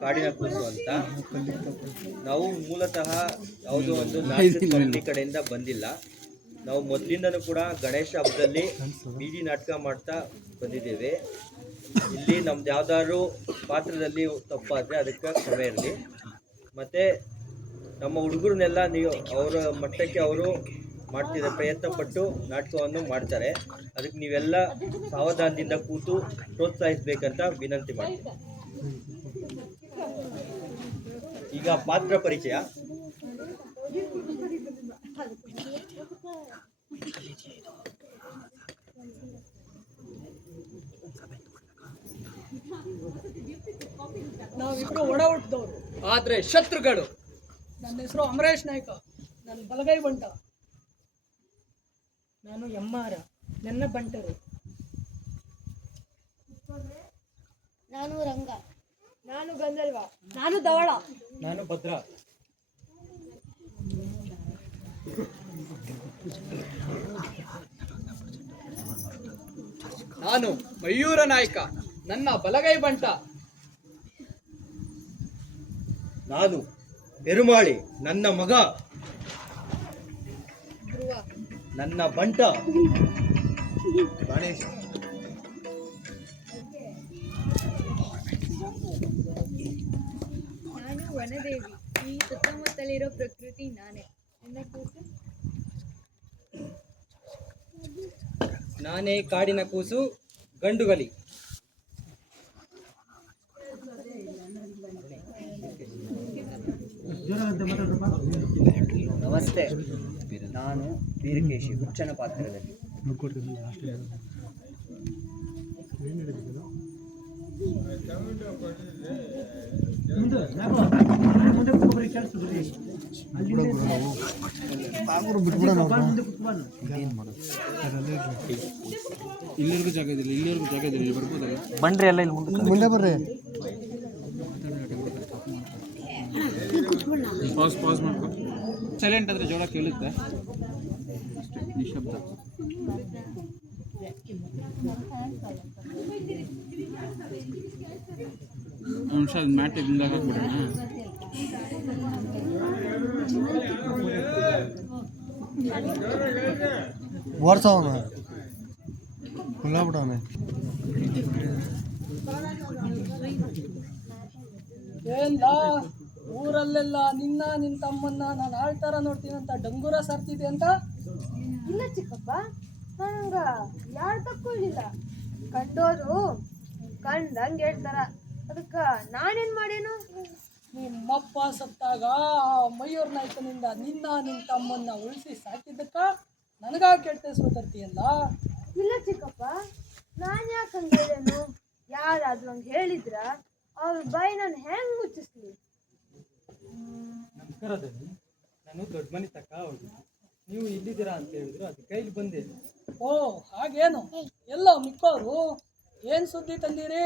ಕಾಡಿನ ಕೂಸು ಅಂತ. ನಾವು ಮೂಲತಃ ಯಾವುದೋ ಒಂದು ನಾಟಕ ಕಂಪನಿ ಕಡೆಯಿಂದ ಬಂದಿಲ್ಲ. ನಾವು ಮೊದಲಿಂದನೂ ಕೂಡ ಗಣೇಶ ಹಬ್ಬದಲ್ಲಿ ಬೀದಿ ನಾಟಕ ಮಾಡ್ತಾ ಬಂದಿದ್ದೇವೆ. ಇಲ್ಲಿ ನಮ್ದು ಯಾವ್ದಾದ್ರು ಪಾತ್ರದಲ್ಲಿ ತಪ್ಪಾದರೆ ಅದಕ್ಕೆ ಕ್ಷಮೆ ಇರಲಿ. ಮತ್ತು ನಮ್ಮ ಹುಡುಗರನ್ನೆಲ್ಲ ನೀವು ಅವರ ಮಟ್ಟಕ್ಕೆ ಅವರು ಮಾಡ್ತಿದ್ದಾರೆ, ಪ್ರಯತ್ನ ಪಟ್ಟು ನಾಟಕವನ್ನು ಮಾಡ್ತಾರೆ. ಅದಕ್ಕೆ ನೀವೆಲ್ಲ ಸಾವಧಾನದಿಂದ ಕೂತು ಪ್ರೋತ್ಸಾಹಿಸಬೇಕಂತ ವಿನಂತಿ ಮಾಡ್ತೀನಿ. ಈಗ ಪಾತ್ರ ಪರಿಚಯ. ನಾವಿಬ್ರು ಒಡ ಹುಟ್ಟಿದವರು ಆದ್ರೆ ಶತ್ರುಗಳು. ನನ್ನ ಹೆಸರು ಅಮರೇಶ್ ನಾಯ್ಕ, ನನ್ನ ಬಲಗೈ ಬಂಟ. ನಾನು ಎಮ್ಮಾರ, ನನ್ನ ಬಂಟರು. ನಾನು ರಂಗ, ನಾನು ಗಂಧರ್ವ, ನಾನು ಧವಳ, ನಾನು ಭದ್ರ. ನಾನು ಮಯೂರ ನಾಯ್ಕ, ನನ್ನ ಬಲಗೈ ಬಂಟ. ನಾನು ಪೆರುಮಾಳಿ, ನನ್ನ ಮಗ, ನನ್ನ ಬಂಟ. ಗಣೇಶ್. ನಾನು ವನದೇವಿ, ಈ ಸುತ್ತಮುತ್ತಲಿರೋ ಪ್ರಕೃತಿ ನಾನೇ. ನಾನೇ ಕಾಡಿನ ಕೂಸು, ಗಂಡುಗಲಿ. ನಮಸ್ತೆ, ನಾನು ವೀರಕೇಶಿ, ಹುಚ್ಚನ ಪಾತ್ರದಲ್ಲಿ. ಇಲ್ಲಿವರೆಗೂ ಜಾಗ ಇದಿಲ್ಲ, ಇಲ್ಲಿವರೆಗೂ ಜಾಗ ಇದಿಲ್ಲ, ಇಲ್ಲಿ ಬರ್ಬೋದಲ್ಲ? ಬನ್ರಿ ಎಲ್ಲ ಇಲ್ಲಿ ಮುಂದೆ ಬರ್ರಿ. ಪಾಸ್ ಮಾಡ್ಕೊ. ಸೈಲೆಂಟ್ ಆದರೆ ಜೋಳ ಕೇಳುತ್ತೆ ಅಷ್ಟೇ, ನಿಶಬ್ದ. ಅಂಶ ಅದು ಮ್ಯಾಟಿಗೆ ಮುಂದಾಗ ಹಾಕ್ಬಿಡೋಣ. ವರ್ಷವನ ಬಿಡವನೆ. ಏನ್ಲ ಊರಲ್ಲೆಲ್ಲ ನಿನ್ನ ತಮ್ಮನ್ನ ನಾನು ಆಳ್ತಾರ ನೋಡ್ತೀನಂತ ಡಂಗೂರ ಸಾರ್ತಿದೆ ಅಂತ? ಇಲ್ಲ ಚಿಕ್ಕಪ್ಪ, ನಂಗ ಯಾರು ತಕ್ಕೊಳ್ಳಿಲ್ಲ. ಕಂಡೋರು ಕಂಡಂಗೆ ಹೇಳ್ತಾರ, ಅದಕ್ಕ ನಾನೇನ್ ಮಾಡೇನು? ನಿಮ್ಮಪ್ಪ ಸತ್ತಾಗ ಮಯೂರ್ ನಾಯ್ಕನಿಂದ ನಿನ್ನ ತಮ್ಮನ್ನ ಉಳಿಸಿ ಸಾಕಿದ್ದಕ್ಕ ನನಗ ಕೆಟ್ಟ ಹೆಸರು ತರ್ತೀಯಲ್ಲ? ಇಲ್ಲ ಚಿಕ್ಕಪ್ಪ, ನಾನು ಯಾಕೆ ಹಂಗೆ ಹೇಳೇನು? ಯಾರಾದ್ರೂ ಹಂಗೆ ಹೇಳಿದ್ರ ಅವ್ರ ಬಾಯಿ ನಾನು ಹೆಂಗ್ ಮುಚ್ಚಿಸ್ಲಿ? ನಮಸ್ಕಾರ ದನಿ, ನಾನು ದೊಡ್ಡ ಮನೆ ತಕ್ಕ ಹೋಗಿ ನೀವು ಇಲ್ಲಿದ್ದೀರಾ ಅಂತ ಹೇಳಿದ್ರು, ಅದಕ್ಕೆ ಇಲ್ಲಿ ಬಂದೆ. ಓ ಹಾಗೇನು? ಎಲ್ಲ ಮಿಕ್ಕೋರು ಏನ್ ಸುದ್ದಿ ತಂದಿರಿ?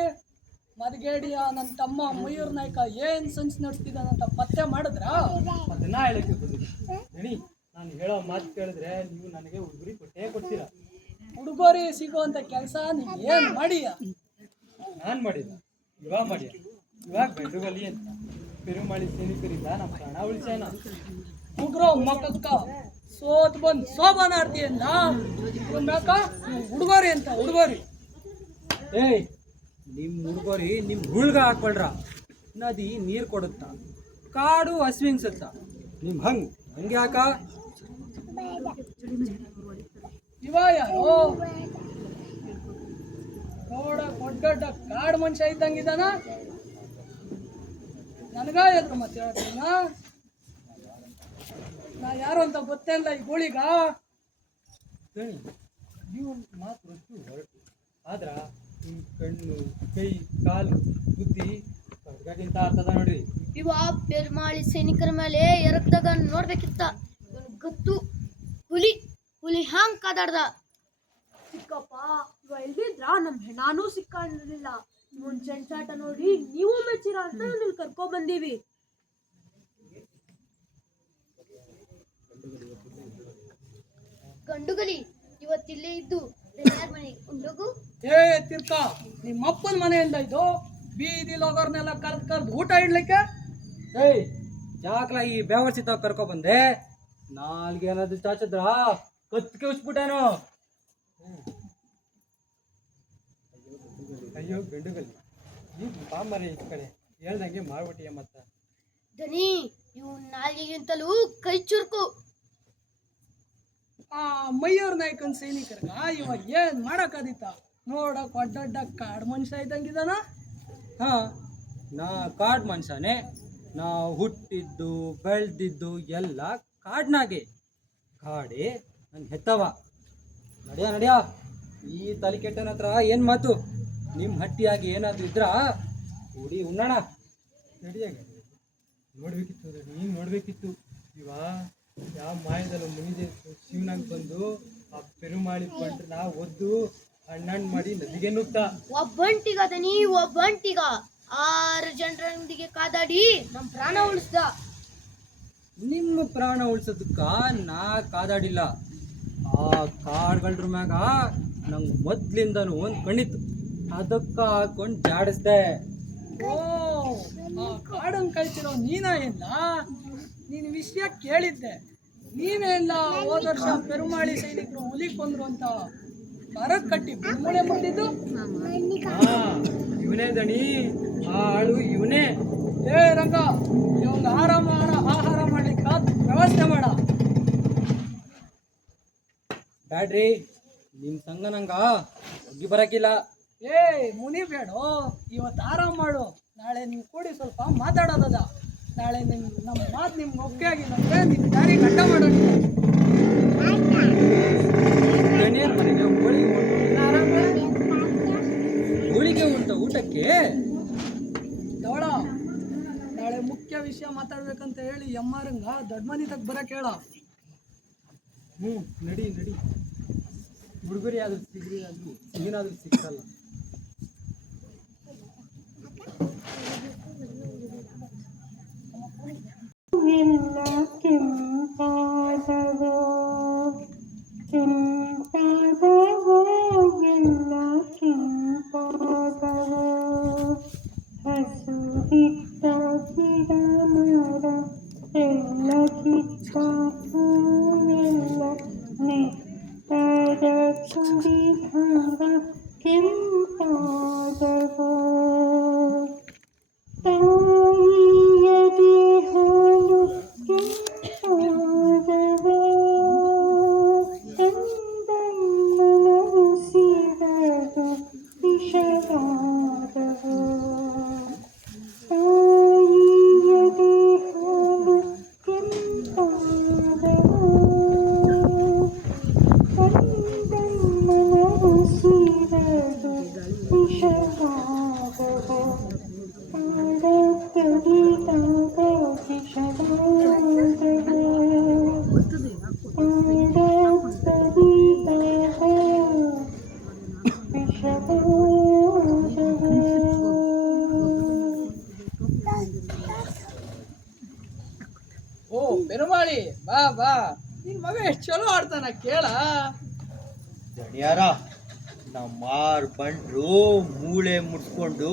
ಮದಗೇಡಿಯ ನನ್ನ ತಮ್ಮ ಮಯೂರ್ ನಾಯ್ಕ ಏನ್ ಸಂಚು ನಡೆಸ್ತಿದ್ದಾನಂತ ಪತ್ತೆ ಮಾಡಿದ್ರಾ? ಅದನ್ನ ಹೇಳಕ್ಕೆ ಬಂದಿದ್ದೆ ದಣಿ. ನಾನು ಹೇಳೋ ಮಾತು ಕೇಳಿದ್ರೆ ನೀವು ನನಗೆ ಉಡುಗೊರೆ ಕೊಟ್ಟೇ ಕೊಡ್ತೀರಾ. ಉಡುಗೊರೆ ಸಿಗುವಂತ ಕೆಲಸ ನೀವು ಏನ್ ಮಾಡಿಯ? ನಾನು ಮಾಡಿಲ್ಲ, ಇವಾಗ ಮಾಡಿಯ. ಇವಾಗ ಗಂಡುಗಲಿ ಅಂತ ಪೆರುಮಾಳಿ ಸೈನಿಕರಿಂದ ನಮ್ಮ ಪ್ರಾಣ ಉಳಿಸ್ಯಾನ. ಉಗ್ರೋ ಮಕ್ಕಕ್ಕ ಸೋತ್ ಬಂದ್ ಶೋಭನಾರ್ತಿಯಿಂದ ಮ್ಯಾಕ ಉಡುಗೊರೆ ಅಂತ ಉಡುಗೊರೆ. ಏಯ್, ನಿಮ್ಮ ಹುಡುಗರಿ ನಿಮ್ಮ ಹುಳ್ಗ ಹಾಕ್ಬೇಡ್ರ. ನದಿ ನೀರು ಕೊಡುತ್ತ, ಕಾಡು ಹಸ್ವಿಂಗ್ಸತ್ತ. ನಿಮ್ಮ ಹಂಗೆ ಯಾಕ? ಇವ ಯಾರು? ನೋಡ ಕೊಡ್ಗಡ್ಡ ಕಾಡು ಮನುಷ್ಯ ಇದ್ದಂಗಿದ್ದಾನ. ನನಗ ಎದ್ರು ಮತ್ತೆ ಹೇಳ್ತೀನ? ನಾ ಯಾರು ಅಂತ ಗೊತ್ತೇ ಇಲ್ಲ ಈ ಗೋಳಿಗ. ನೀವು ಮಾತು ಅಷ್ಟು ಹೊರಟು, ಆದ್ರ ನಿಮ್ಮ ಕಣ್ಣು, ಕೈ, ಕಾಲು, ಬುದ್ಧಿ ಹೊರಗಿಂತ ಆಗ್ತದ ನೋಡ್ರಿ. ಇವ ಪೆರ್ಮಾಳಿ ಸೈನಿಕರ ಮೇಲೆ ಎರಗ್ದಾಗ ನೋಡ್ಬೇಕಿತ್ತ. ಗೊತ್ತು ಹುಲಿ ಹುಲಿ ಹ್ಯಾಂಗ್ ಕಾದಾಡ್ದ. ಚಿಕ್ಕಪ್ಪ ಇವ ಎಲ್ದಿದ್ರ ನಮ್ ಹೆಣಾನೂ ಸಿಕ್ಕಾಡಿರ್ಲಿಲ್ಲ. ಇವನ್ ಚೆಂಚಾಟ ನೋಡಿ ನೀವು ಮೆಚ್ಚಿರ ಅಂತ ಇಲ್ಲಿ ಕರ್ಕೊ ಬಂದೀವಿ. ಗಂಡುಗಲಿ ಇವತ್ತಿಲ್ಲೇ ಇದ್ದು ಮನೆ ಉಂಡೋಗು. ಏ ತಿರ್ಕ, ನಿಮ್ಮಪ್ಪನ ಮನೆಯಿಂದ ಇದು ಬೀದಿಲ್ ಹೋಗೋರ್ನೆಲ್ಲ ಕರ್ದು ಊಟ ಇಡ್ಲಿಕ್ಕೆ. ಏಯ್ ಯಾಕ್ಲ ಈ ಬೇವರ್ಸಿತ ಕರ್ಕೊ ಬಂದೆ? ನಾಲ್ಗೆ ಏನಾದ್ರು ಚಾಚಿದ್ರ ಕತ್ಕೆ ಉಚ್ಬಿಟ್ಟೇನು? ಅಯ್ಯೋ ಗಂಡುಗಲ್ಲಿ ಈ ಬಾಮರೆ ಈ ಕಡೆ ಹೇಳ್ದಂಗೆ ಮಾಡ್ಬಿಟ್ಟಿಯ ಮತ್ತ. ದನಿ ಇವ್ ನಾಲ್ಗೆಗಿಂತಲೂ ಕೈ ಚುರುಕು. ಆ ಮಯೂರ್ ನಾಯ್ಕನ್ ಸೈನಿಕರ್ಗ ಇವಾಗ ಏನ್ ಮಾಡಕ್ಕಾದಿತ್ತ? ನೋಡಕ್ ಒಡ್ಡೊಡ್ಡ ಕಾಡ್ ಮನುಷ್ಯ ಇದ್ದಂಗಿದಾನ. ಹಾ, ನಾ ಕಾಡ್ ಮನುಷ್ಯನೇ. ನಾ ಹುಟ್ಟಿದ್ದು ಬೆಳೆದಿದ್ದು ಎಲ್ಲ ಕಾಡ್ನಾಗೆ. ಕಾಡೆ ನನ್ ಹೆತ್ತವ. ನಡಿಯ ಈ ತಲೆ ಕೆಟ್ಟನ ಹತ್ರ ಏನ್ ಮಾತು? ನಿಮ್ಮ ಹಟ್ಟಿಯಾಗಿ ಏನಾದ್ರು ಇದ್ರ ಉಡಿ ಉಣ್ಣೋಣ. ನಡಿಯಾಗ ನೋಡ್ಬೇಕಿತ್ತು, ನೀನ್ ನೋಡ್ಬೇಕಿತ್ತು. ಇವ ಯಾವ ಮಾಯದಲ್ಲ ಮುನಿದೆ ಶಿವನಾಗ ಬಂದು ಆ ಪೆರುಮಾಳಿ ಬಂಟ್ರನ್ನ ಒದ್ದು ಹಣ್ಣಣ್ಣು ಮಾಡಿ ನದಿಗೆ ನುಗ್ತ. ಒಬ್ಬಂಟಿಗ ದನಿ ಒಬ್ಬಂಟಿಗ 6 ಜನರೊಂದಿಗೆ ಕಾದಾಡಿ ನಮ್ ಪ್ರಾಣ ಉಳಿಸ್ದ. ನಿಮ್ಮ ಪ್ರಾಣ ಉಳ್ಸೋದಕ್ಕ ನಾ ಕಾದಾಡಿಲ್ಲ. ಆ ಕಾಡ್ಗಳ್ರ ಮ್ಯಾಗ ನಂಗೆ ಮೊದ್ಲಿಂದನೂ ಒಂದು ಕಣ್ಣಿತ್ತು. ಅದಕ್ಕ ಹಾಕೊಂಡು ಜಾಡಿಸ್ದೆ. ಓ, ಆ ಕಾಡನ್ ಕಾಯ್ತಿರೋ ನೀನ ಇಲ್ಲ? ನೀನ್ ವಿಷಯ ಕೇಳಿದ್ದೆ. ನೀನೇ ಇಲ್ಲ ಹೋದ ವರ್ಷ ಪೆರುಮಾಳಿ ಸೈನಿಕರು ಹುಲಿ ಕೊಂದ್ರು ಅಂತ ಮರಕ್ ಕಟ್ಟಿ ಬಿಡ್ಮೂಳೆ ಮುಟ್ಟಿದ್ದು? ಇವನೇ ದಣಿ, ಆ ಆಳು ಇವನೇ. ಏ ರಂಗ, ಇವಂಗ ಆಹಾರ ಮಾಡ್ಲಿಕ್ಕ ವ್ಯವಸ್ಥೆ ಮಾಡ. ಬ್ಯಾಡ್ರಿ, ನಿಮ್ ಸಂಗ ನಂಗ ಹೋಗಿ ಬರಕಿಲ್ಲ. ಏ ಮುನಿ ಬೇಡೋ, ಇವತ್ತು ಆರಾಮ್ ಮಾಡು. ನಾಳೆ ನೀವು ಕೂಡಿ ಸ್ವಲ್ಪ ಮಾತಾಡೋದದ. ನಾಳೆ ನಮ್ಮ ಮಾತು ನಿಮ್ಗೆ ಒಪ್ಪಿಗೆ ಆಗಿಲ್ಲ ನಿಮ್ ದಾರಿ ಗಡ್ಡ ಮಾಡೋಣ. ಗಣ್ಯರ ಮನೆಗೆ ಹೋಳಿಗೆ ಉಂಟ ಊಟಕ್ಕೆ. ದವಳ, ನಾಳೆ ಮುಖ್ಯ ವಿಷಯ ಮಾತಾಡ್ಬೇಕಂತ ಹೇಳಿ ಎಮ್ಮಾರಂಗ ದೊಡ್ಡ ಮನೆ ತಗ ಬರಕ್ ಹೇಳ. ನಡಿ. ಹುಡುಗರಿ ಆದ್ರೂ ಸಿಗ್ರಿ ಆದ್ರೂ ಏನಾದ್ರೂ ಸಿಕ್ಕಲ್ಲ. ಎಲ್ಲ ಕೆಂಪಾದವೋ ಎಲ್ಲ ಕೆಂಪಾದವೋ ಹಸು ಬಿಟ್ಟ ಗಿಡ ಮರ ಎಲ್ಲ ಕಿತ್ತಾಕು ಎಲ್ಲ ನೆಟ್ಟದ ಕುಡಿದಾಗ ಕೆಂಪಾದವೋ ತಾಯಿಯದೆ ಹಾಲು ಕೆಂಪಾದವೋ ತಂದಮ್ಮನ ಉಸಿರದು ವಿಷವಾದವೋ ತಾಯಿಯದೆ ಹಾಲು ಕೆಂಪಾದವೋ ತಂದಮ್ಮನ ಉಸಿರದು ವಿಷವಾದವೋ ಓ ಪೆರುಮಾಳಿ, ಬಾ. ನಿನ್ ಮಗ ಎಷ್ಟು ಚಲೋ ಆಡ್ತಾನ ಕೇಳ. ದಣಿಯಾರ, ನಮ್ಮಾರ್ ಬಂಟ್ರು ಮೂಳೆ ಮುಟ್ಕೊಂಡು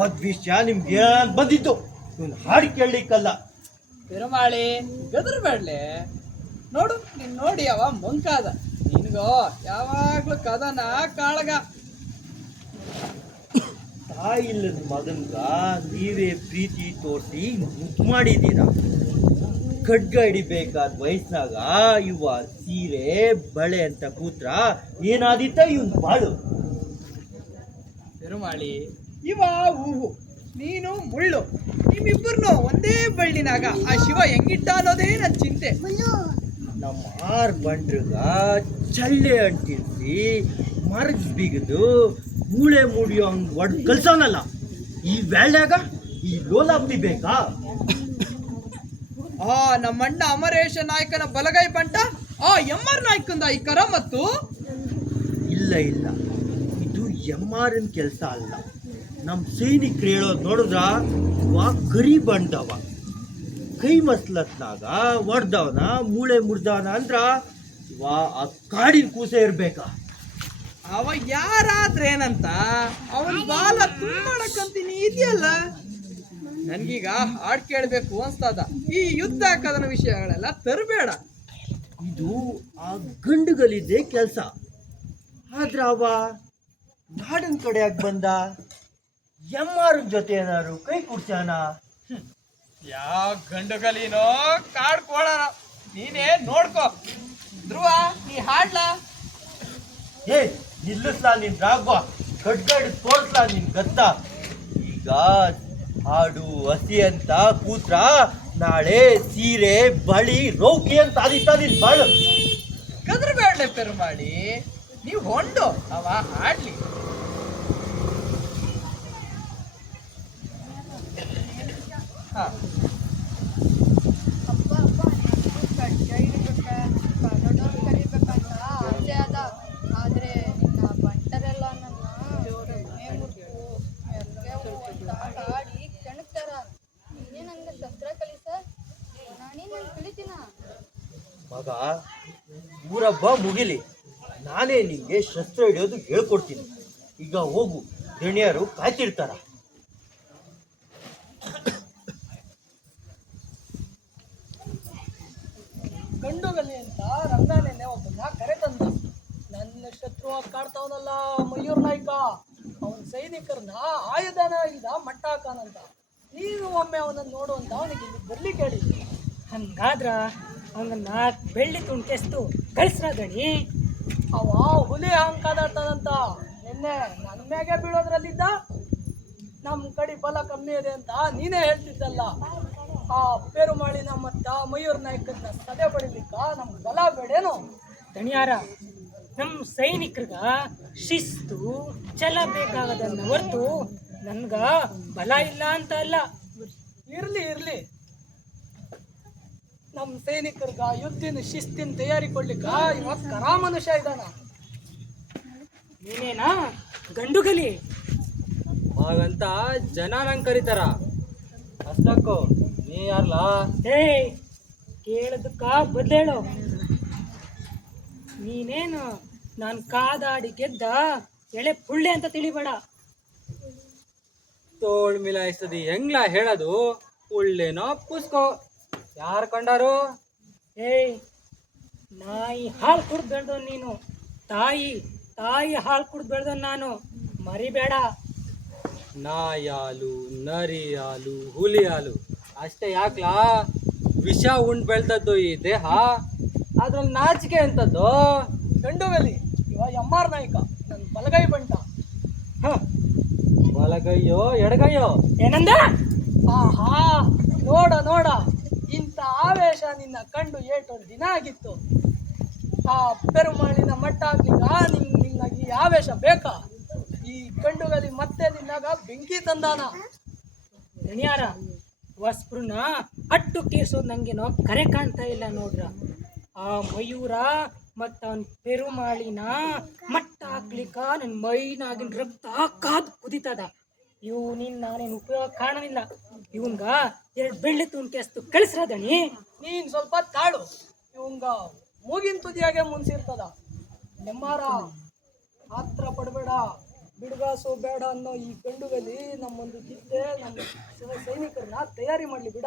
ಒಂದ್ ವಿಷಯ ನಿಮ್ಗೆ ಏನ್ ಬಂದಿತ್ತು. ಇವ್ನು ಹಾಡು ಕೇಳಲಿಕ್ಕಲ್ಲ. ಪೆರುಮಾಳಿ ಗದರ್ಬೇಡ್ಲೆ. ನೋಡು ನೀನ್ ನೋಡಿ ಅವ ಮುಂಕಾದ. ನಿನ್ಗೋ ಯಾವಾಗ್ಲೂ ಕದನ ಕಾಳಗ. ತಾಯಿ ಇಲ್ಲದ ಮಗನ್ಗ ನೀವೇ ಪ್ರೀತಿ ತೋರಿಸಿ ಮುದ್ದು ಮಾಡಿದ್ದೀರ. ಖಡ್ಗ ಹಿಡಿಬೇಕಾದ ವಯಸ್ಸಿನಾಗ ಇವ ಸೀರೆ ಬಳೆ ಅಂತ ಕೂತ್ರ ಏನಾದಿತ್ತ ಇವನ್ ಬಾಳು. ಪೆರುಮಾಳಿ, ಇವ ಹೂವು, ನೀನು ಮುಳ್ಳು. ನಿಮ್ಮಿಬ್ಬರನ್ನು ಒಂದೇ ಬಳ್ಳಿನಾಗ ಆ ಶಿವ ಹೆಂಗಿಟ್ಟ ಅನ್ನೋದೇ ನನ್ನ ಚಿಂತೆ. ನಮ್ಮ ಆರ್ ಬಂಡ್ರಗ ಚಳ್ಳೆ ಅಂಟಿಸಿ ಮರಗ್ ಬಿಗಿದು ಮೂಳೆ ಮುಡಿಯೋ ಹಂಗ್ ಒಡ್ ಕಲ್ಸೋನಲ್ಲ. ಈ ವ್ಯಾಳ್ಯಾಗ ಈ ಲೋಲಾಪ್ತಿ ಬೇಕಾ? ಆ ನಮ್ಮಣ್ಣ ಅಮರೇಶ ನಾಯಕನ ಬಲಗೈ ಬಂಟ ಆ ಎಮ್ಮರ್ ನಾಯಕಂದ ಈ ಕರ ಮತ್ತು ಇಲ್ಲ, ಇದು ಎಮ್ಮಾರನ್ ಕೆಲಸ ಅಲ್ಲ. ನಮ್ಮ ಸೈನಿಕರು ಹೇಳೋದು ನೋಡಿದ್ರ ಕರಿ ಬಂದವ ಕೈ ಮಸ್ಲತ್ನಾಗ ಹೊಡ್ದವನ ಮೂಳೆ ಮುರ್ದವನ ಅಂದ್ರ ಆ ಕಾಡಿನ ಕೂಸೆ ಇರ್ಬೇಕ. ಅವ ಯಾರಾದ್ರೇನಂತ ಅವನ್ ಬಾಲ ತುಂಬಾಳಕ್ಕಂತೀನಿ ಇದೆಯಲ್ಲ. ನನ್ಗೀಗ ಹಾಡ್ ಕೇಳ್ಬೇಕು ಅನ್ಸ್ತದ. ಈ ಯುದ್ಧ ಕದನ ವಿಷಯಗಳೆಲ್ಲ ತರಬೇಡ. ಇದು ಆ ಗಂಡುಗಳಿದ್ದೆ ಕೆಲಸ. ಆದ್ರ ಅವ ನಾಡಿನ ಕಡೆಯಾಗ ಬಂದ ಎಮ್ಮಾರ ಜೊತೆ ಏನಾರು ಕೈ ಕುಡ್ಸ್ಯಾನ. ಯಾವ ಗಂಡುಗಲಿನೋ ಕಾಡ್ಕೊಳೋಣ. ನೀನೇ ನೋಡ್ಕೋ. ಧ್ರುವ, ನೀ ಹಾಡ್ಲಾ? ಏ ನಿಲ್ಲಿಸ್ಲಾ ನಿನ್ ರಾಗ್ವ, ಕಡ್ಗಡ್ ತೋರ್ಸ್ಲಾ ನಿನ್ ಗದ್ದ. ಈಗ ಹಾಡು ಹಸಿ ಅಂತ ಕೂತ್ರ ನಾಳೆ ಸೀರೆ ಬಳಿ ರೌಕಿ ಅಂತ ಆದಿತ್ತ ನಿನ್ ಬಾಳು. ಕದ್ರಬೇಡ್ಲೆ ಪೆರುಮಾಳಿ, ನೀವು ಹೊಂಡು ಅವ ಹಾಡ್ಲಿ. ಹಾ, ಕಲಿಬೇಕಂತ ಆಸೆ ಅದ. ಆದ್ರೆ ನಿನ್ನ ಬಂಟರೆಲ್ಲ ನನ್ನ ಹಾಡಿ ಕೆಣಕ್ತಾರ. ನೀನೇ ನಂಗೆ ಶಸ್ತ್ರ ಕಲಿಸ, ನಾನೇ ನಂಗೆ ಕಲಿತೀನ. ಮಗ, ಊರಬ್ಬ ಮುಗಿಲಿ, ನಾನೇ ನಿಂಗೆ ಶಸ್ತ್ರ ಹಿಡಿಯೋದು ಹೇಳ್ಕೊಡ್ತೀನಿ. ಈಗ ಹೋಗು, ದಣಿಯರು ಕಾಯ್ತಿರ್ತಾರ. ಗಂಡುಗಲಿ ಅಂತ ರಂಗನೇನೆ ಒಬ್ಬನ ಕರೆ ತಂದ. ನನ್ನ ಶತ್ರು ಕಾಡ್ತಾವನಲ್ಲ ಮಯೂರ್ ನಾಯ್ಕ, ಅವನ ಸೈನಿಕರನ್ನ ಆಯುಧನ ಇಲ್ದ ಮಟ್ಟ ಹಾಕಾನಂತ. ನೀನು ಒಮ್ಮೆ ಅವನನ್ನು ನೋಡುವಂತ ಅವನಿಗೆ ಇಲ್ಲಿ ಬರ್ಲಿಕ್ಕೆ ಹೇಳಿದ್ದೆ. ಹಂಗಾದ್ರ ಅವನನ್ನ ಬೆಳ್ಳಿ ತುಂಟೆಸ್ತು ಕಳಿಸ್ರ ಗಣಿ. ಅವ ಹುಲಿ ಹಂಗ್ ಕಾದಾಡ್ತಾನಂತ. ನಿನ್ನೆ ನನ್ನ ಮ್ಯಾಗೆ ಬೀಳೋದ್ರಲ್ಲಿದ್ದ. ನಮ್ಮ ಕಡೆ ಬಲ ಕಮ್ಮಿ ಇದೆ ಅಂತ ನೀನೇ ಹೇಳ್ತಿದ್ದಲ್ಲ. ಆ ಪೆರುಮಾಳಿನ ಮತ್ತ ಮಯೂರ್ ನಾಯ್ಕನ್ನ ಸದೆ ಪಡಿಲಿಕ್ಕ ನಮ್ಗೆ ಬಲ ಬೇಡೇನು? ದಣಿಯಾರ, ನಮ್ಮ ಸೈನಿಕರಿಗ ಶಿಸ್ತು ಛಲ ಬೇಕಾಗದನ್ನ ಹೊರ್ತು ನನ್ಗ ಬಲ ಇಲ್ಲ ಅಂತ ಅಲ್ಲ. ಇರ್ಲಿ ಇರ್ಲಿ, ನಮ್ಮ ಸೈನಿಕರ್ಗ ಯುದ್ಧಿನ ಶಿಸ್ತಿನ ತಯಾರಿ ಕೊಡ್ಲಿಕ್ಕ ಇವಾಗ ಕರಾ ಮನುಷ್ಯ ಇದ್ದಾನ. ನೀನೇನಾ ಗಂಡುಗಲಿ? ಹಾಗಂತ ಜನ ನಂಗೆ ಕರೀತಾರ. ಅಷ್ಟಕ್ಕೂ ನೀ ಯಾರ್ಲಾ? ಹೇ, ಕೇಳದಕ್ಕ ಬದಲೇಳು. ನೀನೇನು ನಾನು ಕಾದಾಡಿ ಗೆದ್ದ ಎಳೆ ಪುಳ್ಳೆ ಅಂತ ತಿಳಿಬೇಡ. ತೋಳ್ ಮಿಲಾಯಿಸ್ತದಿ ಹೆಂಗ್ಲಾ ಹೇಳೋದು? ಉಳ್ಳೆನೋ ಪುಸ್ಕೋ ಯಾರು ಕಂಡಾರು? ಏಯ್, ನಾಯಿ ಹಾಲು ಕುಡ್ದು ಬೆಳ್ದವ್ ನೀನು. ತಾಯಿ ಹಾಲು ಕುಡ್ದು ಬೆಳ್ದವ್ ನಾನು, ಮರಿಬೇಡ. ನಾಯಿ ಹಾಲು, ನರಿ ಹಾಲು, ಹುಲಿ ಹಾಲು ಅಷ್ಟೇ ಯಾಕ್ಲಾ? ವಿಷ ಉಂಡ್ ಬೆಳ್ದದ್ದು ಈ ದೇಹ, ಅದ್ರಲ್ಲಿ ನಾಚಿಕೆ ಅಂತದ್ದು. ಗಂಡುಗಲಿ ಇವ ಎಮ್ಮಾರ್ ನಾಯ್ಕ, ನನ್ನ ಬಲಗೈ ಬಂಟ. ಬಲಗೈಯೋ ಎಡಗೈಯೋ? ಏನಂದ? ಆಹಾ, ನೋಡ ನೋಡ, ಇಂಥ ಆವೇಶ ನಿನ್ನ ಕಂಡು ಏಟೊಂದು ದಿನ ಆಗಿತ್ತು. ಆ ಪೆರುಮಾಳಿನ ಮಟ್ಟ ಆಗ್ಲಿಕ್ಕ ನಿನ್ನ ಈ ಆವೇಶ ಬೇಕಾ? ಈ ಗಂಡುಗಲಿ ಮತ್ತೆ ನಿನ್ನಾಗ ಬೆಂಕಿ ತಂದಾನ. ದಣಿಯಾರ, ವಸ್ಪ್ರನ ಅಟ್ಟು ಕೇರ್ಸೋದು ನಂಗೇನೋ ಕರೆ ಕಾಣ್ತಾ ಇಲ್ಲ ನೋಡ್ರ. ಆ ಮಯೂರ ಮತ್ತು ಅವನ ಪೆರುಮಾಳಿನ ಮಟ್ಟ ಹಾಕ್ಲಿಕ್ಕ ನನ್ನ ಮೈನಾಗಿನ ರಕ್ತ ಕಾದು ಕುದಿತದ. ಇವು ನಾನೇನು ಉಪಯೋಗ ಕಾಣಲಿಲ್ಲ. ಇವನ್ಗ 2 ಬೆಳ್ಳಿ ತುಂಟೆಸ್ತು ಕಳಿಸ್ರ ದಣಿ. ನೀನ್ ಸ್ವಲ್ಪ ತಾಳು, ಇವಂಗ ಮೂಗಿನ ತುದಿಯಾಗೆ ಮುನ್ಸಿರ್ತದ. ನೆಮ್ಮಾರ, ಆತ್ರ ಪಡಬೇಡ, ಬಿಡುಗಾಸು ಬೇಡ ಅನ್ನೋ ಈ ಗಂಡುಗಲಿ ನಮ್ಮೊಂದು ಜಿದ್ದೆ ನಮ್ಮ ಸೈನಿಕರನ್ನ ತಯಾರಿ ಮಾಡಲಿ ಬಿಡ.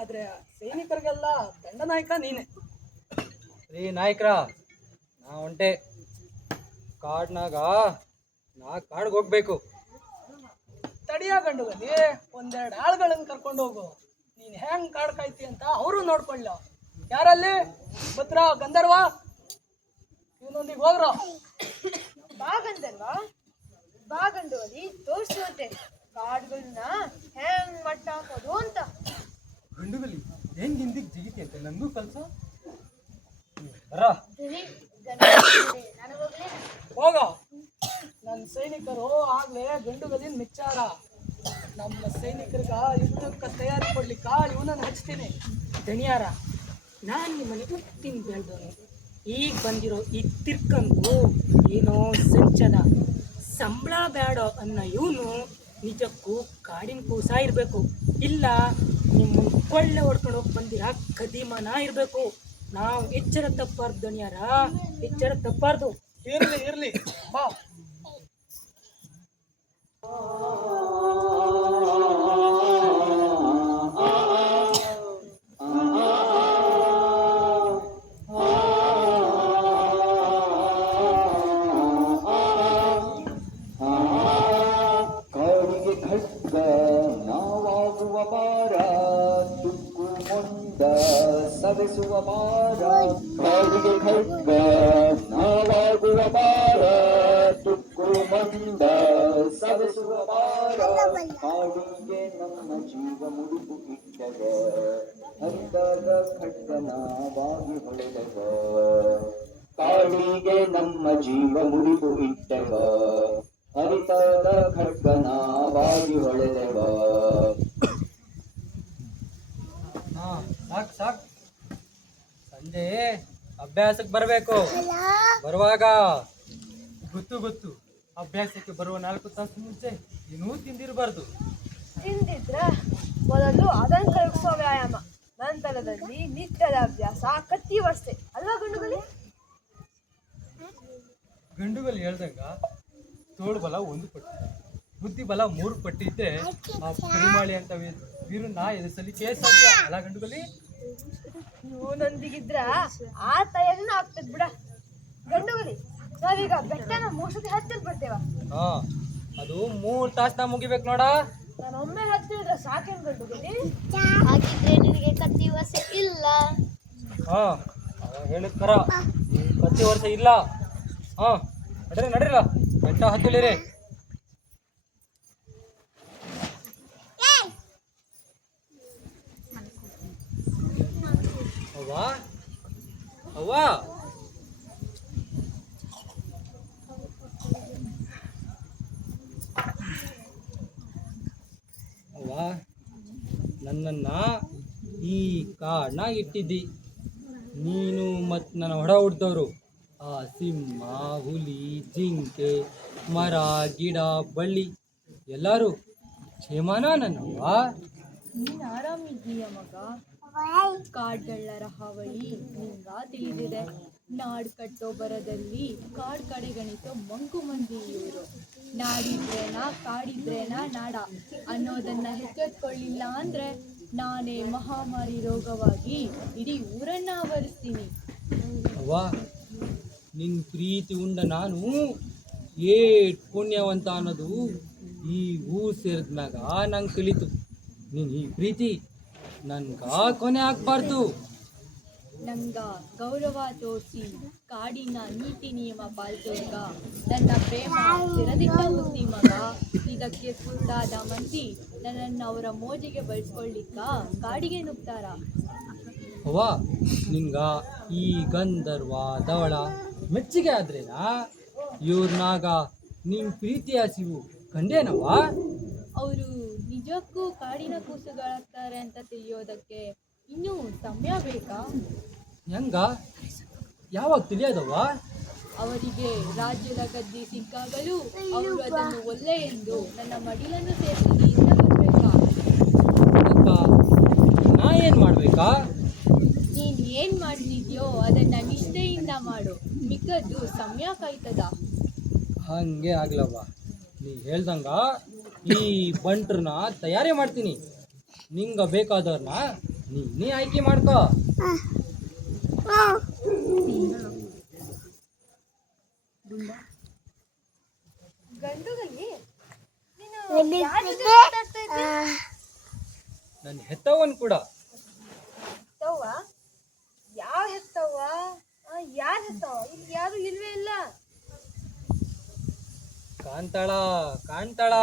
ಆದ್ರೆ ಸೈನಿಕರಿಗೆಲ್ಲ ದಂಡನಾಯಕ ನೀನೆ. ರೀ ನಾಯ್ಕ್ರ, ನಾ ಹೊಂಟೆ. ಕಾಡ್ನಾಗ ನಾ ಕಾಡ್ಗೆ ಹೋಗ್ಬೇಕು. ತಡಿಯ ಗಂಡುಗಲಿ, ಒಂದೆರಡು ಆಳುಗಳನ್ನ ಕರ್ಕೊಂಡು ಹೋಗು. ನೀನ್ ಹೆಂಗ್ ಕಾಡ್ಕಾಯ್ತಿ ಅಂತ ಅವರು ನೋಡ್ಕೊಳ್ಳ. ಯಾರಲ್ಲಿ? ಭದ್ರ, ಗಂಧರ್ವ, ಇವನೊಂದಿಗೆ ಹೋಗ್ರ. ಬಾ ಗಂಡೋಲಿ ತೋರಿಸುವಂತೆ ಕಾಡುಗಳನ್ನ ಹೆಂಗ್ ಮಟ್ಟ ಹಾಕೋದು ಅಂತ. ಗಂಡುಗಲಿ ಹೆಂಗ್ ಹಿಂದಿಗೆ ಜಿಗಿತಿ ಅಂತ ನಂಗೂ ಕಲ್ಸ. ಹೋಗ. ನನ್ನ ಸೈನಿಕರು ಆಗ್ಲೇ ಗಂಡುಗಲಿನ ಮೆಚ್ಚಾರ. ನಮ್ಮ ಸೈನಿಕರಿಗ ಯುದ್ಧಕ್ಕೆ ತಯಾರಿ ಕೊಡ್ಲಿಕ್ಕ ಇವನನ್ನು ಹಚ್ತೀನಿ. ದಣಿಯಾರ, ನಾನು ನಿಮ್ಮನೆ ಉತ್ತಿನ ಬೆಳೆದವನು. ಈಗ ಬಂದಿರೋ ಈ ತಿರ್ಕಂದು ಏನೋ ಸಂಚದ ಸಂಬಳ ಬೇಡ ಅನ್ನೋ ಇವನು ನಿಜಕ್ಕೂ ಕಾಡಿನ ಕೂಸ ಇರಬೇಕು. ಇಲ್ಲ ನಿಮ್ಮ ಕೊಳ್ಳೆ ಹೊಡ್ಕೊಂಡು ಹೋಗಿ ಬಂದಿರ ಕದಿಮನ ಇರಬೇಕು. ನಾವು ಎಚ್ಚರ ತಪ್ಪಾರ್ದು ದಣಿಯಾರ, ಎಚ್ಚರ ತಪ್ಪಾರ್ದು. ಇರ್ಲಿ ಇರ್ಲಿ ಬಾ. ಕಾಡಿಗೆ ಖಡ್ಗ ನಾವಾಗುವ ಬಾರ ತುಕ್ಕು ಮೊಂಡ ಸವೆಸುವ ಬಾರ ಕಾಡಿಗೆ ಖಡ್ಗ ನಾವಾಗುವ ಬಾರ ತುಕ್ಕು ಮೊಂಡ ಸವೆಸುವ ಬಾರ ಕಾಡಿಗೆ ನಮ್ಮ ಜೀವ ಮುಡಿಪು ಇಟ್ಟಗ ಹರಿದಾಗ ಖಡ್ಗನವಾಗಿ ಹೊಳೆದಗ ಕಾಡಿಗೆ ನಮ್ಮ ಜೀವ ಮುಡಿಪು ಇಟ್ಟಗ ಹರಿತಾದ ಖಡ್ಗನವಾಗಿ ಹೊಳೆದೆವ. ಹಾ ಸಾಕ್ ಸಾಕ್. ಸಂಜೆ ಅಭ್ಯಾಸಕ್ಕೆ ಬರಬೇಕು. ಬರುವಾಗ ಗೊತ್ತು ಅಭ್ಯಾಸಕ್ಕೆ ಬರುವ 4 ತಾಸು ಮುಂಚೆ ಏನೂ ತಿಂದಿರಬಾರ್ದು. ತಿಂದಿದ್ರ ಮೊದಲು ಅದನ್ನು ಕರಗಿಸೋ ವ್ಯಾಯಾಮ, ನಂತರದಲ್ಲಿ ನಿತ್ಯದ ಅಭ್ಯಾಸ, ಕತ್ತಿ ವರ್ಷೆ ಅಲ್ವಾ ಗಂಡುಗಲಿ? ಗಂಡುಗಳು ಹೇಳ್ದಂಗ ತೋಳು ಬಲ 1 ಪಟ್ಟು, ಬುದ್ಧಿ ಬಲ 3 ಪಟ್ಟು ಇದ್ರೆ ಆ ಪೆರುಮಾಳಿ ಅಂತ ವೀರನ್ನ ಎದುರಿಸಲಿಕ್ಕೆ ಸಾಧ್ಯ ಅಲ್ಲ ಗಂಡುಗಲಿ? ನೀವು ನೊಂದಿಗಿದ್ರ ಆ ತಯಾರಿನ ಆಗ್ತದ ಬಿಡ ಗಂಡುಗಲಿ. ನಾವೀಗ ಬೆಟ್ಟನ ಮೋಸಕ್ಕೆ ಹತ್ತಿರ ಬರ್ತೇವ. ಹಾ ಅದು 3 ತಾಸು ಮುಗಿಬೇಕು ನೋಡ. ನಾನು ಒಮ್ಮೆ ಹತ್ತಿರ ಸಾಕೇನು ಗಂಡುಗಲಿ? ಹಾಗಿದ್ರೆ ನಿನಗೆ ಕತ್ತಿ ವರ್ಷ ಇಲ್ಲ. ಹಾ ಹೇಳಿದ ಕರ ಪ್ರತಿ ವರ್ಷ ಇಲ್ಲ. ಹಾ ನಡ್ರಿಲ್ಲ ಬೆಟ್ಟ ಹತ್ತಿಳಿರಿ. ಅವ್ವ ನನ್ನನ್ನ ಈ ಕಾಡ್ನಾಗ ಇಟ್ಟಿದ್ದಿ. ನೀನು ಮತ್ತು ನನ್ನ ಹೊಡ ಹುಡ್ದವ್ರು ಆ ಸಿಂಹ, ಹುಲಿ, ಜಿಂಕೆ, ಮರ, ಗಿಡ, ಬಳ್ಳಿ ಎಲ್ಲರೂ ಕ್ಷೇಮನ ನನ್ನವ್ವ? ನೀನ್ ಆರಾಮಿದ್ದೀಯ ಮಗ? ಕಾಡ್ಗಳ್ಳರ ಹಾವಳಿ ನಿಂಗ ತಿಳಿದಿದೆ. ನಾಡ್ ಕಟ್ಟೋ ಬರದಲ್ಲಿ ಕಾಡ್ ಕಡೆಗಣಿಸೋ ಮಂಕು ಮಂದಿ ಇವರು. ನಾಡಿದ್ರೇನಾ ಕಾಡಿದ್ರೇನಾ ನಾಡ ಅನ್ನೋದನ್ನ ಹೆಚ್ಚೆತ್ಕೊಳ್ಳಿಲ್ಲ ಅಂದ್ರೆ ನಾನೇ ಮಹಾಮಾರಿ ರೋಗವಾಗಿ ಇಡೀ ಊರನ್ನ ಆವರಿಸ್ತೀನಿ. ಅವ್ವ ನಿನ್ನ ಪ್ರೀತಿ ಉಂಡ ನಾನು ಏಟ್ ಪುಣ್ಯವಂತ ಅನ್ನೋದು ಈ ಊರು ಸೇರಿದ್ಮ್ಯಾಗ ನಂಗೆ ತಿಳಿತು. ನೀನು ಈ ಪ್ರೀತಿ ನನ್ಗ ಕೊನೆ ಆಗ್ಬಾರ್ದು. ನಂಗ ಗೌರವ ತೋರಿಸಿ ಕಾಡಿನ ನೀತಿ ನಿಯಮ ಪಾಲಿಸೋರ್ಗ ನನ್ನ ಪ್ರೇಮ ತೆರೆದಿಟ್ಟ ಬುದ್ಧಿ ಮಗ. ಇದಕ್ಕೆ ಕುರುಡಾದ ಮಂದಿ ನನ್ನನ್ನು ಅವರ ಮೋಜಿಗೆ ಬಳಸ್ಕೊಳ್ಳಿಕ್ಕ ಕಾಡಿಗೆ ನುಗ್ತಾರ. ಅವ್ವ ನಿಂಗ ಈ ಗಂಧರ್ವ ಧವಳ ಮೆಚ್ಚುಗೆ ಆದ್ರೇನಾ? ಇವ್ರನಾಗ ನಿನ್ ಪ್ರೀತಿ ಹಸಿವು ಕಂಡೇನವ್ವ? ಅವರು ನಿಜಕ್ಕೂ ಕಾಡಿನ ಕೂಸುಗಳಾಗ್ತಾರೆ ಅಂತ ತಿಳಿಯೋದಕ್ಕೆ ಇನ್ನೂ ಸಮಯ ಬೇಕಾ? ಹೆಂಗ ಯಾವಾಗ ತಿಳಿಯೋದವ್ವ? ಅವರಿಗೆ ರಾಜ್ಯದ ಗದ್ದೆ ಸಿಕ್ಕಾಗಲೂ ಅವರು ಅದನ್ನು ಒಲ್ಲೆ ಎಂದು ನನ್ನ ಮಡಿಲನ್ನು ಸೇರಿಸಿ ಬರ್ಬೇಕಾ? ನಾ ಏನ್ ಮಾಡ್ಬೇಕಾ? ನೀನ್ ಏನ್ ಮಾಡ್ತಿದ್ಯೋ ಅದನ್ನ ನಿಷ್ಠೆಯಿಂದ ಮಾಡು, ಮಿಕ್ಕದ್ದು ಸಮಯ ಕಾಯ್ತದ. ಹಂಗೆ ಆಗ್ಲವ್ವ, ನೀ ಹೇಳ್ದಂಗ ಈ ಬಂಟ್ರನ್ನ ತಯಾರಿ ಮಾಡ್ತೀನಿ. ನಿಂಗ ಬೇಕಾದವ್ರನ್ನ ನೀನೇ ಆಯ್ಕೆ ಮಾಡ್ಕೋ. ಗಂಡುಗಲಿ ನನ್ನ ಹೆತ್ತವನ್ ಕೂಡ. ಹೆತ್ತವ್ವ? ಯಾವ ಹೆತ್ತವ್ವ? ಯಾರು ಹೆತ್ತವ? ಇಲ್ಲಿ ಯಾರು ಇಲ್ವೇ ಇಲ್ಲ. ಕಾಣ್ತಾಳ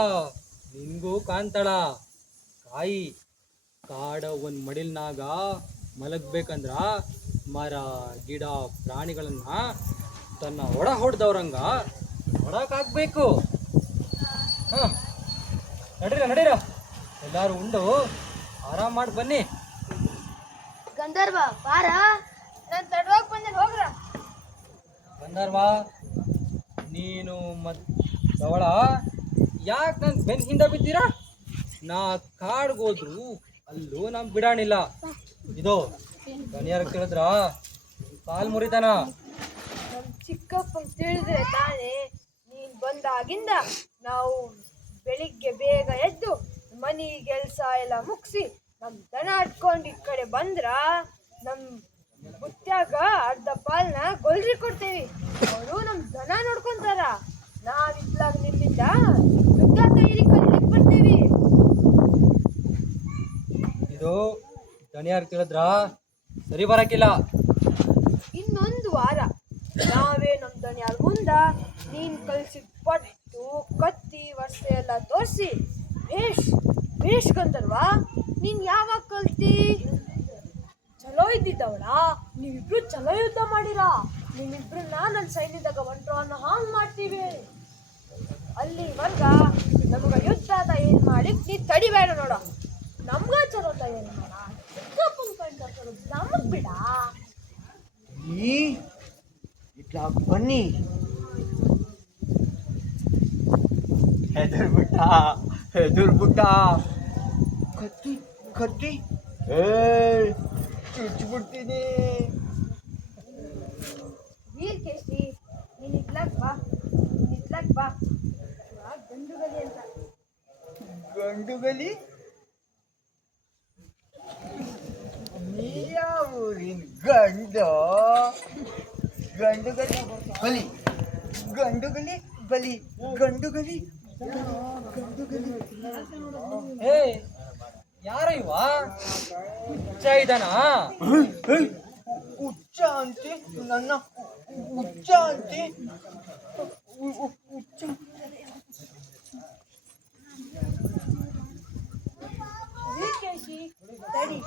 ನಿನ್ಗೂ ಕಾಣ್ತಾಳ. ಕಾಯಿ ಕಾಡ ಒಂದ್ ಮಡಿಲ್ನಾಗ ಮಲಗ್ಬೇಕಂದ್ರ ಮರ ಗಿಡ ಪ್ರಾಣಿಗಳನ್ನ ತನ್ನ ಒಡ ಹೊಡೆದವ್ರಂಗ ಹೊಡಕಾಗ್ಬೇಕು. ಹ ನಡೀರ ಎಲ್ಲಾರು ಉಂಡು ಆರಾಮ್ ಮಾಡಿ ಬನ್ನಿ. ಗಂಧರ್ವ ಬಾರ. ನಾನು ತಡವಾಗಿ ಬಂದೆ, ಹೋಗ್ರ. ಗಂಧರ್ವ ನೀನು ಮತ್ ಧವಳ ಯಾಕೆ ನನ್ ಬೆನ್ ಹಿಂದೆ ಬಿದ್ದೀರಾ? ನಾ ಕಾಡ್ಗೋದ್ರು ಅಲ್ಲೂ ನಮ್ ಬಿಡಾಣಿಲ್ಲ. ಇದು ಗಣಿಯರ್ ಕೇಳಿದ್ರ ಕಾಲ್ ಮುರಿತಾನ. ಚಿಕ್ಕಪ್ಪಂಗೆ ತಿಳಿದ್ರೆ ತಾನೇ ನೀನ್ ಬಂದಾಗಿಂದ ನಾವು ಬೆಳಿಗ್ಗೆ ಬೇಗ ಎದ್ದು ಮನಿ ಕೆಲಸ ಎಲ್ಲ ಮುಗಿಸಿ ನಮ್ ದನ ಇಟ್ಕೊಂಡು ಈ ಕಡೆ ಬಂದ್ರ ನಮ್ ಮುತ್ಯಾಗ ಅರ್ಧ ಪಾಲ್ನ ಗೊಲ್ರಿ ಕೊಡ್ತೇವಿ. ಅವರು ನಮ್ ದನ ನೋಡ್ಕೊಂತಾರ. ನಾವಿದ್ಲಾಗ ನಿಮ್ಮಿಂದ ಯುದ್ಧ ತಯಾರಿ ಕಲಿಲಿಕ್ ಬರ್ತೀವಿ. ಇದು ದಣಿಯಾರ್ ತಿಳಿದ್ರ ಸರಿ ಬರಕಿಲ್ಲ. ಇನ್ನೊಂದು ವಾರ ನಾವೇ ನಮ್ ದನಿಯಾರ್ ಮುಂದ ನೀನ್ ಕಲ್ಸಿದ ಪಟ್ಟು ಕತ್ತಿ ವರ್ಷೆ ಎಲ್ಲ ತೋರಿಸಿ ಭೇಷ್ ಗಂಧರ್ವಾ ನೀನ್ ಯಾವಾಗ ಕಲ್ತಿ? ಚಲೋ ಇದ್ದಿದ್ದವಳ ನೀವಿಬ್ರು ಚಲೋ ಯುದ್ಧ ಮಾಡಿರ. ನಿಮ್ಮಿಬ್ರನ್ನ ನನ್ನ ಸೈನ್ಯದಾಗ ಹೊಂಟ್ರು ಅನ್ನೋ ಹಾಂಗ್ ಮಾಡ್ತೀವಿ. ಅಲ್ಲಿವರ್ಗ ನಮಗ ಯುದ್ಧದ ಏನ್ ಮಾಡಿ ನೀ ತಡಿಬೇಡ ನೋಡ. ನಮ್ಗ ಚಲೋ ತಯಾರಿ ಮಾಡ ನಮಗ್ ಬಿಡ. ನೀ ಇಟ್ಲಾಗ ಬನ್ನಿ. ಹೆದರ್ಬಿಟ್ಟ ಕತ್ತಿ ಕತ್ತಿ ಚುಚ್ಬಿಡ್ತೀನಿ. ವೀರಕೇಶಿ ನೀನ್ ಇಟ್ಲಾಕ್ ಬಾ ಗಂಡುಗಲಿ ಅಂತ. ಗಂಡುಗಲಿ ನೀರಾವೂರಿನ ಗಂಡು ಗಂಡುಗಲಿ ಬಲಿ ಗಂಡುಗಲಿ ಬಲಿ ಗಂಡುಗಲಿ ಗಂಡುಗಲಿ. ಏ ಯಾರ ಇವ ಹುಚ್ಚ ಇದಾನ? ಹುಚ್ಚ ಅಂತೆ ನನ್ನ ಹುಚ್ಚ ಅಂತೆ ಹುಚ್ಚ. ವೀರಕೇಶಿ ತಡಿ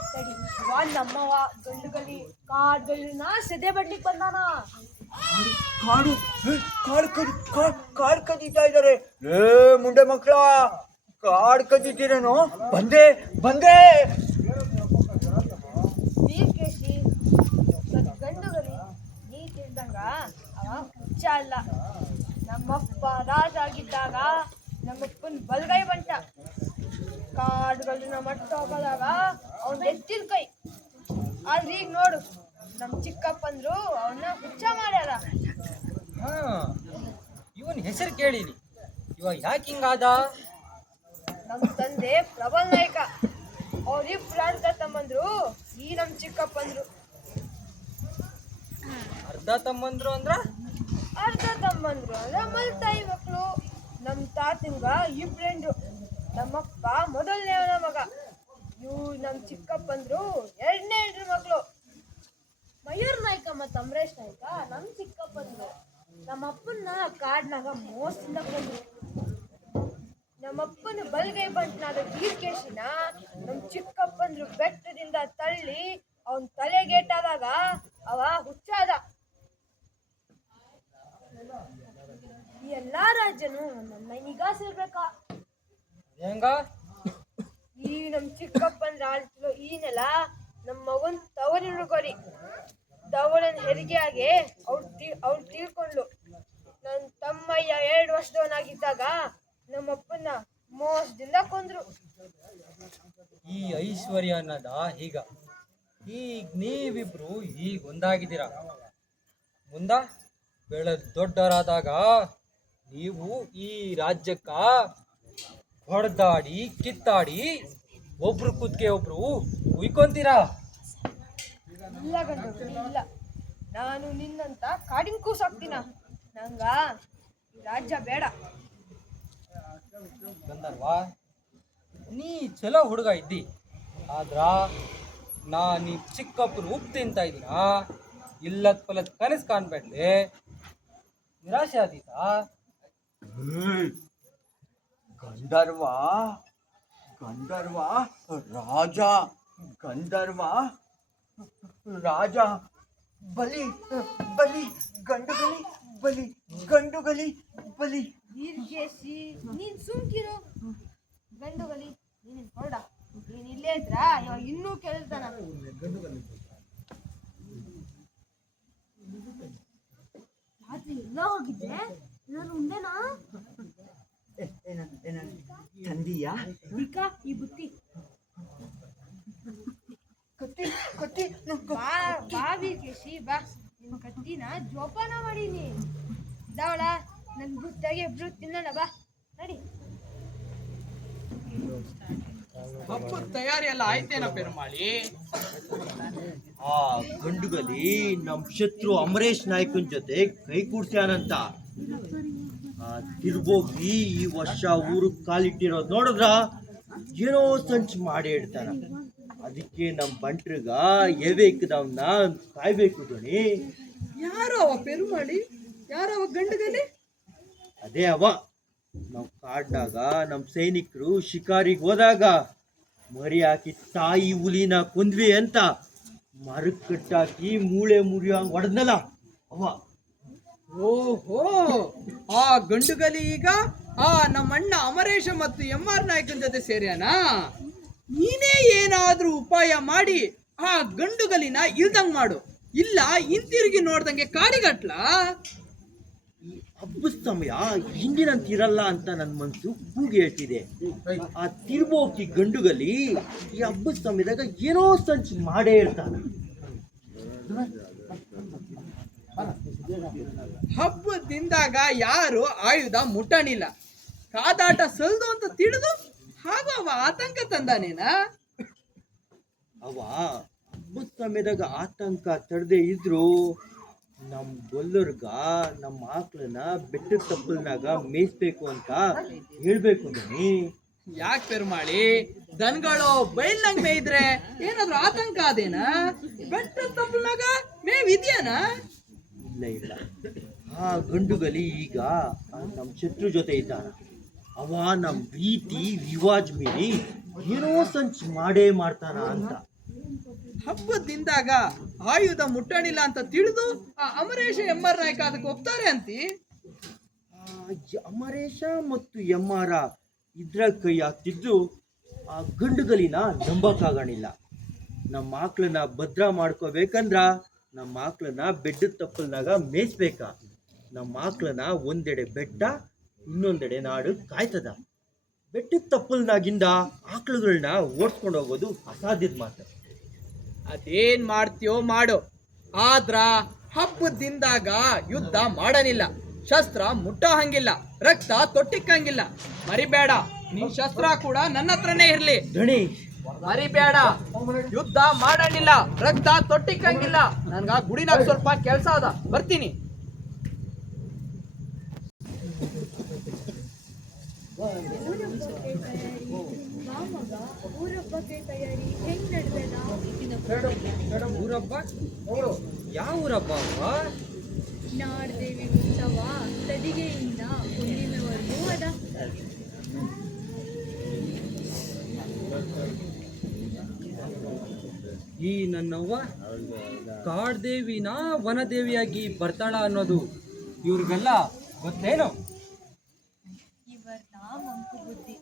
ನಮ್ಮವ ಗಂಡುಗಲಿ ಕಾಡ್ಗಳನ್ನ ಸೆದೆ ಬಡ್ಲಿಕ್ ಬಂದಾನ. ಕಾಡು ಕದೀತಾ ಇದ್ದಾರೆ. ಮುಂಡೆ ಮಕ್ಕಳ ಕಾಡು ಕದೀತೀರೇನೋ? ಬಂದೆ ವೀರಕೇಶಿ ಗಂಡುಗಲಿ ನೀ ತಿಳಿದಂಗ ಅವ ಹುಚ್ಚ ಅಲ್ಲ. ನಮ್ಮಪ್ಪ ರಾಜ ಆಗಿದ್ದಾಗ ನಮ್ಮಪ್ಪನ ಬಲಗೈ ಬಂಟ. ಕಾಡುಗಳನ್ನ ಮಟ್ಟ ಹೋಗದಾಗ ಅವನ್ ಎತ್ತಿದ ಕೈ. ಆದ್ರೆ ಈಗ ನೋಡು ನಮ್ ಚಿಕ್ಕಪ್ಪಂದ್ರು ಅವನ್ನ ಹುಚ್ಚ ಮಾಡ್ಯಾರ. ಹಾ ಇವನ್ ಹೆಸರು ಕೇಳಿನಿ. ಇವ ಯಾಕೆ ಹಿಂಗಾದ? ನಮ್ ತಂದೆ ಪ್ರಬಲ ನಾಯಕ. ಅವ್ರಿಬ್ರು ಅರ್ಧ ತಮ್ಮಂದ್ರು ಈ ನಮ್ ಚಿಕ್ಕಪ್ಪಂದ್ರು. ಅರ್ಧ ತಮ್ಮಂದ್ರು ಅಂದ್ರ ಅರ್ಧ ತಮ್ಮಂದ್ರು ಅಂದ್ರೆ ಮಲ್ತಾಯಿ ಮಕ್ಳು. ನಮ್ ತಾತಂಗ ಇಬ್ರೆಂಡ್ರು. ನಮ್ಮಪ್ಪ ಮೊದಲನೇವನ ಮಗ. ಇವು ನಮ್ ಚಿಕ್ಕಪ್ಪಂದ್ರು ಎರಡನೇ ಹೆಂಡ್ರ ಮಕ್ಳು. ಮಯೂರ್ ನಾಯ್ಕ ಮತ್ತ ಅಮರೇಶ್ ನಾಯ್ಕ ನಮ್ ಚಿಕ್ಕಪ್ಪಂದ್ರು. ನಮ್ಮಪ್ಪನ ಕಾಡ್ನಾಗ ಮೋಸದಿಂದ ಕೊಂದ್ರು. ನಮ್ಮಪ್ಪನ ಬಲ್ಗೈ ಬಂಟ್ನಾದ ವೀರಕೇಶಿನ ನಮ್ ಚಿಕ್ಕಪ್ಪಂದ್ರು ಬೆಟ್ಟದಿಂದ ತಳ್ಳಿ ಅವನ್ ತಲೆಗೇಟಾದಾಗ ಅವ ಹುಚ್ಚಾದ. ಈ ಎಲ್ಲಾ ರಾಜ್ಯನು ನನ್ನ ನಿಗಾ ಸೇರ್ಬೇಕಾ? ಹೆಂಗ? ಈ ನಮ್ ಚಿಕ್ಕಪ್ಪನ ಆಳ್ತಿರೋ ಈ ನೆಲ ನಮ್ಮ ಮಗನ್ ತವರಿ ಹುಡುಗರಿ. ದವಳನ್ ಹೆರಿಗೆಯಾಗೆ ಅವ್ಳು ತೀರ್ಕೊಂಡ್ಲು. ನನ್ ತಮ್ಮಯ್ಯ 2 ವರ್ಷದವನಾಗಿದ್ದಾಗ ನಮ್ಮಪ್ಪನ ಮೋಸದಿಂದ ಕೊಂದ್ರು. ಈ ಐಶ್ವರ್ಯ ಅನ್ನದ ಈಗ ನೀವಿಬ್ರು ಈಗ ಒಂದಾಗಿದ್ದೀರ. ಮುಂದ ಬೆಳೆದ ದೊಡ್ಡವರಾದಾಗ ನೀವು ಈ ರಾಜ್ಯಕ್ಕ ಹೊಡೆದಾಡಿ ಕಿತ್ತಾಡಿ ಒಬ್ರು ಕುದ್ಕೆ ಒಬ್ರು ಉಯ್ಕೊಂತೀರಾ? ಇಲ್ಲ ಗಂಡು ಇಲ್ಲ. ನಾನು ನಿನ್ನಂತ ಕಾಡಿನ ಕೂಸಾಕ್ತೀನ. ನಂಗ ಈ ರಾಜ್ಯ ಬೇಡ. ಗಂಧರ್ವ ನೀ ಚಲೋ ಹುಡುಗ ಇದ್ದಿ. ಆದ್ರ ನೀ ಚಿಕ್ಕಪ್ಪನ ಉಪ್ಪು ತಿಂತ ಇದ್ದೀನ. ಇಲ್ಲದ ಪಲದ ಕನಸು ಕಾಣ್ಬೇಡ್ಲೆ. ನಿರಾಶೆ ಆದೀತಾ? ಗಂಧರ್ವ ರಾಜ ರಾಜ ಬಲಿ ಗಂಡುಗಲಿ ಬಲಿ. ವೀರಕೇಶಿ ನೀನ್ ಸುಮ್ಕಿರು. ಗಂಡುಗಲಿ ನೀನ್ ಹೊರಡ. ನೀನ್ ಇಲ್ಲೇ ಇದ್ರ ಇವಾಗ ಇನ್ನೂ ಕೇಳ್ತಾನ. ರಾತ್ರಿ ಎಲ್ಲ ಹೋಗಿದ್ದೆ. ನಾನು ಉಂಡೆನಾ? ತಂದೀಯಾ? ಈ ಬುತ್ತಿ ಕತ್ತಿ ಬಾ ವೀರಕೇಶಿ ಬಾ. ನಿನ್ ಕತ್ತಿ ದಿನ ಜೋಪಾನ ಮಾಡೀನಿ. ದಾವಳ ನನ್ ಗುತ್ತಾಗಿ ಇಬ್ರು ತಿನ್ನೋಣ ಬಾ ನಡಿ. ಹಬ್ಬದ ತಯಾರಿ ಎಲ್ಲ ಆಯ್ತೇನ ಪೆರುಮಾಳಿ? ಆ ಗಂಡುಗಲಿ ನಮ್ ಶತ್ರು ಅಮರೇಶ್ ನಾಯ್ಕನ್ ಜೊತೆ ಕೈ ಕೂಡ್ಸ್ಯಾನಂತ. ಆ ತಿರ್ಬೋಗಿ ಈ ವರ್ಷ ಊರಿಗೆ ಕಾಲಿಟ್ಟಿರೋದ್ ನೋಡಿದ್ರ ಏನೋ ಸಂಚ್ ಮಾಡಿ ಇಡ್ತಾನ. ಅದಕ್ಕೆ ನಮ್ ಬಂಟ್ರಿಗ ಏಬೇಕದವ್ನ ಕಾಯ್ಬೇಕು ದಣಿ. ಯಾರೋ ಅವ ಪೆರುಮಾಳಿ? ಯಾರವ ಗಂಡಗಲಿ? ಅದೇ ಅವ ನಾವ್ ಕಾಡ್ನಾಗ ನಮ್ ಸೈನಿಕರು ಶಿಕಾರಿಗೆ ಹೋದಾಗ ಮರಿ ಹಾಕಿ ತಾಯಿ ಹುಲಿನ ಕೊಂದ್ವಿ ಅಂತ ಮರಕ್ ಕಟ್ಟಾಕಿ ಮೂಳೆ ಮುರಿಯಂಗ್ ಹೊಡೆದ್ನಲ್ಲ ಅವ. ಓಹೋ, ಆ ಗಂಡುಗಲಿ ಈಗ ಆ ನಮ್ಮಣ್ಣ ಅಮರೇಶ ಮತ್ತು MR ನಾಯ್ಕನ್ ಜೊತೆ ಸೇರ್ಯಾನ. ನೀನೇ ಏನಾದ್ರೂ ಉಪಾಯ ಮಾಡಿ ಆ ಗಂಡುಗಲಿನ ಇಲ್ದಂಗ್ ಮಾಡು, ಇಲ್ಲ ಹಿಂತಿರುಗಿ ನೋಡ್ದಂಗೆ ಕಾಡಿಗಟ್ಲ. ಈ ಹಬ್ಬದ ಸಮಯ ಹಿಂದಿನಂತಿರಲ್ಲ ಅಂತ ನನ್ನ ಮನ್ಸು ಕೂಗಿ ಹೇಳ್ತಿದೆ. ಆ ತಿರ್ಬೋಕಿ ಗಂಡುಗಲಿ ಈ ಹಬ್ಬದ ಸಮಯದಾಗ ಏನೋ ಸಂಚು ಮಾಡೇ ಇರ್ತಾನ. ಹಬ್ಬದಿಂದಾಗ ಯಾರು ಆಯುಧ ಮುಟ್ಟಣಿಲ್ಲ, ಕಾದಾಟ ಸಲ್ದು ಅಂತ ತಿಳಿದು ಹಾಗೂ ಅವ ಆತಂಕ ತಂದಾನೇನ? ಅವ ಹಬ್ಬದ ಸಮಯದಾಗ ಆತಂಕ ತಡದೆ ಇದ್ರು ನಮ್ ಗೊಲ್ಲರ್ಗ ನಮ್ಮ ಆಕಳನ್ನ ಬೆಟ್ಟದ ತಪ್ಪಲ್ನಾಗ ಮೇಯಿಸ್ಬೇಕು ಅಂತ ಹೇಳ್ಬೇಕು ದಣಿ. ಯಾಕೆ ಪೆರುಮಾಳಿ? ದನಗಳು ಬೈಲ್ನಾಗ ಮೇಯ್ದ್ರೆ ಏನಾದ್ರು ಆತಂಕ ಅದೇನ? ಬೆಟ್ಟದ ತಪ್ಪಲ್ನಾಗ ಮೇವ್ ಇದೆಯಾನ? ಇಲ್ಲ ಇಲ್ಲ, ಆ ಗಂಡುಗಲಿ ಈಗ ನಮ್ ಶತ್ರು ಜೊತೆ ಇದ್ದಾನ. ಅವ ನಮ್ ರೀತಿ ರಿವಾಜ್ ಮೀರಿ ಏನೋ ಸಂಚ್ ಮಾಡೇ ಮಾಡ್ತಾನ ಅಂತ. ಹಬ್ಬದಿಂದಾಗ ಆಯುಧ ಮುಟ್ಟಣಿಲ್ಲ ಅಂತ ತಿಳಿದು ಆ ಅಮರೇಶ MR ನಾಯ್ಕ ಅದಕ್ಕೆ ಒಪ್ತಾರೆ ಅಂತಿ? ಅಮರೇಶ ಮತ್ತು MR ಇದ್ರ ಕೈ ಹಾಕ್ತಿದ್ರು ಆ ಗಂಡುಗಲಿನ ನಂಬಕ್ಕಾಗಣಿಲ್ಲ. ನಮ್ಮ ಆಕಳನ್ನ ಭದ್ರ ಮಾಡ್ಕೋಬೇಕಂದ್ರ ನಮ್ಮ ಆಕಳನ್ನ ಬೆಟ್ಟದ ತಪ್ಪಲ್ನಾಗ ಮೇಯಿಸ್ಬೇಕ. ನಮ್ಮ ಆಕಳನ್ನ ಒಂದೆಡೆ ಬೆಟ್ಟ ಇನ್ನೊಂದೆಡೆ ನಾಡು ಕಾಯ್ತದ. ಬೆಟ್ಟದ ತಪ್ಪಲ್ನಾಗಿಂದ ಆಕಳುಗಳನ್ನ ಓಡಿಸ್ಕೊಂಡು ಹೋಗೋದು ಅಸಾಧ್ಯದ ಮಾತು. ಅದೇನ್ ಮಾಡ್ತೀಯೋ ಮಾಡು, ಆದ್ರ ಹಬ್ಬದಿಂದಾಗ ಯುದ್ಧ ಮಾಡನಿಲ್ಲ, ಶಸ್ತ್ರ ಮುಟ್ಟೋ ಹಂಗಿಲ್ಲ, ರಕ್ತ ತೊಟ್ಟಿಕ್ಕಂಗಿಲ್ಲ. ಮರಿಬೇಡ, ನಿನ್ ಶಸ್ತ್ರ ಕೂಡ ನನ್ನ ಹತ್ರನೇ ಇರ್ಲಿ. ದಣಿ ಮರಿಬೇಡ, ಯುದ್ಧ ಮಾಡಣಿಲ್ಲ, ರಕ್ತ ತೊಟ್ಟಿಕ್ಕಂಗಿಲ್ಲ. ನನ್ಗ ಗುಡಿನಾಗ ಸ್ವಲ್ಪ ಕೆಲ್ಸ ಅದ, ಬರ್ತೀನಿ. ಊರಬ್ಬಕ್ಕೆ ತಯಾರಿ ಹೆಂಗ್ ನಡೆದ? ಊರಬ್ಬ? ಯಾವ ಊರಬ್ಬ ಅಪ್ಪ? ನಾಡದೇವಿ ಉತ್ಸವ ತದಿಗೆಯಿಂದ ಹುಣ್ಣಿಮೆವರೆಗೂ ಅದ. ಈ ನನ್ನವ್ವ ಕಾಡ್ದೇವಿನ ವನದೇವಿಯಾಗಿ ಬರ್ತಾಳ ಅನ್ನೋದು ಇವ್ರಿಗೆಲ್ಲ ಗೊತ್ತೇನು? ಇವರ್ನ ಮಂಕು ಬುದ್ಧಿ.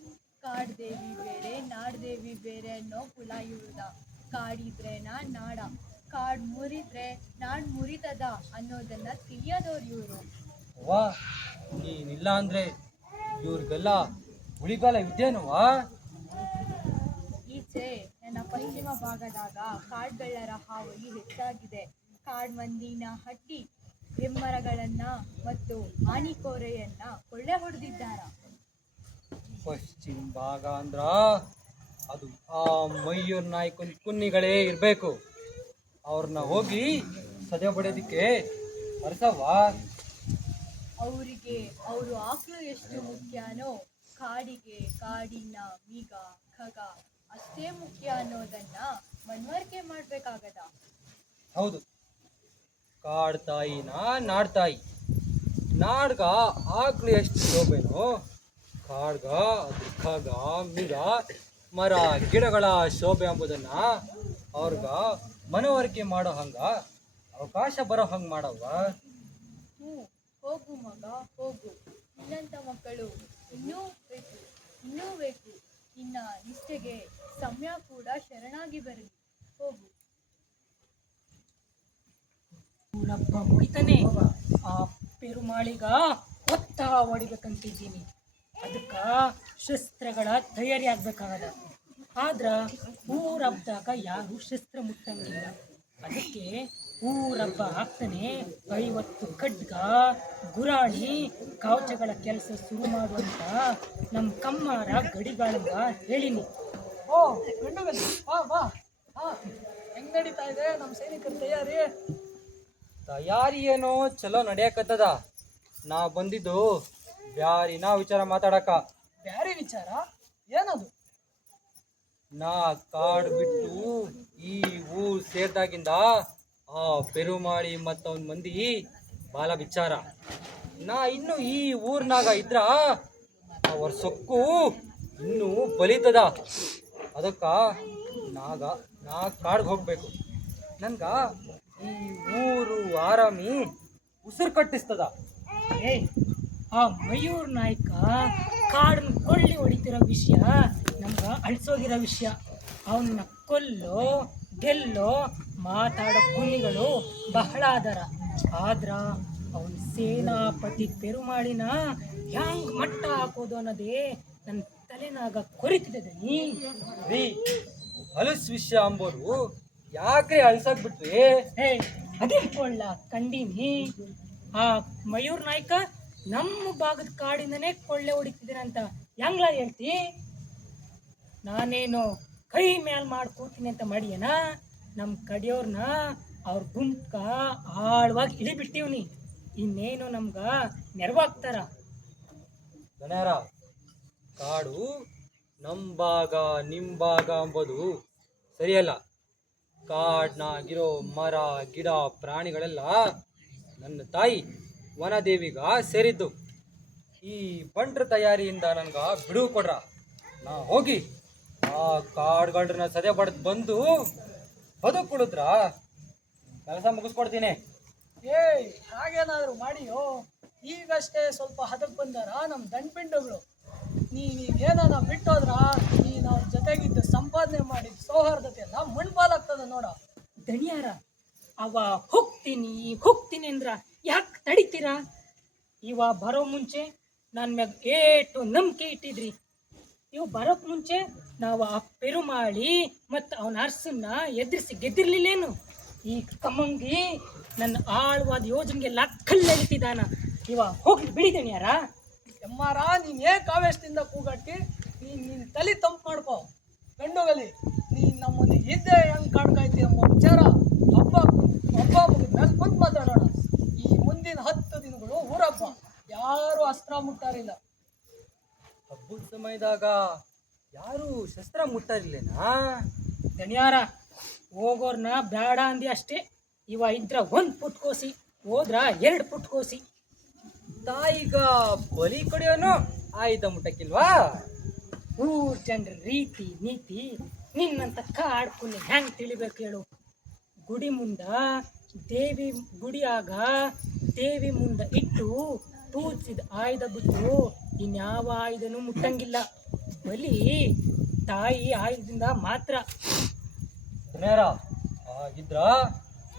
ಕಾಡ್ದೇವಿ ಬೇರೆ ನಾಡದೇವಿ ಬೇರೆ ಅನ್ನೋ ಕುಲ ಇವ್ರದ. ಕಾಡಿದ್ರೇನ ನಾಡ, ಕಾಡ್ ಮುರಿದ್ರೆ ನಾಡ್ ಮುರಿತದ ಅನ್ನೋದನ್ನ ತಿಳಿಯದವ್ರು ಇವರು. ಅವ್ವ ನೀನಿಲ್ಲ ಅಂದ್ರೆ ಇವ್ರಿಗೆಲ್ಲ ಉಳಿಗಾಲ ಇದ್ದೇನುವಾ? ಈಚೆ ನನ್ನ ಪಶ್ಚಿಮ ಭಾಗದಾಗ ಕಾಡ್ಗಳ್ಳರ ಹಾವಳಿ ಹೆಚ್ಚಾಗಿದೆ. ಕಾಡ್ ಮಂದಿನ ಹಟ್ಟಿ ಹೆಮ್ಮರಗಳನ್ನ ಮತ್ತು ಆನಿಕೋರೆಯನ್ನ ಕೊಳ್ಳೆ ಹೊಡೆದಿದ್ದಾರ. ಪಶ್ಚಿಮ ಭಾಗ ಅಂದ್ರ ಅದು ಆ ಮಯೂರ್ ನಾಯ್ಕನ್ ಕುನ್ನಿಗಳೇ ಇರಬೇಕು. ಅವ್ರನ್ನ ಹೋಗಿ ಸದೆ ಬಡಿಯೋದಕ್ಕೆ ಅರ್ಸವ್ವ. ಅವರಿಗೆ ಅವರು ಆಕಳು ಎಷ್ಟು ಮುಖ್ಯನೋ ಕಾಡಿಗೆ ಕಾಡಿನ ಮೀಗ ಖಗ ಅಷ್ಟೇ ಮುಖ್ಯ ಅನ್ನೋದನ್ನ ಮನವರಿಕೆ ಮಾಡ್ಬೇಕಾಗದ. ಹೌದು, ಕಾಡ್ ತಾಯಿನ ನಾಡ್ತಾಯಿ. ನಾಡ್ಗ ಆಕಳು ಎಷ್ಟು ಶೋಭೆನೋ ಕಾಡ್ಗ ಅದ್ರ ಖಗ ಮಿಗ ಮರ ಗಿಡಗಳ ಶೋಭೆ ಎಂಬುದನ್ನ ಅವ್ರಿಗ ಮನವರಿಕೆ ಮಾಡೋ ಹಂಗ ಅವಕಾಶ ಬರೋ ಹಂಗೆ ಮಾಡವ್ವ. ಹೋಗು ಮಗ ಹೋಗು, ನಿನ್ನಂಥ ಮಕ್ಕಳು ಇನ್ನೂ ಬೇಕು. ನಿನ್ನ ನಿಷ್ಠೆಗೆ ಸಮಯ ಕೂಡ ಶರಣಾಗಿ ಬರಲಿ. ಹೋಗು. ಊರಬ್ಬ ಮುಗಿತಾನೆ ಆ ಪೆರುಮಾಳಿಗ ಒತ್ತ ಹೊಡಿಬೇಕಂತಿದ್ದೀನಿ. ಅದಕ್ಕ ಶಸ್ತ್ರಗಳ ತಯಾರಿ ಆಗ್ಬೇಕಾಗದ. ಆದ್ರ ಊರಬ್ಬದಾಗ ಯಾರು ಶಸ್ತ್ರ ಮುಟ್ಟಂಗಿಲ್ಲ. ಅದಕ್ಕೆ ಊರಬ್ಬ ಆಗ್ತಾನೆ 50 ಖಡ್ಗ ಗುರಾಣಿ ಕವಚಗಳ ಕೆಲಸ ಶುರು ಮಾಡುವಂತ ನಮ್ಮ ಕಮ್ಮಾರ ಗಡಿಗಾಳಂಗ ಹೇಳಿನಿ. ಓ ಗಂಡುಗಲಿ ಬಾ ಬಾ. ಹಾ, ಹೆಂಗ್ ನಡೀತಾ ಇದೆ ನಮ್ಮ ಸೈನಿಕರ ತಯಾರಿ? ತಯಾರಿ ಏನೋ ಚಲೋ ನಡೆಯಕತ್ತದ. ನಾ ಬಂದಿದ್ದು ಬ್ಯಾರಿನ ವಿಚಾರ ಮಾತಾಡಕ. ಬ್ಯಾರೆ ವಿಚಾರ ಏನದು? ನಾ ಕಾಡು ಬಿಟ್ಟು ಈ ಊರ್ ಸೇರ್ದಾಗಿಂದ ಆ ಪೆರುಮಾಳಿ ಮತ್ತವನ್ ಮಂದಿ ಬಾಲ ವಿಚಾರ. ನಾ ಇನ್ನು ಈ ಊರ್ನಾಗ ಇದ್ರ ಅವ್ರ ಸೊಕ್ಕು ಇನ್ನೂ ಬಲಿತದ. ಅದಕ್ಕ ನಾ ಕಾಡ್ಗೆ ಹೋಗ್ಬೇಕು. ನನ್ಗ ಈ ಊರು ಆರಾಮಿ ಉಸಿರು ಕಟ್ಟಿಸ್ತದ. ಏಯ್, ಆ ಮಯೂರ್ ನಾಯ್ಕ ಕಾಡನ್ನ ಕೊಳ್ಳಿ ಹೊಡಿತಿರೋ ವಿಷಯ ನಮ್ಗ ಅಳಿಸೋಗಿರೋ ವಿಷಯ. ಅವನ್ನ ಕೊಲ್ಲೋ ಗೆಲ್ಲೋ ಮಾತಾಡೋ ಕೂಲಿಗಳು ಬಹಳ ಅದರ. ಆದ್ರ ಅವನ ಸೇನಾಪತಿ ಪೆರುಮಾಳಿನ ಹ್ಯಾಂಗ್ ಮಟ್ಟ ಹಾಕೋದು ಅನ್ನೋದೇ ನನ್ನ ತಲೆನಾಗ ಕೊರಿತಿದೆ ದನಿ. ರೀ, ಹೊಲಸ್ ವಿಷಯ ಅಂಬೋರು ಯಾಕೆ ಅಳ್ಸಕ್ ಬಿಟ್ರಿ? ಹೇ, ಅದೇ ಕೊಳ್ಳ ಕಂಡೀನಿ. ಆ ಮಯೂರ್ ನಾಯ್ಕ ನಮ್ಮ ಭಾಗದ ಕಾಡಿಂದನೇ ಕೊಳ್ಳೆ ಹೊಡಿತಿದ್ದೀರಂತ ಹೆಂಗ್ಲ ಹೇಳ್ತಿ? ನಾನೇನು ಕೈ ಮ್ಯಾಲ್ ಮಾಡಿ ಕೂತೀನಿ ಅಂತ ಮಾಡಿಯನ? ನಮ್ಮ ಕಡಿಯೋರ್ನ ಅವ್ರ ಗುಂಪ್ಕ ಆಳವಾಗಿ ಇಳಿಬಿಟ್ಟಿವ್ನಿ. ಇನ್ನೇನು ನಮ್ಗ ನೆರವಾಗ್ತಾರ. ದಣ್ಯಾರ, ಕಾಡು ನಮ್ಮ ಭಾಗ ನಿಮ್ಮ ಭಾಗ ಅಂಬೋದು ಸರಿಯಲ್ಲ. ಕಾಡ್ನಾಗಿರೋ ಮರ ಗಿಡ ಪ್ರಾಣಿಗಳೆಲ್ಲ ನನ್ನ ತಾಯಿ ವನದೇವಿಗ ಸೇರಿದ್ದು. ಈ ಬಂಟ್ರ ತಯಾರಿಯಿಂದ ನನ್ಗ ಬಿಡುವು ಕೊಡ್ರ. ನಾ ಹೋಗಿ ಆ ಕಾಡುಗಳನ್ನ ಸದೆ ಬಡ್ದು ಬಂದು ಬದುಕುಳಿದ್ರ ಕೆಲಸ ಮುಗಿಸ್ಕೊಡ್ತೀನಿ. ಏಯ್, ಹಾಗೇನಾದ್ರು ಮಾಡಿಯೋ? ಈಗಷ್ಟೇ ಸ್ವಲ್ಪ ಹದಕ್ಕೆ ಬಂದಾರ ನಮ್ಮ ದಂಡ್ಪಿಂಡಗಳು. ನೀವೇನಾನ ಬಿಟ್ಟೋದ್ರ ನೀನು ಅವ್ರ ಜೊತೆಗಿದ್ದು ಸಂಪಾದನೆ ಮಾಡಿದ ಸೌಹಾರ್ದತೆ ಎಲ್ಲ ಮಣ್ಪಾಲಾಗ್ತದ ನೋಡ. ದಣಿಯಾರ, ಅವ ಹೋಗ್ತೀನಿ ಅಂದ್ರ ಯಾಕೆ ತಡಿತೀರಾ? ಇವ ಬರೋ ಮುಂಚೆ ನನ್ನ ಮ್ಯಾಗ ಏಟು ನಂಬಿಕೆ ಇಟ್ಟಿದ್ರಿ. ಇವು ಬರೋಕ್ ಮುಂಚೆ ನಾವು ಆ ಪೆರುಮಾಳಿ ಮತ್ತು ಅವನ ಅರಸನ್ನ ಎದುರಿಸಿ ಗೆದ್ದಿರ್ಲಿಲ್ಲೇನು? ಈ ಕಮ್ಮಂಗಿ ನನ್ನ ಆಳವಾದ ಯೋಜನೆಗೆ ಲಕ್ಕಲ್ಲೆಳಿತಿದ್ದಾನ. ಇವ ಹೋಗ್ಲಿ ಬಿಡಿ ದಣಿಯಾರ. ಎಮ್ಮಾರ, ನೀನು ಏಕೆ ಆವೇಶದಿಂದ ಕೂಗಟ್ಟಿ ನೀನು ತಲೆ ತಂಪು ಮಾಡ್ಕೋ. ಗಂಡುಗಲಿ, ನೀನು ನಮ್ಮಲ್ಲಿ ಇದ್ದೇ ಹೆಂಗೆ ಕಾಡ್ಕಾಯ್ತಿ ಎಂಬ ವಿಚಾರ ಹಬ್ಬ ಮುಗಿದ ಮೇಲೆ ಕುಂತು ಮಾತಾಡೋಣ. ಈ ಮುಂದಿನ 10 ದಿನಗಳು ಊರಬ್ಬ, ಯಾರು ಅಸ್ತ್ರ ಮುಟ್ಟಾರಿಲ್ಲ. ಹಬ್ಬದ ಸಮಯದಾಗ ಯಾರು ಶಸ್ತ್ರ ಮುಟ್ಟಾರಿಲ್ಲೇನಾ? ದಣಿಯಾರ, ಹೋಗೋರ್ನ ಬೇಡ ಅಂದಿ ಅಷ್ಟೇ. ಇವ ಇದ್ರ 1 ಪುಟ್ ಕೋಸಿ, ಹೋದ್ರ 2 ಪುಟ್ ಕೋಸಿ. ತಾಯಿಗ ಬಲಿ ಕಡಿಯೋನು ಆಯುಧ ಮುಟ್ಟಕ್ಕಿಲ್ವಾ? ಊರ್ ಜನರ ರೀತಿ ನೀತಿ ನಿನ್ನಂತ ಕಾಡ್ಕೊಂಡು ಹೆಂಗ್ ತಿಳಿಬೇಕು ಹೇಳು? ಗುಡಿ ಮುಂದ ಗುಡಿಯಾಗ ದೇವಿ ಮುಂದ ಇಟ್ಟು ಪೂಜಿಸಿದ ಆಯುಧ ಬಿಟ್ಟು ಇನ್ಯಾವ ಆಯುಧನೂ ಮುಟ್ಟಂಗಿಲ್ಲ. ಬಲಿ ತಾಯಿ ಆಯುಧದಿಂದ ಮಾತ್ರ. ನೇರ ಆಗಿದ್ರ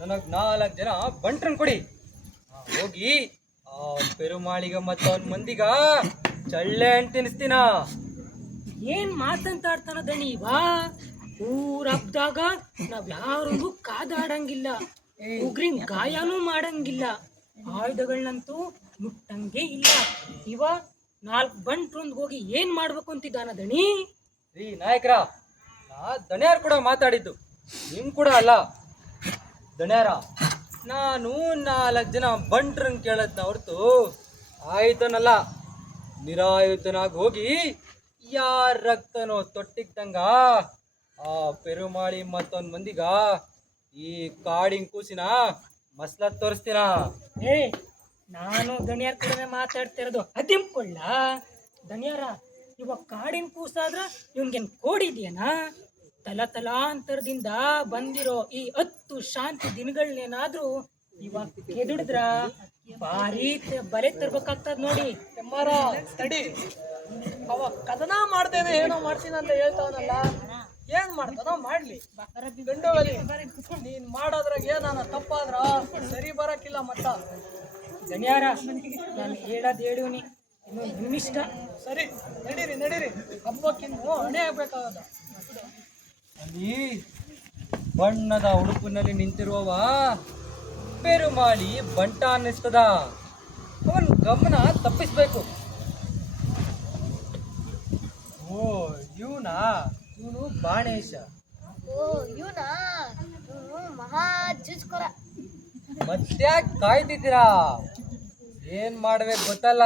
ನನಗೆ 4 ಜನ ಬಂಟ್ರನ್ ಕೊಡಿ. ಹೋಗಿ ಆ ಪೆರುಮಾಳಿಗ ಮತ್ತು ಅವನ ಮಂದಿಗ ಚಳ್ಳೆ ಅಂತ ತಿನ್ನಿಸ್ತೀನ. ಏನ್ ಮಾತಂತಾಡ್ತಾನ ದಣಿ ಬಾ? ಊರ್ ಹಬ್ದಾಗ ನಾವ್ ಯಾರಿಗೂ ಕಾದಾಡಂಗಿಲ್ಲ, ಉಗ್ರಿನ್ ಗಾಯನೂ ಮಾಡಂಗಿಲ್ಲ, ಆಯುಧಗಳನ್ನಂತೂ ಮುಟ್ಟಂಗೆ ಇಲ್ಲ. ಇವ 4 ಬಂಟ್ರೊಂದ್ ಹೋಗಿ ಏನ್ ಮಾಡ್ಬೇಕು ಅಂತಿದ್ದಾನ ದಣಿ? ರೀ ನಾಯಕರ, ನಾ ದಣ್ಯಾರ್ ಕೂಡ ಮಾತಾಡಿದ್ದು, ನಿಮ್ ಕೂಡ ಅಲ್ಲ. ದಣ್ಯಾರ, ನಾನು 4 ಜನ ಬಂಟ್ರನ್ ಕೇಳದ್ನ ಹೊರತು ಆಯುಧನಲ್ಲ. ನಿರಾಯುಧನಾಗಿ ಹೋಗಿ ಯಾರ ರಕ್ತನೋ ತೊಟ್ಟಿಗ್ದಂಗ ಆ ಪೆರುಮಾಳಿ ಮತ್ತೊಂದ್ ಮಂದಿಗ ಈ ಕಾಡಿನ ಕೂಸಿನ ಮಸ್ಲ ತೋರಿಸ್ತೀನ. ಏ, ನಾನು ದಣಿಯಾರ ಕಡೆ ಮಾತಾಡ್ತಿರೋದು ಹದಿಂಕೊಳ್ಳ. ದಣಿಯಾರ, ಇವ ಕಾಡಿನ ಕೂಸಾದ್ರ ಇವನ್ಗೇನ್ ಕೋಡಿದ್ಯೇನ? ತಲಾಂತರದಿಂದ ಬಂದಿರೋ ಈ 10 ಶಾಂತಿ ದಿನಗಳನ್ನೇನಾದ್ರೂ ಇವಾಗ ಕೆದುಡಿದ್ರ ಭಾರಿ ಬಲೆ ತರ್ಬೇಕಾಗ್ತದ ನೋಡಿ. ಎಮ್ಮಾರ, ತಡಿ. ಅವ ಕದನ ಮಾಡ್ತೇನೆ ಏನೋ ಮಾಡ್ತೀನಿ ಅಂತ ಹೇಳ್ತಾವನಲ್ಲ, ಏನ್ ಮಾಡ್ತಾನೋ ಮಾಡ್ಲಿ. ಗಂಡುಗಲಿ, ನೀನ್ ಮಾಡೋದ್ರಾಗ ಏನಾನ ತಪ್ಪಾದ್ರ ಸರಿ ಬರಕಿಲ್ಲ ಮತ್ತ. ದಣಿಯಾರ, ನಾನು ಹೇಳೋದು ಹೇಳುವನಿ, ಇನ್ನು ನಿಮ್ಮಿಷ್ಟ. ಸರಿ, ನಡೀರಿ ಹಬ್ಬಕ್ಕಿನ್ನು ಹಣೆ ಆಗ್ಬೇಕಾಗದ. ಅಲ್ಲಿ ಬಣ್ಣದ ಉಡುಪಿನಲ್ಲಿ ನಿಂತಿರುವವ ಪೆರುಮಾಳಿ ಬಂಟ ಅನ್ನಿಸ್ತದ. ಅವನ ಗಮನ ತಪ್ಪಿಸ್ಬೇಕು. ಓ ಇವನು ಬಾಣೇಶ. ಓ ಇವನಾ ಇವನು ಮಹಾ ಜುಜ್ಕೊರ. ಮತ್ತ್ಯಾಕೆ ಕಾಯ್ತಿದ್ದೀರಾ? ಏನ್ ಮಾಡ್ಬೇಕು ಗೊತ್ತಲ್ಲ,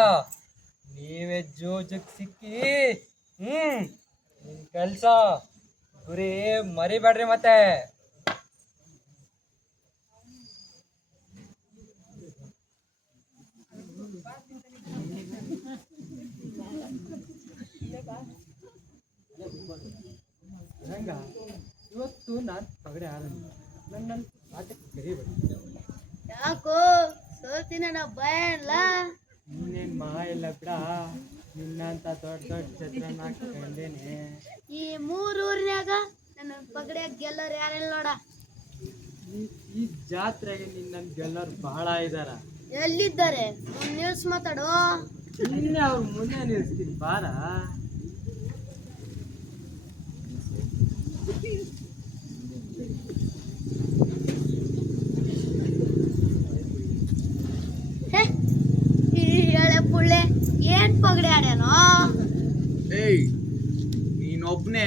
ನೀವೇ ಜೋಜಕ್ ಸಿಕ್ಕಿ ನಿನ್ ಕೆಲ್ಸ ಗುರಿ ಮರಿಬೇಡ್ರಿ ಮತ್ತೆ. ಇವತ್ತು ನಾನು ಪಗಡೆ ಆಡಂಗಿಲ್ಲ, ನನ್ನ ಆಟಕ್ಕೆ ಕರಿಬೇಡಿ. ಯಾಕೋ ಸೋತಿನ ನಾ ಭಯ ಇನ್ನೇನು ಮಹಾ ಇಲ್ಲ ಬಿಡ, ನಿನ್ನಂತ ದೊಡ್ಡ ದೊಡ್ಡ ಛತ್ರನ ಕಂಡೇನೆ. ಈ ಮೂರೂರಿನಾಗ ನನ್ನ ಪಗಡೆ ಗೆಲ್ಲೋರು ಯಾರೆಲ್ಲ ನೋಡ. ಈ ಜಾತ್ರೆಗೆ ನಿನ್ನ ಗೆಲ್ಲೋರು ಬಹಳ ಇದಾರ. ಎಲ್ಲಿದ್ದಾರೆ ನಿಲ್ಸ್ ಮಾತಾಡೋ. ನಿನ್ನೆ ಅವ್ರ ಮುಂದೆ ನಿಲ್ಸ್ತೀನಿ ಬಾರ. ಈ ಎಳೆ ಪುಳ್ಳೆ ಏನ್ ಪಗಡೆ ಆಡ್ಯಾನೋ. ಏಯ್ ನೀನೊಬ್ನೇ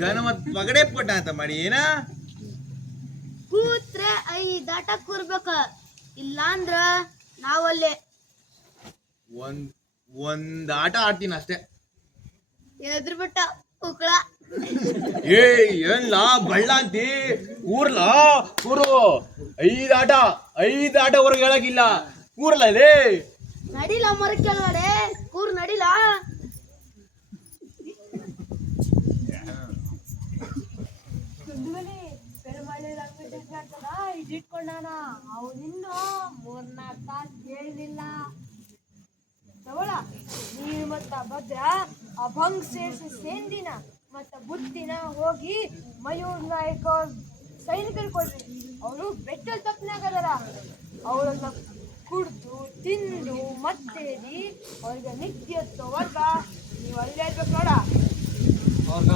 ಗಣಮತ್ ಪಗಡೆ ಪಟ್ಟ ಅಂತ ಮಾಡಿ ಏನ? ಕೂತ್ರೆ 5 ಆಟ ಕೂರ್ಬೇಕ, ಇಲ್ಲಾಂದ್ರ ನಾವಲ್ಲೇ ಒಂದ್ ಆಟ ಆಡ್ತೀನಿ ಅಷ್ಟೇ. ಎದ್ರು ಬಿಟ್ಟ ಉಕ್ಳ. ಏಯ್ ಏನ್ಲ ಬಳ್ಳ ಅಂತಿ ಕೂರ್ಲಾ ಕೂರು. 5 ಆಟವರೆಗೆ ಹೇಳಕ್ಕಿಲ್ಲ, ಕೂರ್ಲ ಲೇ. ನಡಿಲ ಮರ ಕೆಳಗಡೆ ಕೂರ್ ನಡಿಲ. ಇಟ್ಕೊಂಡಾನ ಅವನಿನ್ನು 3-4 ತಾಸು ಕೇಳಿಲ್ಲ. ತಗೊಳ ನೀ ಮತ್ತ ಭದ್ರ ಅಭಂಗ್ ಸೇರಿಸಿ ಸೇಂದಿನ ಮತ್ತ ಬುತ್ತಿನ ಹೋಗಿ ಮಯೂರ್ ನಾಯಕ ಸೈನಿಕರು ಕೊಡ್ರಿ. ಅವರು ಬೆಟ್ಟಲ್ ತಪ್ಪನಾಗದಾರ. ಅವರನ್ನ ಕುಡ್ದು ತಿಂದು ಮತ್ತೇರಿ ಅವ್ರಿಗೆ ನಿತ್ಯ ತವರ್ಗ ನೀವು ಅಲ್ಲೇ ಇರ್ಬೇಕು ನೋಡ. ಅವ್ರಗ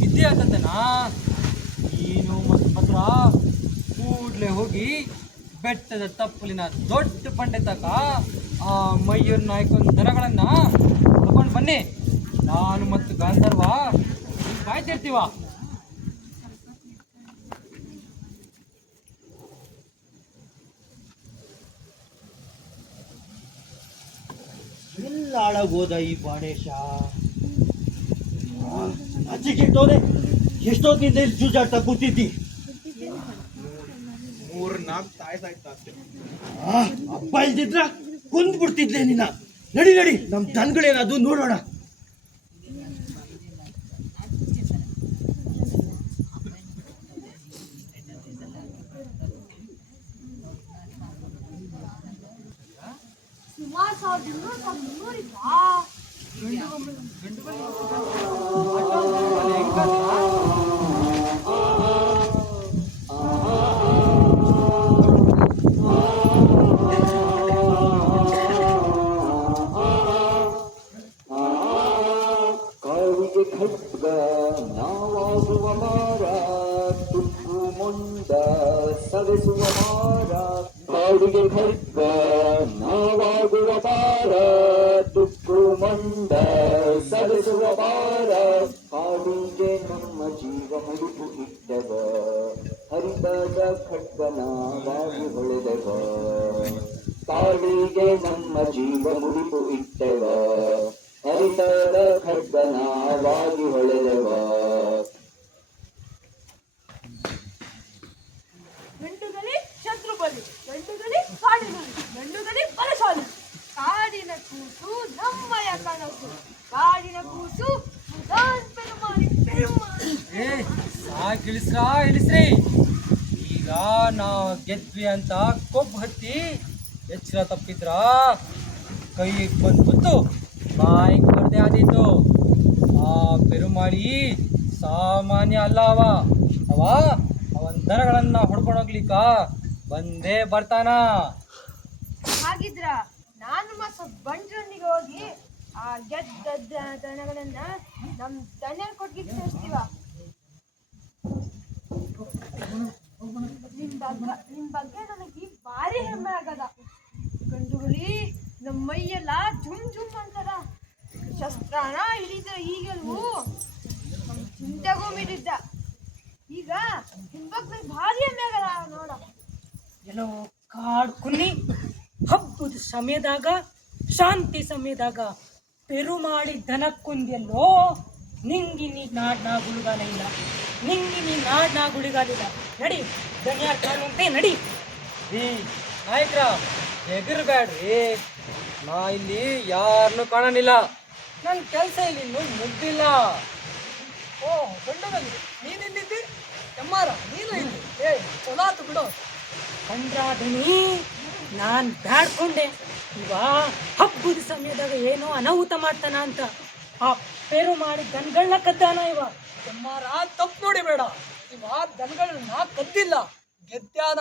ವಿದ್ಯೆ ಆಗತ್ತನಾ? ನೀನು ಮತ್ತು ಭದ್ರ ಕೂಡ್ಲೆ ಹೋಗಿ ಬೆಟ್ಟದ ತಪ್ಪಲಿನ ದೊಡ್ಡ ಬಂಡೆ ತಕ ಆ ಮಯೂರ್ ನಾಯಕನ ದನಗಳನ್ನ ತಗೊಂಡು ಬನ್ನಿ. ನಾನು ಮತ್ತು ಗಾಂಧರ್ವ ಕಾಯ್ತಿರ್ತೀವ. ಎಲ್ಲ ಹಾಳಾಗೋದ ಈ ಬಾಣೇಶ. ಅಚ್ಚಿಗಿಟ್ಟೋದೆ ಎಷ್ಟೊತ್ತಿಂದ ಇಲ್ಲಿ ಜೂಜಾಡ್ತಾ ಕೂತಿದ್ದಿ. 3-4 ತಾಯ್ಸಾಯ್ತು ಅಷ್ಟೇ. ಅಪ್ಪ ಇಲ್ದಿದ್ರ ಕೊಂದ್ ಬಿಡ್ತಿದ್ದೆ ನಿನ್ನ. ನಡಿ ನಡಿ ನಮ್ ದನ್ಗಳೇನದು ನೋಡೋಣ. ಸುಮಾರು 1,200 ಕಾಳಿಗೆ ಖಡ್ಗ ನಾವಾಗುವ ಮಾರ, ತುಕ್ಕು ಮುಂಡ ಸವೆಸುವ ಮಾರ. ಕಾಳಿಗೆ ಖಡ್ಗ ನಾವಾಗುವ ಮಾರ, ತುಕ್ಕು ಮುಂಡ ಸವೆಸುವ ಮಾರ. ಕಾಳಿಗೆ ನಮ್ಮ ಜೀವ ಮುಡಿಪು ಇಟ್ಟವ, ಹರಿದಾದ ಖಡ್ಗ ನಾವಾಗಿ ಹೊಳೆದವ. ಕಾಳಿಗೆ ನಮ್ಮ ಜೀವ ಮುಡಿಪು ಇಟ್ಟವ, ಹರಿತಾದ ಖಡ್ಗ ನಾವಾಗಿ ಹೊಳೆದವ. ಗಂಡುಗಲಿ ಶತ್ರುಬಲಿ, ಗಂಡುಗಲಿ ಕಾಡಿನಲ್ಲಿ, ಗಂಡುಗಲಿ ಬಲಶಾಲಿ. ಕಾಡಿನ ಕೂಸು ನಮ್ಮಯ ಕನಸು, ಕಾಡಿನ ಕೂಸು ಪೆರುಮಾಳಿ ಪೆರುಮಾಳಿ. ಇಳಿಸ್ರಿ. ಈಗ ನಾವು ಗೆದ್ವಿ ಅಂತ ಕೊಬ್ಬು ಹತ್ತಿ ಎಚ್ಚರ ತಪ್ಪಿದ್ರ ಕೈಗೆ ಬಂದ್ಬಿಟ್ಟು ಬಾಯಿಗೆ ಬರ್ದೆ ಆದೀತು. ಆ ಪೆರುಮಾಳಿ ಸಾಮಾನ್ಯ ಅಲ್ಲ. ಅವನ ದನಗಳನ್ನ ಹೊಡ್ಕೊಂಡೋಗ್ಲಿಕ್ಕ ಬಂದೇ ಬರ್ತಾನ. ಹಾಗಿದ್ರ ನಾನು ಮತ್ತ ಬಂಡ್ರೊಂದಿಗೆ ಹೋಗಿ ಆ ಗೆದ್ದ ದನಗಳನ್ನ ನಮ್ ದನ ಕೊಟ್ಟಿಗೆ ಸೇರಿಸ್ತೀವ. ಶಸ್ತ್ರನ ಹಿಡಿದ ಈಗಲ್ವೂ ನಮ್ ಚಿಂತೆಗೂ ಮೀರಿದ್ದ ಈಗ ಹಿಂಬಕ್ ಭಾರಿ ಅಮ್ಯಾಗದ ನೋಡ. ಎಲ್ಲೋ ಕಾಡ್ ಕುನ್ನಿ ಹಬ್ಬದ ಸಮಯದಾಗ ಶಾಂತಿ ಸಮಯದಾಗ ಪೆರುಮಾಳಿ ದನ ಕುಂದೆಲ್ಲೋ ನಿಂಗಿ ನೀ ನಾಡ್ನಾಗ ಉಳಿಗಾಲ ಇಲ್ಲ, ನಿಂಗಿ ನೀ ನಾಡ್ನಾಗ ಉಳಿಗಾಲಿಲ್ಲ. ನಡಿ ದನಿಯಾರ್ ಕಾಣುವಂತೆ ನಡಿ. ರೀ ನಾಯಕ್ರ ಎಗರ್ಬೇಡ್ರಿ, ನಾ ಇಲ್ಲಿ ಯಾರನ್ನು ಕಾಣನಿಲ್ಲ. ನನ್ನ ಕೆಲಸ ಇಲ್ಲಿ ಇನ್ನೂ ಮುಗ್ದಿಲ್ಲ. ಓ ಗಂಡನಲ್ಲಿ ನೀನಿಲ್ಲಿದ್ದಿ ಎಮ್ಮಾರ ನೀನು ಇಲ್ಲಿ. ಏ ಚೊಲಾತು ಬಿಡು. ಕಂಡ್ರ ದನಿ ನಾನ್ ಬ್ಯಾಡ್ಕೊಂಡೆ ಇವ ಹಬ್ಬದ ಸಮಯದಾಗ ಏನೋ ಅನಾಹುತ ಮಾಡ್ತಾನ ಅಂತ. ಆ ಪೆರುಮಾಳಿ ದನಗಳನ್ನ ಕದ್ದಾನ ಇವ. ಎಮ್ಮಾರ ತಪ್ಪು ನೋಡಿ ಬೇಡ. ಇವ ದನಗಳನ್ನ ಕದ್ದಿಲ್ಲ, ಗೆದ್ಯಾನ.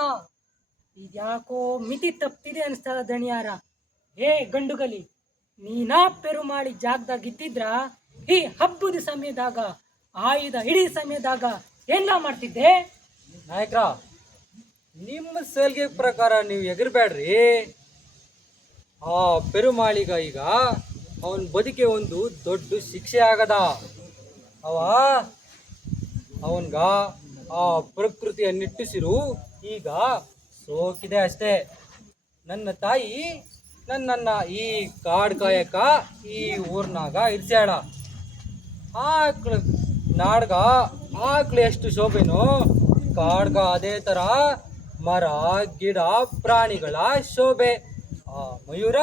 ಇದ್ಯಾಕೋ ಮಿತಿ ತಪ್ಪಿದೆ ಅನಿಸ್ತದ ದಣಿಯಾರ. ಹೇ ಗಂಡುಗಲಿ, ನೀನಾ ಪೆರುಮಾಳಿ ಜಾಗದಾಗ ಇದ್ದಿದ್ರ ಈ ಹಬ್ಬದ ಸಮಯದಾಗ ಆಯುಧ ಹಿಡಿ ಸಮಯದಾಗ ಎಲ್ಲ ಮಾಡ್ತಿದ್ದೆ. ನಾಯಕ್ರ ನಿಮ್ಮ ಸಲಿಗೆ ಪ್ರಕಾರ ನೀವು ಎಗರ್ಬೇಡ್ರಿ. ಆ ಪೆರುಮಾಳಿಗ ಈಗ ಅವನ ಬದುಕೆ ಒಂದು ದೊಡ್ಡ ಶಿಕ್ಷೆ ಆಗದ. ಅವನ್ಗ ಆ ಪ್ರಕೃತಿಯ ನಿಟ್ಟುಸಿರು ಈಗ ಸೋಕಿದೆ ಅಷ್ಟೇ. ನನ್ನ ತಾಯಿ ನನ್ನನ್ನು ಈ ಕಾಡು ಕಾಯಕ ಈ ಊರ್ನಾಗ ಇರ್ಸ್ಯಾಳ. ಆಕ್ಳ ನಾಡ್ಗ ಆಕ್ಳು ಎಷ್ಟು ಶೋಭೆನೋ ಕಾಡ್ಗ ಅದೇ ಥರ ಮರ ಗಿಡ ಪ್ರಾಣಿಗಳ ಶೋಭೆ. ಆ ಮಯೂರ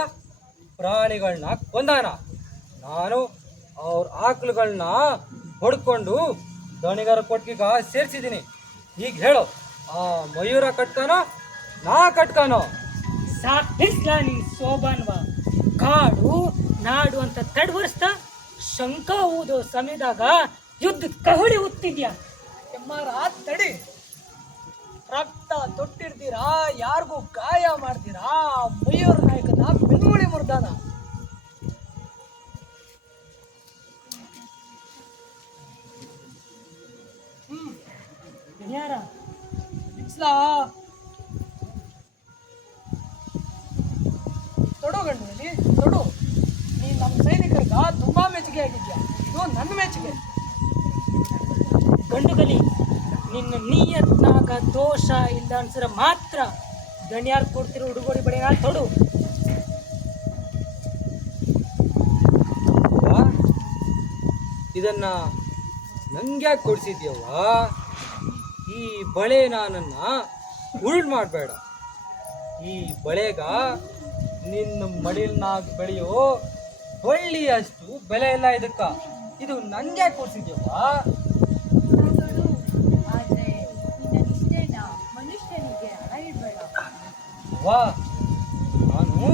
ಪ್ರಾಣಿಗಳನ್ನ ಕೊಂದಾನ. ನಾನು ಅವ್ರ ಆಕಳುಗಳನ್ನ ಹೊಡ್ಕೊಂಡು ದಣಿಗರ ಕೊಟ್ಟಿಗ ಸೇರಿಸಿದ್ದೀನಿ. ಈಗ ಹೇಳು, ಆ ಮಯೂರ ಕಟ್ಕಾನೋ ನಾ ಕಟ್ಕಾನೋ? ಸಾಧಿಸ್ಲ ನಿನ್ ಸೋಬಾನ್ವ. ಕಾಡು ನಾಡು ಅಂತ ತಡ್ವರ್ಸ್ತಾ ಶಂಕ ಊದೋ ಸಮಯದಾಗ ಯುದ್ಧ ಕಹುಳಿ ಉತ್ತಿದ್ಯಾ. ಎಮ್ಮಾರ ತಡಿ. ರಕ್ತ ತೊಟ್ಟಿರ್ತೀರಾ, ಯಾರಿಗೂ ಗಾಯ ಮಾಡ್ತೀರಾ. ಮಯೂರ ನಾಯಕನ ಬೆನ್ನುಳಿ ಮುರ್ದಾನ. ಯಾರ ಇಸ್ಲಾ ತೊಡು ಗಂಡಲ್ಲಿ ತೊಡು. ನೀನ್ ನಮ್ಮ ಸೈನಿಕರಿಗ ತುಂಬಾ ಮೆಚ್ಚುಗೆ ಆಗಿದ್ಯಾ. ಇದು ನನ್ನ ಮೆಚ್ಚುಗೆ. ಗಂಡುಗಲಿ, ನಿನ್ನ ನಿಯತ್ನಾಗ ದೋಷ ಇಲ್ಲ ಅನ್ಸರ ಮಾತ್ರ ಗಣ್ಯಾರ್ ಕೊಡ್ತಿರೋ ಉಡುಗೊರೆ ಬಡಿನ ತೊಡು. ಇದನ್ನ ನಂಗ್ಯಾಕೆ ಕೊಡ್ಸಿದ್ಯವ್ವ? ಈ ಬಳೆ ನಾನನ್ನ ಉರುಳ್ ಮಾಡಬೇಡ. ಈ ಬಳೆಗ ನಿನ್ನ ಮಡಿಲ್ನಾಗ ಬೆಳೆಯೋ ಬಳ್ಳಿಯಷ್ಟು ಬೆಲೆ ಇಲ್ಲ ಇದಕ್ಕ. ಇದು ನಂಗ್ಯಾಕೆ ಕೊಡ್ಸಿದ್ಯವ್ವ? ಆದ್ರೆ ನಿನ್ನ ನಿಷ್ಠೆನ ಮನುಷ್ಯನಿಗೆ ಹಣ ಇಡಬೇಡ. ವಾ, ನಾನು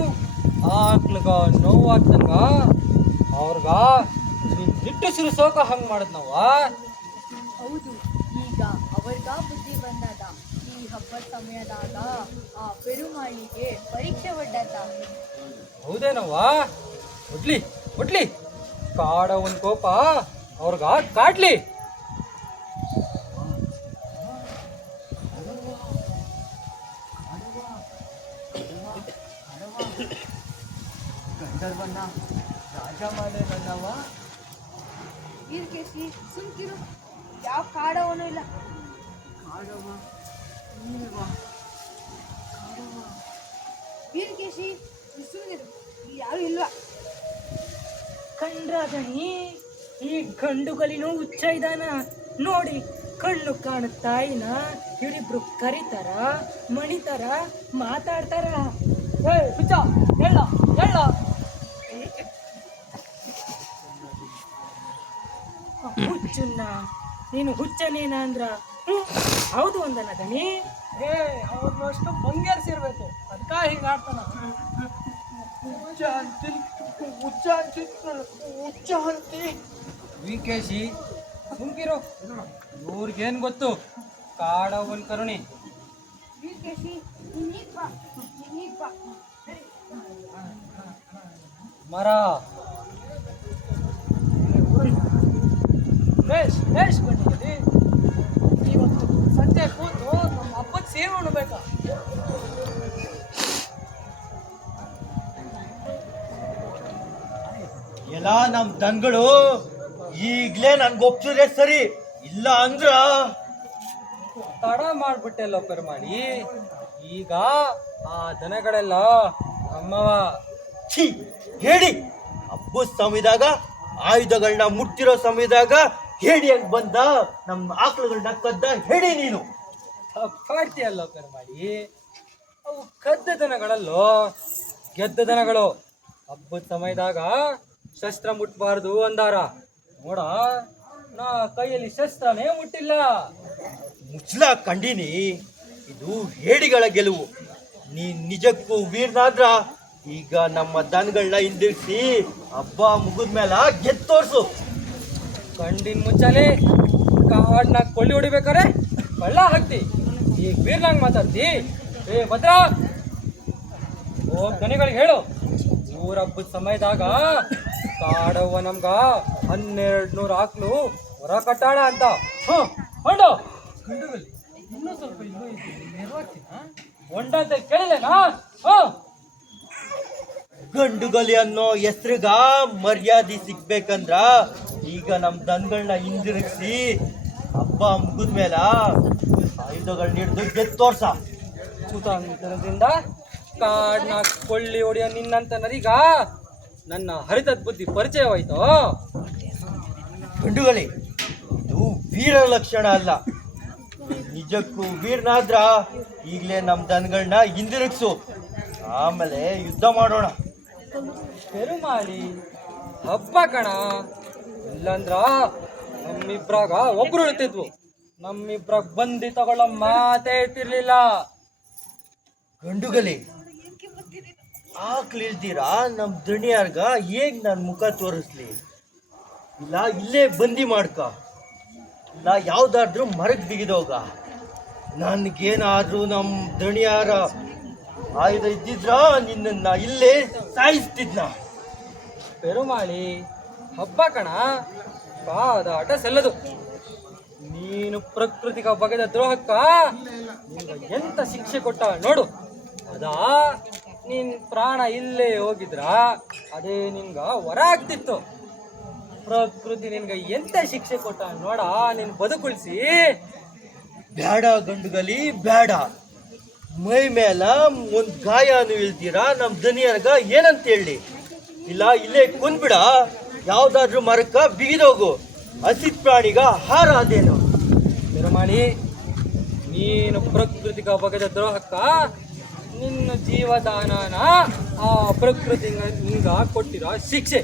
ಆಕ್ಳಗ ನೋವಾಗ್ದಂಗ ಅವ್ರಗ ನಿಟ್ಟು ಸಿರಿಸೋಕ ಹಂಗೆ ಮಾಡಿದ್ನವ್ವ. ಹೌದು, ಈಗ ಅವ್ರಿಗ ಬುದ್ಧಿ ಬಂದದ. ಈ ಹಬ್ಬದ ಸಮಯದಾಗ ಆ ಪೆರುಮಾಳಿಗೆ ಪರೀಕ್ಷೆ ಒಡ್ಡದ. ಹೌದೇನವ್ವ? ಒಡ್ಲಿ ಒಡ್ಲಿ, ಕಾಡ ಒಂದು ಕೋಪ ಅವ್ರಗ ಕಾಡ್ಲಿ. ಗಂಧರ್ವನ್ನ ರಾಜ ಮಾಡೇ ನನ್ನವ. ವೀರಕೇಶಿ ಸುಮ್ಕಿರು, ಯಾವ ಕಾಡವನು ಇಲ್ಲ. ವೀರಕೇಶಿ ಸುಮ್ಮನಿರು, ಇಲ್ಲಿ ಯಾರು ಇಲ್ವಾ. ಕಂಡ್ರಾದಣಿ, ಈ ಗಂಡುಗಲಿನೂ ಹುಚ್ಚ ಇದಾನ ನೋಡಿ. ಕಣ್ಣು ಕಾಣ ತಾಯಿನ ಇವರಿಬ್ರು ಕರಿತಾರ, ಮಣಿತಾರ, ಮಾತಾಡ್ತಾರ. ಏ ಹುಚ್ಚ, ಹೇಳ ಹೇಳ. ಹುಚ್ಚನ್ನ ನೀನು ಹುಚ್ಚನೇನ ಅಂದ್ರ ಹೌದು ಅಂದನ ದಣಿ. ಏ ಅವ್ರನ್ನಷ್ಟು ಬಂಗೇರ್ಸಿರ್ಬೇಕು, ಅದಕ್ಕ ಹಿಂಗ ಆಡ್ತಾನ. ವಿಕೇಶಿ ಸುಮ್ಕಿರು, ಇವ್ರಿಗೇನ್ ಗೊತ್ತು ಕಾಡ ಒಂದ್ ಕರುಣಿ. ವೀರಕೇಶಿ ನೀನೀಗ್ ಬಾ, ನೀನೀಗ್ ಬಾ. ಮರ ಬೇಷ್ ಬೇಷ್ ಗಂಡಲ್ಲಿ ಇವತ್ತು ಸಂಜೆ ಕೂತು ನಮ್ಮ ಹಬ್ಬದ ಸೇವೆ ಉಣ್ಬೇಕಾ. ಎಲ್ಲ ನಮ್ ದನಗಳು ಈಗ್ಲೇ ನನ್ಗೆ ಒಪ್ಸಿದ್ರೆ ಸರಿ, ಇಲ್ಲ ಅಂದ್ರ ತಡ ಮಾಡ್ಬಿಟ್ಟೆಲ್ಲ ಪೆರುಮಾಳಿ. ಈಗ ಆ ದನಗಳೆಲ್ಲ ನಮ್ಮವ. ಛೀ ಹೇಳಿ, ಹಬ್ಬದ ಸಮಯದಾಗ ಆಯುಧಗಳನ್ನ ಮುಟ್ಟಿರೋ ಸಮಯದಾಗ ಹೇಳಿ ಹಂಗ್ ಬಂದ ನಮ್ಮ ಆಕಳುಗಳನ್ನ ಕದ್ದ ಹೇಳಿ ನೀನು. ತಪ್ಪಾಡ್ತೀಯಲ್ಲ ಪೆರುಮಾಳಿ. ಅವು ಕದ್ದ ದನಗಳಲ್ಲೋ, ಗೆದ್ದ ದನಗಳು. ಹಬ್ಬದ ಸಮಯದಾಗ ಶಸ್ತ್ರ ಮುಟ್ಬಾರ್ದು ಅಂದಾರ. ನೋಡ, ನಾ ಕೈಯಲ್ಲಿ ಶಸ್ತ್ರನೇ ಮುಟ್ಟಿಲ್ಲ. ಮುಚ್ಚಲ ಕಂಡೀನಿ, ಇದು ಹೇಡಿಗಳ ಗೆಲುವು. ನೀ ನಿಜಕ್ಕೂ ವೀರ್ನಾದ್ರ ಈಗ ನಮ್ಮ ದನಗಳನ್ನ ಹಿಂದಿರ್ಸಿ ಹಬ್ಬ ಮುಗಿದ್ಮೇಲ ಗೆದ್ದು ತೋರ್ಸು. ಕಂಡಿನ ಮುಚ್ಚಾಲೆ ಕಾಡ್ನಾಗ ಕೊಳ್ಳಿ ಹೊಡಿಬೇಕಾರೆ ಕಳ್ಳ ಹಾಕ್ತಿ, ಈಗ ಬೀರ್ನಾಗ ಮಾತಾಡ್ತಿ. ಏ ಭದ್ರ, ಹೋಗ್ ದನಿಗಳಿಗೆ ಹೇಳು, ಊರ ಹಬ್ಬದ ಸಮಯದಾಗ ಕಾಡವ್ವ ನಮ್ಗ 1200 ಆಕ್ಳು ಹೊರ ಕಟ್ಟಾಳ ಅಂತ. ಹೊಂಡು ಇನ್ನೂ ಸ್ವಲ್ಪ ಇಲ್ಲೂ ಹೊಂಡ ಅಂತ ಕೇಳಿಲ್ಲೇನಾ? ಗಂಡುಗಲಿ ಅನ್ನೋ ಹೆಸ್ರಿಗ ಮರ್ಯಾದೆ ಸಿಗ್ಬೇಕಂದ್ರ ಈಗ ನಮ್ ದನಗಳನ್ನ ಹಿಂದಿರುಗಿಸಿ ಹಬ್ಬ ಮುಗಿದ್ಮೇಲ ಆಯುಧಗಳನ್ನ ಹಿಡಿದು ಗೆದ್ದು ತೋರ್ಸ. ಕುತಂತ್ರದಿಂದ ಕಾಡ್ನಾಗ ಕೊಳ್ಳಿ ಹೊಡೆಯೋ ನಿನ್ನಂತ ನರೀಗ ನನ್ನ ಹರಿತದ ಬುದ್ಧಿ ಪರಿಚಯವಾಯ್ತು. ಗಂಡುಗಲಿ, ಇದು ವೀರ ಲಕ್ಷಣ ಅಲ್ಲ. ನಿಜಕ್ಕೂ ವೀರನಾದ್ರ ಈಗಲೇ ನಮ್ ದನಗಳನ್ನ ಹಿಂದಿರುಗಿಸು, ಆಮೇಲೆ ಯುದ್ಧ ಮಾಡೋಣ. ಪೆರುಮಾಳಿ ಹಬ್ಬ ಕಣ, ಇಲ್ಲಂದ್ರ ನಮ್ಮಿಬ್ರಾಗ ಒಬ್ರು ಉಳಿತಿದ್ವು. ನಮ್ಮಿಬ್ರಾಗ ಬಂದಿ ತಗೊಳ್ಳೋ ಮಾತೇ ಇರ್ತಿರ್ಲಿಲ್ಲ. ಗಂಡುಗಲಿ, ಆಕ್ಳಿಲ್ದಿರಾ ನಮ್ ದಣಿಯಾರ್ಗ ಹೇಗ್ ನನ್ ಮುಖ ತೋರಿಸ್ಲಿ? ಇಲ್ಲ ಇಲ್ಲೇ ಬಂದಿ ಮಾಡ್ಕ, ಇಲ್ಲ ಯಾವ್ದಾದ್ರೂ ಮರಕ್ ಬಿಗಿದೋಗ. ನನ್ಗೇನಾದ್ರೂ ನಮ್ ದಣಿಯಾರ ಆಯುಧ ಇದ್ದಿದ್ರ ನಿನ್ನ ಇಲ್ಲೇ ಸಾಯಿಸ್ತಿದ್ನ. ಪೆರುಮಾಳಿ ಹಬ್ಬ ಕಣ, ಕಾದಾಟ ಸಲ್ಲದು. ನೀನು ಪ್ರಕೃತಿಗ ಬಗೆದ ದ್ರೋಹಕ್ಕ ನಿಂಗ ಎಂತ ಶಿಕ್ಷೆ ಕೊಟ್ಟ ನೋಡು. ಅದಾ ನಿನ್ ಪ್ರಾಣ ಇಲ್ಲೇ ಹೋಗಿದ್ರ ಅದೇ ನಿನ್ಗ ವರ ಆಗ್ತಿತ್ತು. ಪ್ರಕೃತಿ ನಿನ್ಗ ಎಂತ ಶಿಕ್ಷೆ ಕೊಟ್ಟ ನೋಡ, ನಿನ್ ಬದುಕುಳಿಸಿ. ಬೇಡ ಗಂಡುಗಲಿ ಬೇಡ, ಮೈ ಮೇಲ ಒಂದ್ ಗಾಯನು ಇಳ್ತೀರಾ ನಮ್ ದನಿಯರ್ಗ ಏನಂತ ಹೇಳಿ? ಇಲ್ಲ ಇಲ್ಲೇ ಕೊಂದ್ಬಿಡ, ಯಾವ್ದಾದ್ರೂ ಮರಕ್ಕ ಬಿಗಿದೋಗು, ಹಸಿದ್ ಪ್ರಾಣಿಗ ಹಾರ ಅದೇನು. ಪೆರುಮಾಳಿ, ನೀನು ಪ್ರಕೃತಿಗ ಬಗೆದ ದ್ರೋಹಕ್ಕ ನಿನ್ನ ಜೀವದಾನನ ಆ ಪ್ರಕೃತಿ ನಿಂಗ ಕೊಟ್ಟಿರೋ ಶಿಕ್ಷೆ.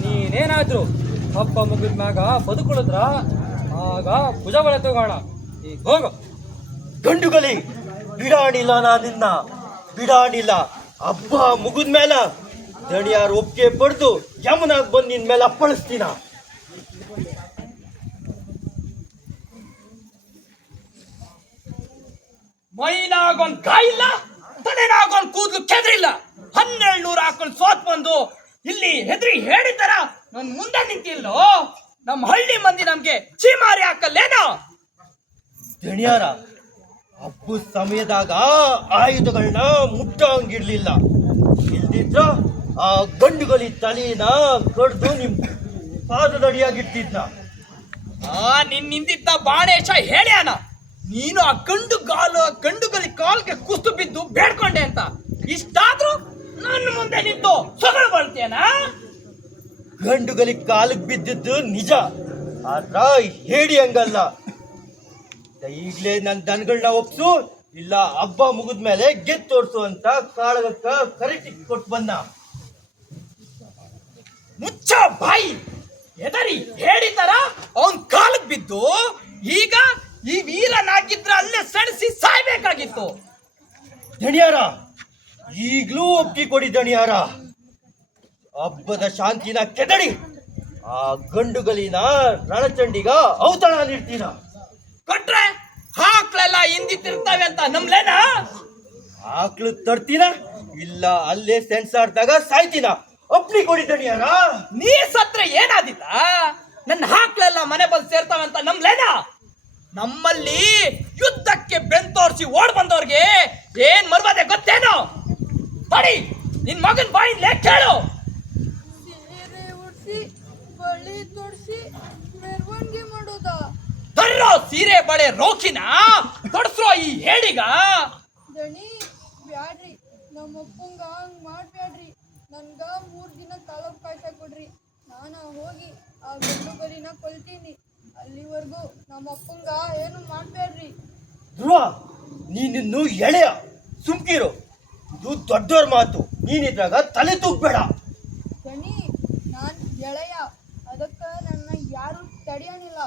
ನೀನೇನಾದ್ರು ಹಬ್ಬ ಮುಗಿದ ಮ್ಯಾಗ ಬದುಕುಳಿದ್ರ ಆಗ ಭುಜ ಬಳ ತಗೋಣ. ಈಗ ಹೋಗು. ಗಂಡುಗಲಿ ಬಿಡಾಣಿಲ್ಲ, ನಿನ್ನ ಬಿಡಾಣಿಲ್ಲ. ಹಬ್ಬ ಮುಗಿದ್ಮೇಲ ದಣಿಯಾರು ಒಪ್ಪಿಗೆ ಪಡೆದು ಯಮನಾಗ್ ಬಂದು ನಿನ್ ಮೇಲೆ ಅಪ್ಪಳಿಸ್ತೀನ. ಮೈನಾಗೊಂದ್ ಕಾಯಿಲ್ಲ, ತಲೆನಾಗೊಂದ್ ಕೂದ್ಲು ಕೆದ್ರಿಲ್ಲ. 1200 ಆಕಳು ಸೋತ್ ಬಂದು ಇಲ್ಲಿ ಹೆದ್ರಿ ಹೇಳಿದ್ದಾರ ನನ್ ಮುಂದೆ ನಿಂತಿಲ್ಲೋ. ನಮ್ಮ ಹಳ್ಳಿ ಮಂದಿ ನಮ್ಗೆ ಚೀಮಾರಿ ಹಾಕಲ್ಲೇನೋ? ದಣಿಯಾರ ಹಬ್ಬದ ಸಮಯದಾಗ ಆಯುಧಗಳನ್ನ ಮುಟ್ಟಂಗಿರ್ಲಿಲ್ಲ. ಇಲ್ದಿದ್ರ ಆ ಗಂಡುಗಲಿ ತಲೆನ ಕಡ್ದು ನಿಮ್ ಪಾದದಡಿಯಾಗಿಟ್ಟಿದ್ನ. ನಿನ್ನಿಂದಿದ್ದ ಬಾಣೇಶ ಹೇಳ್ಯಾನ, ನೀನು ಆ ಗಂಡುಗಲಿ ಕಾಲ್ಗೆ ಕುಸ್ತು ಬಿದ್ದು ಬೇಡ್ಕೊಂಡೆ ಅಂತ. ಇಷ್ಟಾದ್ರೂ ನನ್ನ ಮುಂದೆ ನಿಂತು ಸೊಗಡು ಬರ್ತೇನ? ಗಂಡುಗಲಿ ಕಾಲಿಗೆ ಬಿದ್ದಿದ್ದು ನಿಜ, ಆದ್ರ ಹೇಳಿ ಹಂಗಲ್ಲ. ಈಗ್ಲೇ ನನ್ ದನಗಳನ್ನ ಒಪ್ಸು, ಇಲ್ಲ ಹಬ್ಬ ಮುಗಿದ್ಮೇಲೆ ಗೆದ್ದು ತೋರ್ಸು ಅಂತ ಕಾಳಗಕ್ಕ ಕರೆಕ್ಟ್ ಕೊಟ್ಟು ಬಂದ. ಮುಚ್ಚ ಬಾಯಿ, ಎದರಿ ಹೇಳಿದಾರ ಅವನ್ ಕಾಲಿಗೆ ಬಿದ್ದು. ಈಗ ಈ ವೀರನಾಗಿದ್ರ ಅಲ್ಲೇ ಸಣಿಸಿ ಸಾಯ್ಬೇಕಾಗಿತ್ತು. ದಣಿಯಾರ ಈಗ್ಲೂ ಒಪ್ಪಿಗೆ ಕೊಡಿ ದಣಿಯಾರ. ಹಬ್ಬದ ಶಾಂತಿನ ಕೆದಡಿ ಆ ಗಂಡುಗಲಿನ ರಣಚಂಡಿಗ ಔತಣ ನೀಡ್ತೀನ. ಕೊಟ್ರೆ ಹಾಕ್ಲೆಲ್ಲ ಹಿಂದಿತ್ತಿರ್ತವೆ ಅಂತ ನಂಬ್ಲೇನ? ಆಕ್ಳು ತರ್ತೀನ, ಇಲ್ಲ ಅಲ್ಲೇ ಸೆನ್ಸಾಡ್ದಾಗ ಸಾಯ್ತೀನ. ಒಪ್ಪಿಗೆ ಕೊಡಿ ದಣಿಯಾರ. ನೀ ಸತ್ರ ಏನಾದಿಲ್ಲ, ನನ್ನ ಹಾಕ್ಲೆಲ್ಲ ಮನೆ ಬಂದು ಸೇರ್ತಾವಂತ ನಂಬ್ಲೇನ? ನಮ್ಮಲ್ಲಿ ಯುದ್ಧಕ್ಕೆ ಬೆಂತೋರ್ಸಿ ಓಡ್ ಬಂದವ್ರಿಗೆ ಏನ್ ಮರ್ಬದೆ ಗೊತ್ತೇನೋ? ಬಡಿ ನಿನ್ ಮಗನ್ ಬಾಯಿಂದಲೇ ಕೇಳು. ತರ್ರೋ ಸೀರೆ ಬಳೆ ರೋಕಿನ ತೊಡಸ್ರೋ ಈ ಹೇಳಿಗ. ದಣಿ ಬ್ಯಾಡ್ರಿ, ನಮ್ಮ ಅಪ್ಪಂಗ ಹಂಗ್ ಮಾಡ್ಬ್ಯಾಡ್ರಿ. ನನ್ಗ 3 ದಿನ ಕಾಲಾವಕಾಶ ಕೊಡ್ರಿ. ನಾನ ಹೋಗಿ ಆ ಗಂಡು ಬಲಿನ ಕೊಲ್ತೀನಿ. ಅಲ್ಲಿವರೆಗೂ ನಮ್ಮ ಅಪ್ಪಂಗ ಏನು ಮಾಡ್ಬ್ಯಾಡ್ರಿ. ಧ್ರುವ, ನೀನಿನ್ನು ಎಳೆಯ, ಸುಮ್ಕಿರು. ಇದು ದೊಡ್ಡವ್ರ ಮಾತು, ನೀನಿದ್ರಾಗ ತಲೆ ತೂಗ್ಬೇಡ. ದಣಿ, ನಾನ್ ಗೆಳೆಯ, ಅದಕ್ಕ ನನ್ನ ಯಾರು ತಡೆಯನಿಲ್ಲ.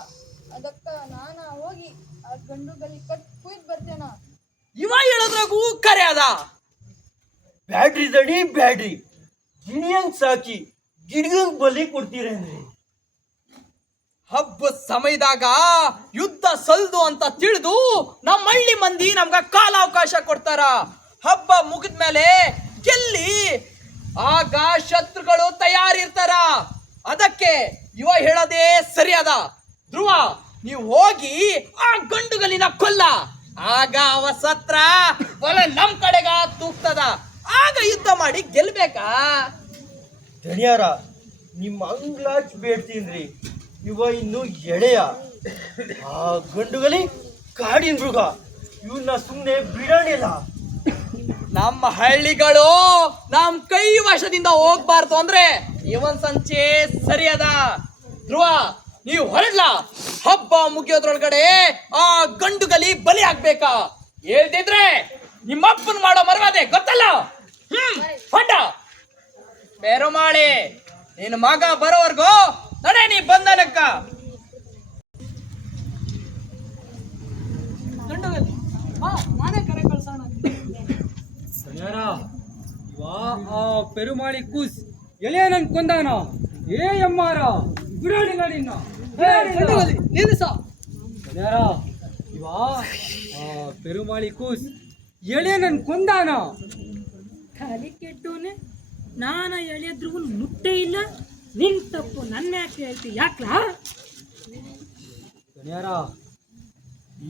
ಅದಕ್ಕ ನಾನ ಹೋಗಿ ಆ ಗಂಡು ಗಲಿ ಕಟ್ ಕುಯ್ದು ಬರ್ತೇನ. ಇವ ಹೇಳೋದ್ರಾಗೂ ಕರೆ ಅದ. ಬ್ಯಾಡ್ರಿ ದಣಿ ಬ್ಯಾಡ್ರಿ, ಗಿಣಿಯಂಗ್ ಸಾಕಿ ಗಿಡಿಯಂಗ್ ಬಲಿ ಕೊಡ್ತೀರೇನ್ರಿ? ಹಬ್ಬದ ಸಮಯದಾಗ ಯುದ್ಧ ಸಲ್ದು ಅಂತ ತಿಳಿದು ನಮ್ಮ ಹಳ್ಳಿ ಮಂದಿ ನಮ್ಗ ಕಾಲಾವಕಾಶ ಕೊಡ್ತಾರ. ಹಬ್ಬ ಮುಗಿದ್ಮೇಲೆ ಗೆಲ್ಲಿ ಆಗ ಶತ್ರುಗಳು ತಯಾರಿರ್ತಾರ. ಅದಕ್ಕೆ ಇವ ಹೇಳೋದೇ ಸರಿಯಾದ. ಧ್ರುವ, ನೀವು ಹೋಗಿ ಆ ಗಂಡುಗಲಿನ ಕೊಲ್ಲ. ಆಗ ಅವ ಸತ್ರ ಹೊಲ ನಮ್ ಕಡೆಗ ತೂಗ್ತದ. ಆಗ ಯುದ್ಧ ಮಾಡಿ ಗೆಲ್ಬೇಕಾ? ದಣಿಯಾರ, ನಿಮ್ಮ ಅಂಗ್ಲಾಚ್ ಬೇಡ್ತೀನ್ರಿ. ಇವ ಇನ್ನು ಎಳೆಯ, ಆ ಗಂಡುಗಲಿ ಕಾಡಿನ ಮೃಗ. ಇವನ್ನ ಸುಮ್ಮನೆ ಬಿಡೋಣಿಲ್ಲ. ನಮ್ಮ ಹಳ್ಳಿಗಳು ನಮ್ ಕೈ ವಶದಿಂದ ಹೋಗ್ಬಾರ್ದು ಅಂದ್ರೆ ಇವನ್ ಸಂಚೆ ಸರಿಯದ. ಧ್ರುವ, ನೀವು ಹೊರಡ್ಲಾ. ಹಬ್ಬ ಮುಗಿಯೋದ್ರೊಳಗಡೆ ಆ ಗಂಡುಗಲಿ ಬಲಿ ಆಗ್ಬೇಕಾ? ಹೇಳ್ತಿದ್ರೆ ನಿಮ್ಮಪ್ಪನ್ ಮಾಡೋ ಮರ್ಯಾದೆ ಗೊತ್ತಲ್ಲ. ಹೊಂಡ ಪೆರುಮಾಳಿ, ನಿನ್ನ ಮಗ ಬರೋವರ್ಗು ನಡೆ ನೀ ಬಂದನಕ್ಕ. ಗಂಡುಗಲಿ ನಾನೇ ಕರೆ ಕಳ್ಸೋಣ. ಯಾರ ಇವ ಆ ಪೆರುಮಾಳಿ ಕೂಸ್ ಎಳೆಯ ನನ್ ಕೊಂದಾನ. ಏ ಅಮ್ಮಾರ, ಬಿಡೋಡಿ ನಡಿನ. ನಿಲ್ಲಿಸ. ಯಾರ ಇವ ಆ ಪೆರುಮಾಳಿ ಕೂಸ್ ಎಳೆಯ ನನ್ ಕೊಂದಾನ. ಖಾಲಿ ಕೆಟ್ಟೋನೆ, ನಾನ ಎಳೆದ್ರು ಮುಟ್ಟೆ ಇಲ್ಲ. ನಿನ್ ತಪ್ಪು ನನ್ನ ಯಾಕೆ ಹೇಳ್ತಿ? ಯಾಕ್ಲಾ? ಯಾರ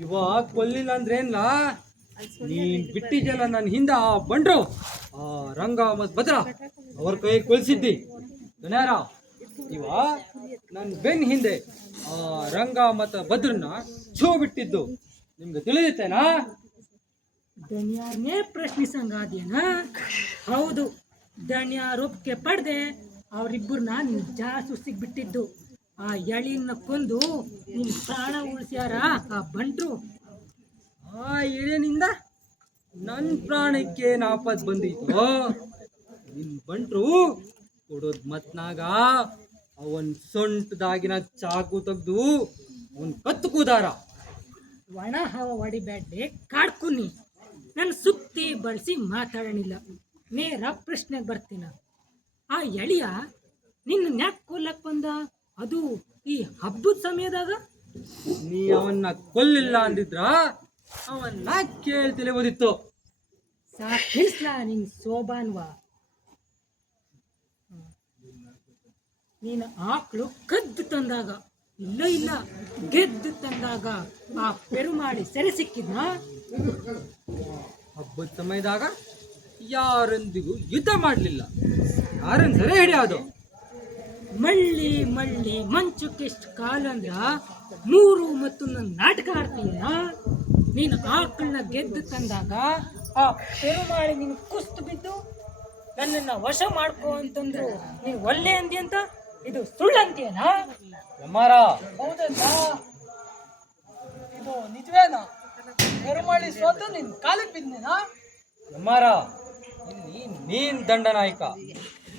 ಇವ ಕೊಲ್ಲಿಲ್ಲ ಅಂದ್ರೇನ್ಲ? ನೀನ್ ಬಿಟ್ಟಿದ್ದಲ್ಲ ನನ್ನ ಹಿಂದ ಆ ಬಂಡ್ರು, ಆ ರಂಗ ಮತ್ ಭದ್ರ ಅವ್ರ ಕೈ ಕೊಲ್ಸಿದ್ದಿ. ಯಾರ ಇವ ನನ್ನ ಬೆನ್ ಹಿಂದೆ ಆ ರಂಗ ಮತ್ತ ಭದ್ರನ್ನ ಛೋ ಬಿಟ್ಟಿದ್ದು ನಿಮ್ಗೆ ತಿಳಿದಿತ್ತೇನಾ? ದಣ್ಯಾರನ್ನೇ ಪ್ರಶ್ನಿಸಂಗಾದ್ಯನ? ಹೌದು, ದಣ್ಯಾರ ಒಪ್ಪಿಗೆ ಪಡೆದೆ ಅವರಿಬ್ಬರನ್ನ ನಿಜ ಸುಸ್ತಿಗೆ ಬಿಟ್ಟಿದ್ದು. ಆ ಎಳಿನ ಕೊಂದು ನಿನ್ ಪ್ರಾಣ ಉಳಿಸ್ಯಾರ ಆ ಬಂಟ್ರು. ಆ ಎಳೆನಿಂದ ನನ್ನ ಪ್ರಾಣಕ್ಕೆ ನಾಪತ್ ಬಂದಿತ್ತು. ನಿನ್ ಬಂಟ್ರು ಕೊಡೋದ್ ಮತ್ನಾಗ ಅವನ್ ಸೊಂಟದಾಗಿನ ಚಾಕು ತೆಗ್ದು ಅವನ್ ಕತ್ತು ಕೂದಾರ. ಒಣ ಹವ ಹೊಡಿಬ್ಯಾಡ್ಲೆ ಕಾಡ್ಕುನಿ. ನನ್ನ ಸುತ್ತಿ ಬಳಸಿ ಮಾತಾಡೋಣಿಲ್ಲ. ನೇರ ಪ್ರಶ್ನೆಗೆ ಬರ್ತೀನ. ಆ ಎಳಿಯ ನಿನ್ನ ನ್ಯಾಕ್ ಕೊಲ್ಲಕ್ ಬಂದ? ಅದು ಈ ಹಬ್ಬದ ಸಮಯದಾಗ? ನೀ ಅವನ್ನ ಕೊಲ್ಲಿಲ್ಲ ಅಂದಿದ್ರ ಅವನ್ನ ಕೇಳ್ತಿಲೆ ಓದಿತ್ತು. ಸಾಕಿಸ್ಲ ನಿನ್ ಸೋಬಾನ್ವ. ನೀನು ಆಕಳು ಕದ್ದು ತಂದಾಗ, ಇಲ್ಲ ಗೆದ್ದು ತಂದಾಗ ಆ ಪೆರುಮಾಳಿ ಸೆರೆ ಸಿಕ್ಕಿದ್ನ? ಹಬ್ಬದ ಸಮಯದಾಗ ಯಾರೊಂದಿಗೂ ಯುದ್ಧ ಮಾಡಲಿಲ್ಲ. ಯಾರನ್ನ ಸೆರೆ ಹಿಡಿಯೋದು? ಮಳ್ಳಿ ಮಂಚಕ್ಕೆಷ್ಟು ಕಾಲ ಅಂದ್ರ 3 ಮತ್ತು ನನ್ನ ನಾಟಕ ಆಡ್ತೀಯ. ನೀನು ಆಕಳನ್ನ ಗೆದ್ದು ತಂದಾಗ ಆ ಪೆರುಮಾಳಿ ನೀನು ಕುಸ್ತು ಬಿದ್ದು ನನ್ನನ್ನ ವಶ ಮಾಡ್ಕೋ ಅಂತಂದ್ರು ನೀನು ಒಳ್ಳೆ ಅಂದಿ ಅಂತ ಇದು ಸುಳ್ಳು ಅಂತೀಯನಾ? ಯಮ್ಮಾರ, ಹೌದಲ್ಲ, ಇದು ನಿಜವೇನಾ? ಪೆರುಮಾಳಿ ಸೋತು ನಿನ್ ಕಾಲಿಗೆ ಬಿದ್ನೇನಾ? ಯಮ್ಮಾರ, ಇಲ್ಲಿ ನೀನ್ ದಂಡನಾಯಕ,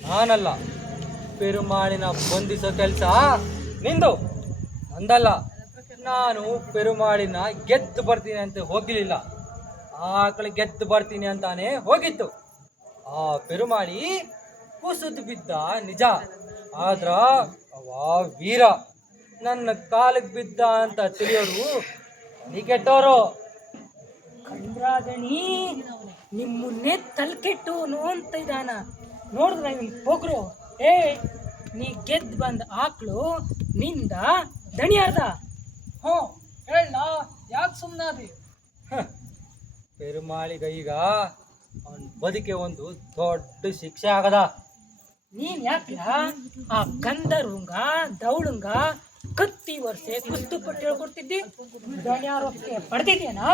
ನಾನಲ್ಲ. ಪೆರುಮಾಳಿನ ಬಂಧಿಸೋ ಕೆಲಸ ನಿಂದು, ನಂದಲ್ಲ. ನಾನು ಪೆರುಮಾಳಿನ ಗೆದ್ದು ಬರ್ತೀನಿ ಅಂತ ಹೋಗಲಿಲ್ಲ, ಆಕಳು ಗೆದ್ದು ಬರ್ತೀನಿ ಅಂತಾನೆ ಹೋಗಿತ್ತು. ಆ ಪೆರುಮಾಳಿ ಕುಸಿದು ಬಿದ್ದ ನಿಜ, ಆದ್ರ ಅವ ವೀರ. ನನ್ನ ಕಾಲಿಗೆ ಬಿದ್ದ ಅಂತ ತಿಳಿಯೋರು ನೀ ಕೆಟ್ಟವರು. ಕಂದ್ರಾದಣಿ ನಿಮ್ಮನ್ನೇ ತಲ್ಕೆಟ್ಟೋನು ಅಂತ ಇದ್ದಾನ ನೋಡಿದ್ರ ಇವನ್ ಹೋಗ್ರು. ನೀ ಗೆದ್ದು ಬಂದ ಆಕಳು ನಿಂದ ದಣಿಯಾರ್ದ? ಹ್ಞೂ ಹೇಳ, ಯಾಕೆ ಸುಮ್ಮನಾದಿ? ಪೆರುಮಾಳಿಗೀಗ ಅವನ ಬದುಕೆ ಒಂದು ದೊಡ್ಡ ಶಿಕ್ಷೆ ಆಗದ. ನೀನ್ ಯಾಕ ಆ ಗಂಧರ್ವಂಗ ದೌಳಂಗ ಕತ್ತಿ ವರ್ಷೆ ಕುಸ್ತು ಪಟ್ಟು ಹೇಳ್ಕೊಡ್ತಿದ್ದಿ ದಣ್ಯಾರೊಕ್ಕೆ ಪಡೆದಿದ್ಯೇನಾ?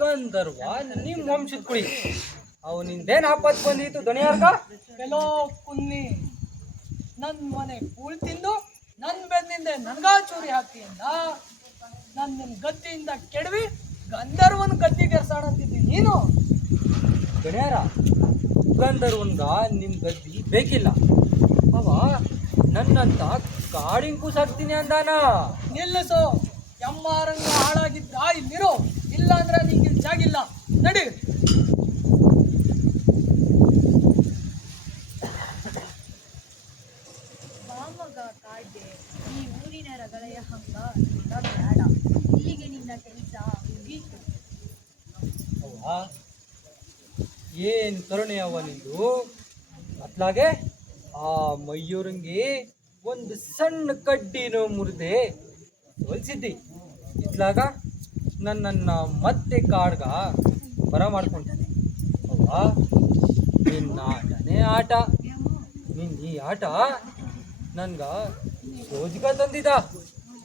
ಗಂಧರ್ವ ನಿಮ್ ವಂಶದ ಕುಳಿ ಅವನಿಂದೇನ್ ಆಪತ್ ಬಂದಿತ್ತು ದಣಿಯಾರ್ಗ? ಕೆಲೋ ಕುನ್ನಿ ನನ್ ಮನೆ ಕೂಳ್ ತಿಂದು ನನ್ ಬೆನ್ನಿಂದ ನನ್ಗಾ ಚೂರಿ ಹಾಕಿಯಿಂದ ನನ್ನ ಗದ್ದಿಯಿಂದ ಕೆಡವಿ ಗಂಧರ್ವನ್ ಗದ್ದಿಗೆ ಎರ್ಸಾಡಂತಿದ್ದಿ ನೀನು. ಗಣ್ಯಾರ ಗಂಧರ್ವನ್ಗ ನಿಮ್ ಗದ್ದಿ ಬೇಕಿಲ್ಲ, ಅವ ನನ್ನಂತ ಕಾಡಿನ ಕೂಸಾಕ್ತೀನಿ ಅಂದಾನ. ನಿಲ್ಲಿಸು, ಎಮ್ಮಾರಂಗ ಹಾಳಾಗಿದ್ದ ಇಲ್ಲಿರೋ, ಇಲ್ಲ ಅಂದ್ರೆ ನಿಂಗೆ ಜಾಗಿಲ್ಲ, ನಡಿ. ಬಾಮಗ ಕಾಡ್ಗೆ ಈ ಊರಿನ ರಗಳೆಯ ಹಂಗ ಬೇಡ, ಇಲ್ಲಿಗೆ ನಿನ್ನ ಕೆಲಸ ಮುಗೀತು. ಅವ್ವ ಏನ್ ಕರುಣೆ ಅವ ನಿಂದು. ಅತ್ಲಾಗೆ ಆ ಮಯೂರಂಗಿ ಒಂದು ಸಣ್ಣ ಕಡ್ಡಿನೂ ಮುರಿದೆ ಹೊಲಿಸಿದ್ದಿ. ಇತ್ಲಾಗ ನನ್ನನ್ನ ಮತ್ತೆ ಕಾಡ್ಗ ಬರ ಮಾಡ್ಕೊಂತೀನಿ. ಅವ್ವ ನಿನ್ನ ಆಟನೇ ಆಟ. ನಿನ್ನ ಈ ಆಟ ನನ್ಗ ಸೋಜಿಗ ತಂದಿದ.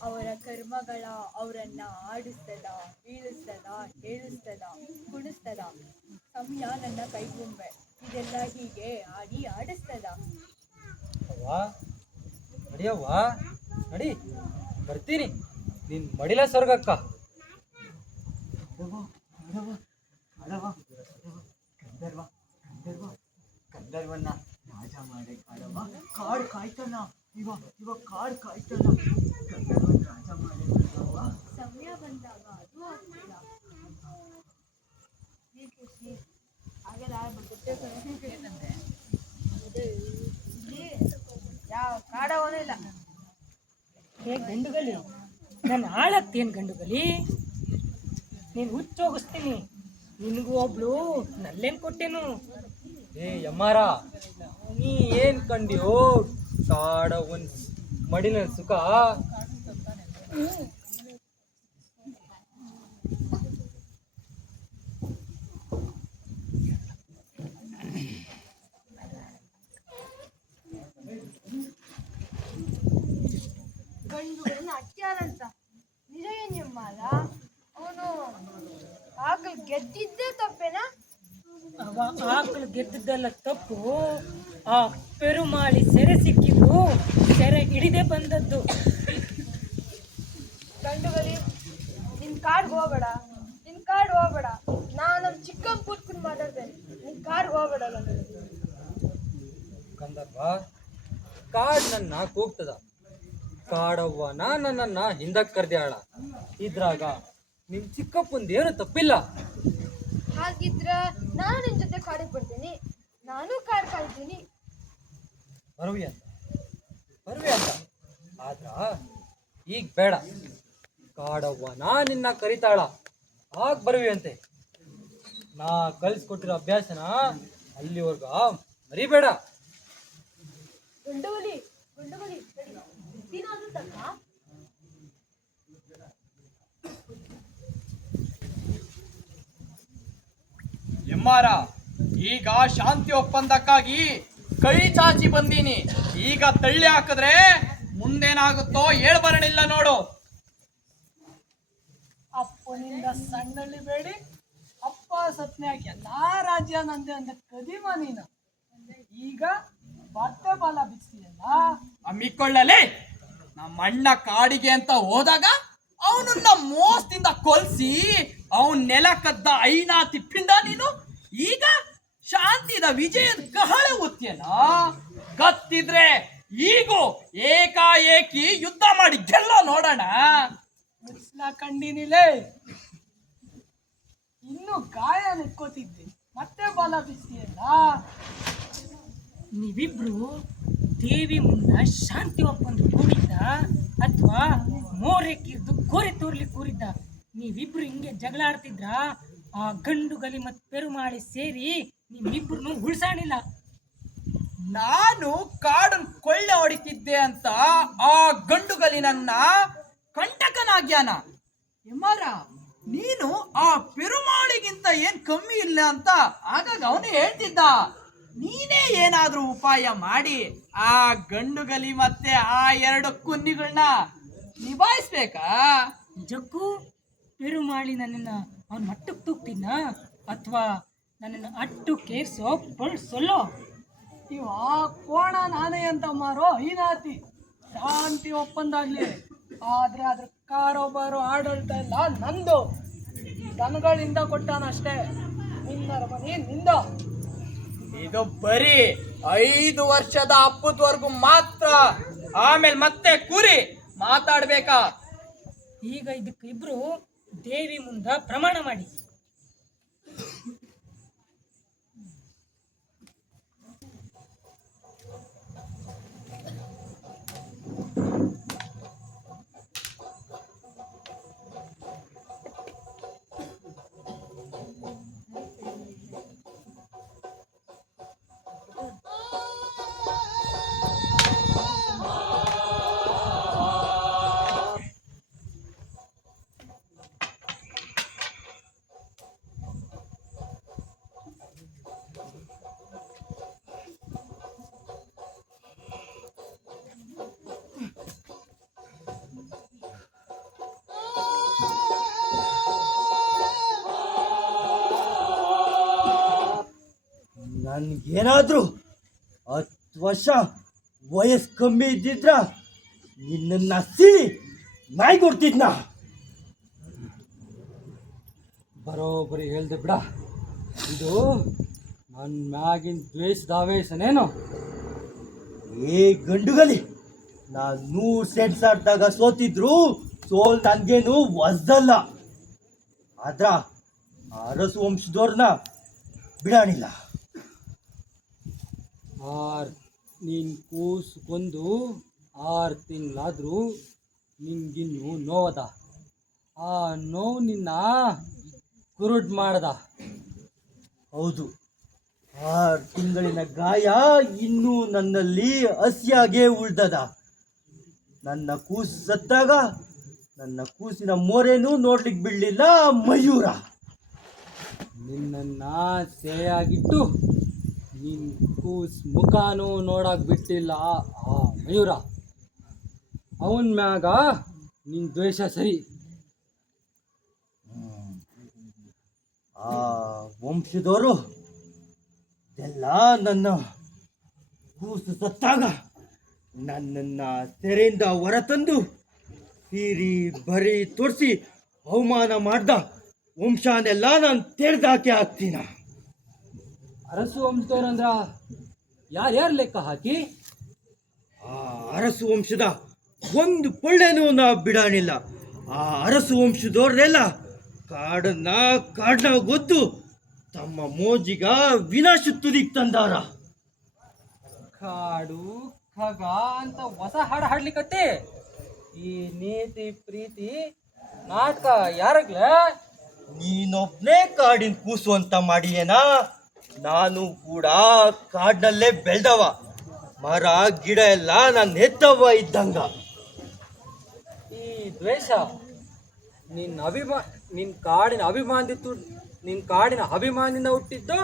ಅವರ ಕರ್ಮಗಳ ಅವರನ್ನ ಆಡಿಸ್ತದ, ಬೀಳಿಸ್ತದ, ಹೇಳಿಸ್ತದ, ಕುಣಿಸ್ತದ. ಸಮಯ ನನ್ನ ಕೈಗೊಂಬೆ, ಇದೆಲ್ಲ ಹೀಗೆ ಆಡಿ ಆಡಿಸ್ತದ. ಅವ್ವ ನಡಿಯವ್ವ ನಡಿ, ಬರ್ತೀನಿ ನಿನ್ ಮಡಿಲ ಸ್ವರ್ಗಕ್ಕ. ಗಂಧರ್ವನ್ನ ರಾಜ ಮಾಡಿ ಕಾಡವ, ಕಾಡ್ ಕಾಯ್ತಾನ ಇವ ಕಾಡ್ ಕಾಯ್ತಾನ. ಗಂಧರ್ವನ್ ರಾಜ ಮಾಡಿ ಕಾಡವ. ಸಮಯ ಬಂದಾಗ ಅದು ಆಗ್ತದ. ಈ ಖುಷಿ ಹಾಗೆಲ್ಲ ಯಾವ ಕಾಡವನೂ ಇಲ್ಲ. ಏ ಗಂಡುಗಲಿ, ನನ್ನ ಆಳತ್ತೇನು ಗಂಡುಗಲಿ? ನೀನು ಹುಚ್ಚೋಗಿಸ್ತೀನಿ. ನಿನಗೂ ಒಬ್ಳು ನಲ್ಲೇನ್ ಕೊಟ್ಟೇನು? ಏ ಯಮ್ಮಾರ, ನೀ ಏನ್ ಕಂಡಿಯೋ ಕಾಡ ಒಂದ್ ಮಡಿನ ಸುಖ? ಗಂಡುಗಳನ್ನ ಅಟ್ಯಾರಂತ ನಿಜ ಏನ್ಯಮ್ಮಾರ? ಅವನು ಆಗಲ್ ಗೆದ್ದಿದ್ದೇ ತಪ್ಪೇನಾ? ಅವ ಆಕಳು ಗೆದ್ದದ್ದೆಲ್ಲ ತಪ್ಪು. ಆ ಪೆರುಮಾಳಿ ಸೆರೆ ಸಿಕ್ಕಿದ್ದು ಸೆರೆ ಹಿಡಿದೇ ಬಂದದ್ದು. ಗಂಡುಗಲಿ ನಿನ್ ಕಾಡ್ಗೆ ಹೋಗ್ಬೇಡ, ನಿನ್ ಕಾಡ್ ಹೋಗ್ಬೇಡ. ನಾನು ನಮ್ಮ ಚಿಕ್ಕಮ್ಮ ಕೂತ್ಕೊಂಡು ಮಾತಾಡ್ತೇನೆ, ನಿನ್ ಕಾಡ್ಗೆ ಹೋಗ್ಬೇಡ. ಗಂಧರ್ವ ಕಾಡ್ ನನ್ನ ಕೂಗ್ತದ, ಕಾಡವ್ವನ ನನ್ನನ್ನ ಹಿಂದಕ್ ಕರ್ದ್ಯಾಳ. ಇದ್ರಾಗ ನಿಮ್ ಚಿಕ್ಕಪ್ಪಂದೇನು ತಪ್ಪಿಲ್ಲ. ಹಾಗಿದ್ರ ನಾನು ನಿನ್ ಜೊತೆ ಕಾಡಿಗೆ ಬರ್ತೀನಿ, ನಾನು ಕಾಡ್ ಕಾಯ್ತೀನಿ. ಬರುವಿ ಅಂತ ಆದ್ರ ಈಗ ಬೇಡ. ಕಾಡವ್ವನ ನಿನ್ನ ಕರಿತಾಳ, ಆಗ ಬರುವಿ ಅಂತೆ. ನಾ ಕಲಿಸ್ಕೊಟ್ಟಿರೋ ಅಭ್ಯಾಸನ ಅಲ್ಲಿವರ್ಗ ಮರಿಬೇಡ. ಗುಂಡುಗಲಿ ಗುಂಡುಗಲಿ ದಿನಾದ್ರೂ ತಕ್ಕ ಎಮ್ಮಾರ, ಈಗ ಶಾಂತಿ ಒಪ್ಪಂದಕ್ಕಾಗಿ ಕೈ ಚಾಚಿ ಬಂದೀನಿ. ಈಗ ತಳ್ಳಿ ಹಾಕಿದ್ರೆ ಮುಂದೇನಾಗುತ್ತೋ ಹೇಳ್ಬರಣಿಲ್ಲ ನೋಡು. ಅಪ್ಪನಿಂದ ಸಣ್ಣಳ್ಳಿ ಬೇಡಿ, ಅಪ್ಪ ಸತ್ನ್ಯಾಕ ಎಲ್ಲಾ ರಾಜ್ಯ ನಂದೆ ಅಂದ ಕದಿಮ ನೀನು. ಈಗ ಬಟ್ಟೆ ಬಾಲ ಬಿಚ್ಚಿಯಲ್ಲ. ಅಮ್ಮಿಕೊಳ್ಳಲೇ, ನಮ್ಮ ಅಣ್ಣ ಕಾಡಿಗೆ ಅಂತ ಹೋದಾಗ ಅವನನ್ನ ಮೋಸದಿಂದ ಕೊಲ್ಸಿ ಅವನ್ ನೆಲ ಕದ್ದ ಐನಾ ತಿಪ್ಪಿಂದ ನೀನು ಈಗ ಶಾಂತಿದ ವಿಜಯದ ಕಹಳೆ ಒತ್ತಿಯಲ್ಲ. ಕತ್ತಿದ್ರೆ ಈಗೂ ಏಕಾಏಕಿ ಯುದ್ಧ ಮಾಡಿ ಗೆಲ್ಲ ನೋಡೋಣ. ಮುಚ್ಲ ಕಂಡಿನಿಲೇ, ಇನ್ನು ಗಾಯ ನೆಕ್ಕೋತಿದ್ದೆ, ಮತ್ತೆ ಬಾಲ ಬಿಚ್ಚಿಯಲ್ಲ. ನೀವಿಬ್ರು ದೇವಿ ಮುಂದ ಶಾಂತಿ ಒಪ್ಪಂದು ಕೂಡಿದ್ದ ಅಥವಾ ಮೋರೆಕ್ಕಿರ್ದು ಕೋರೆ ತೋರ್ಲಿಕ್ಕೆ ಕೂರಿದ್ದ? ನೀವಿಬ್ರು ಹಿಂಗೆ ಜಗಳ ಆಡ್ತಿದ್ರ ಆ ಗಂಡುಗಲಿ ಮತ್ತು ಪೆರುಮಾಳಿ ಸೇರಿ ನಿಮ್ಮಿಬ್ರು ಉಳ್ಸಾಣಿಲ್ಲ. ನಾನು ಕಾಡನ್ ಕೊಳ್ಳೆ ಹೊಡಿತಿದ್ದೆ ಅಂತ ಆ ಗಂಡುಗಲಿ ನನ್ನ ಕಂಟಕನಾಗ್ಯಾನ. ಎಮ್ಮಾರ, ನೀನು ಆ ಪೆರುಮಾಳಿಗಿಂತ ಏನ್ ಕಮ್ಮಿ ಇಲ್ಲ ಅಂತ ಆಗಾಗ ಅವನೇ ಹೇಳ್ತಿದ್ದ. ನೀನೇ ಏನಾದ್ರೂ ಉಪಾಯ ಮಾಡಿ ಆ ಗಂಡುಗಲಿ ಮತ್ತೆ ಆ ಎರಡು ಕುನ್ನಿಗಳನ್ನ ನಿಭಾಯಿಸ್ಬೇಕಾ? ನಿಜಕ್ಕೂ ಪೆರುಮಾಳಿ ನನ್ನನ್ನು ಅವನ ಮಟ್ಟಕ್ಕೆ ತೂಗ್ತಿದ್ನ ಅಥವಾ ನನ್ನನ್ನು ಅಟ್ಟು ಕೇರ್ಸೋ ಸೊಲ್ಲೋ? ಇವ ಕೋಣ ನಾನೇ ಅಂತ ಮಾರೋ ಹೀನಾತಿ. ಶಾಂತಿ ಒಪ್ಪಂದ ಆಗ್ಲಿ, ಆದ್ರೆ ಅದ್ರ ಕಾರೋಬಾರು ಆಡಳಿತ ಎಲ್ಲ ನಂದು. ದನಗಳಿಂದ ಕೊಟ್ಟಾನಷ್ಟೇ, ನಿನ್ನ ಮನೆ ನಿಂದ. ಇದು ಬರೀ 5 ವರ್ಷದ ಹಬ್ಬದವರೆಗೂ ಮಾತ್ರ, ಆಮೇಲೆ ಮತ್ತೆ ಕೂರಿ ಮಾತಾಡ್ಬೇಕಾ? ಈಗ ಇದಕ್ಕೆ ಇಬ್ರು ದೇವಿ ಮುಂದ ಪ್ರಮಾಣ ಮಾಡಿ. ನನ್ಗೇನಾದ್ರೂ 10 ವರ್ಷ ವಯಸ್ಸು ಕಮ್ಮಿ ಇದ್ದಿದ್ರ ನಿನ್ನ ಸಿಳಿ ನಾಯಿ ಕೊಡ್ತಿದ್ನ. ಬರೋಬ್ಬರಿ ಹೇಳ್ದೆ ಬಿಡ. ಇದು ನನ್ನ ಮ್ಯಾಗಿನ ದ್ವೇಷದ ಆವೇಶನೇನು? ಏ ಗಂಡುಗಲಿ, ನಾನು 100 ಸೆಂಟ್ಸ್ ಆಡ್ದಾಗ ಸೋತಿದ್ರು ಸೋಲ್ ನನ್ಗೇನು ವಸ್ದಲ್ಲ. ಆದ್ರ ಅರಸು ವಂಶದವ್ರನ್ನ ಬಿಡಾಣಿಲ್ಲ. ನೀನು ಕೂಸ್ಕೊಂಡು 6 ತಿಂಗಳಾದರೂ ನಿನ್ಗಿನ್ನೂ ನೋವದ. ಆ ನೋವು ನಿನ್ನ ಕುರುಡ್ ಮಾಡ್ದ. ಹೌದು, 6 ತಿಂಗಳಿನ ಗಾಯ ಇನ್ನೂ ನನ್ನಲ್ಲಿ ಹಸಿಯಾಗೇ ಉಳ್ದದ. ನನ್ನ ಕೂಸು ಸತ್ತಾಗ ನನ್ನ ಕೂಸಿನ ಮೋರೇನೂ ನೋಡ್ಲಿಕ್ಕೆ ಬಿಡಲಿಲ್ಲ ಮಯೂರ. ನಿನ್ನನ್ನ ಸೇಯಾಗಿಟ್ಟು ನಿನ್ನ ಕೂಸ್ ಮುಖನೂ ನೋಡಕ್ ಬಿಟ್ಟಿಲ್ಲ ಆ ಮಯೂರ. ಅವನ ಮ್ಯಾಗ ನಿನ್ನ ದ್ವೇಷ ಸರಿ. ಆ ವಂಶದವರು ಎಲ್ಲ ನನ್ನ ಕೂಸು ಸತ್ತಾಗ ನನ್ನನ್ನ ಸೆರೆಯಿಂದ ಹೊರತಂದು ಸೀರಿ ಬರಿ ತೋರಿಸಿ ಅವಮಾನ ಮಾಡ್ದ ವಂಶನೆಲ್ಲ ನಾನು ತೆರೆದಾಕಿ ಹಾಕ್ತೀನ. ಅರಸು ವಂಶದವ್ರಂದ್ರ ಯಾರ್ಯಾರು ಲೆಕ್ಕ ಹಾಕಿ? ಆ ಅರಸು ವಂಶದ ಒಂದು ಪೊಳ್ಳೆನೂ ನಾ ಬಿಡಾಣಿಲ್ಲ. ಆ ಅರಸು ವಂಶದವ್ರೆಲ್ಲ ಕಾಡನ್ನ ಗೊದ್ದು ತಮ್ಮ ಮೋಜಿಗ ವಿನಾಶ ತುದಿಗ್ ತಂದಾರ. ಕಾಡು ಖಗ ಅಂತ ಹೊಸ ಹಾಡು ಹಾಡ್ಲಿಕ್ಕತ್ತೆ. ಈ ನೀತಿ ಪ್ರೀತಿ ನಾಟಕ ಯಾರಗ್ಲ? ನೀನೊಬ್ನೇ ಕಾಡಿನ ಕೂಸು ಅಂತ ಮಾಡಿಯೇನ? ನಾನು ಕೂಡ ಕಾಡಿನಲ್ಲೇ ಬೆಳೆದವ. ಮರ ಗಿಡ ಎಲ್ಲ ನನ್ನ ಹೆತ್ತವ ಇದ್ದಂಗ. ಈ ದ್ವೇಷ ನಿನ್ನ ಕಾಡಿನ ಅಭಿಮಾನದಿಂದ ಹುಟ್ಟಿದ್ದೋ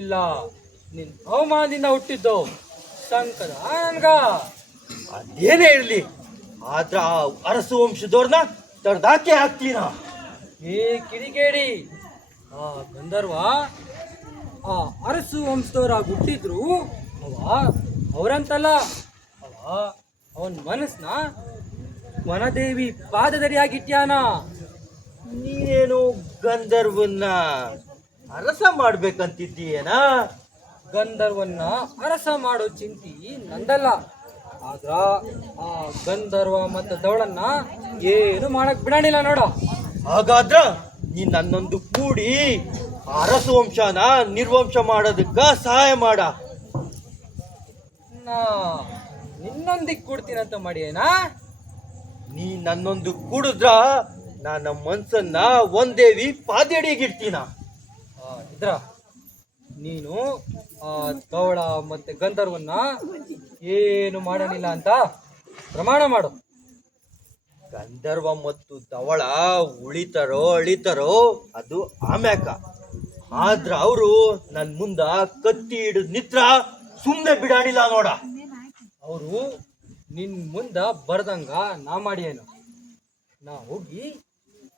ಇಲ್ಲ ನಿನ್ನ ಅವಮಾನದಿಂದ ಹುಟ್ಟಿದ್ದೋ? ಸಂಕದ ನನ್ಗ. ಅದೇನೇ ಇರಲಿ, ಆದ್ರ ಆ ಅರಸು ವಂಶದವ್ರನ್ನ ತಡೆದಾಕೆ ಹಾಕ್ತೀನ. ಏ ಕಿಡಿಗೇಡಿ, ಆ ಗಂಧರ್ವ ಆ ಅರಸು ವಂಶದವರಾಗಿ ಹುಟ್ಟಿದ್ರು ಅವರಂತಲ್ಲ. ಅವನ ಮನಸ್ಸನ್ನ ವನದೇವಿ ಪಾದದರಿಯಾಗಿಟ್ಯಾನ. ನೀನೇನು ಗಂಧರ್ವನ್ನ ಅರಸ ಮಾಡ್ಬೇಕಂತಿದ್ದೀಯೇನ? ಗಂಧರ್ವನ್ನ ಅರಸ ಮಾಡೋ ಚಿಂತಿ ನಂದಲ್ಲ. ಆದ್ರ ಆ ಗಂಧರ್ವ ಮತ್ತು ದವಳನ್ನ ಏನು ಮಾಡಕ್ ಬಿಡಾಣಿಲ್ಲ ನೋಡ. ಹಾಗಾದ್ರ ನೀನ್ ನನ್ನೊಂದು ಕೂಡಿ ಅರಸು ವಂಶನ ನಿರ್ವಂಶ ಮಾಡೋದಕ್ಕ ಸಹಾಯ ಮಾಡ. ನಾ ನಿನ್ನೊಂದಿಗೆ ಕೊಡ್ತೀನಂತ ಮಾಡಿಯೇನಾ? ನೀ ನನ್ನೊಂದು ಕೂಡಿದ್ರ ನನ್ನ ಮನ್ಸನ್ನ ಒಂದೇವಿ ಪಾದಡಿಗಿಡ್ತೀನ. ಇದ್ರ ನೀನು ಆ ದವಳ ಮತ್ತೆ ಗಂಧರ್ವನ್ನ ಏನು ಮಾಡಲಿಲ್ಲ ಅಂತ ಪ್ರಮಾಣ ಮಾಡು. ಗಂಧರ್ವ ಮತ್ತು ದವಳ ಉಳಿತಾರೋ ಅಳಿತಾರೋ ಅದು ಆಮ್ಯಾಕ. ಆದ್ರ ಅವರು ನನ್ ಮುಂದ ಕತ್ತಿ ಹಿಡಿದ್ ನಿತ್ರ ಸುಮ್ಮನೆ ಬಿಡಾಣಿಲ್ಲ ನೋಡ. ಅವರು ನಿನ್ ಮುಂದ ಬರ್ದಂಗ ನಾ ಮಾಡಿಯೇನು? ನಾ ಹೋಗಿ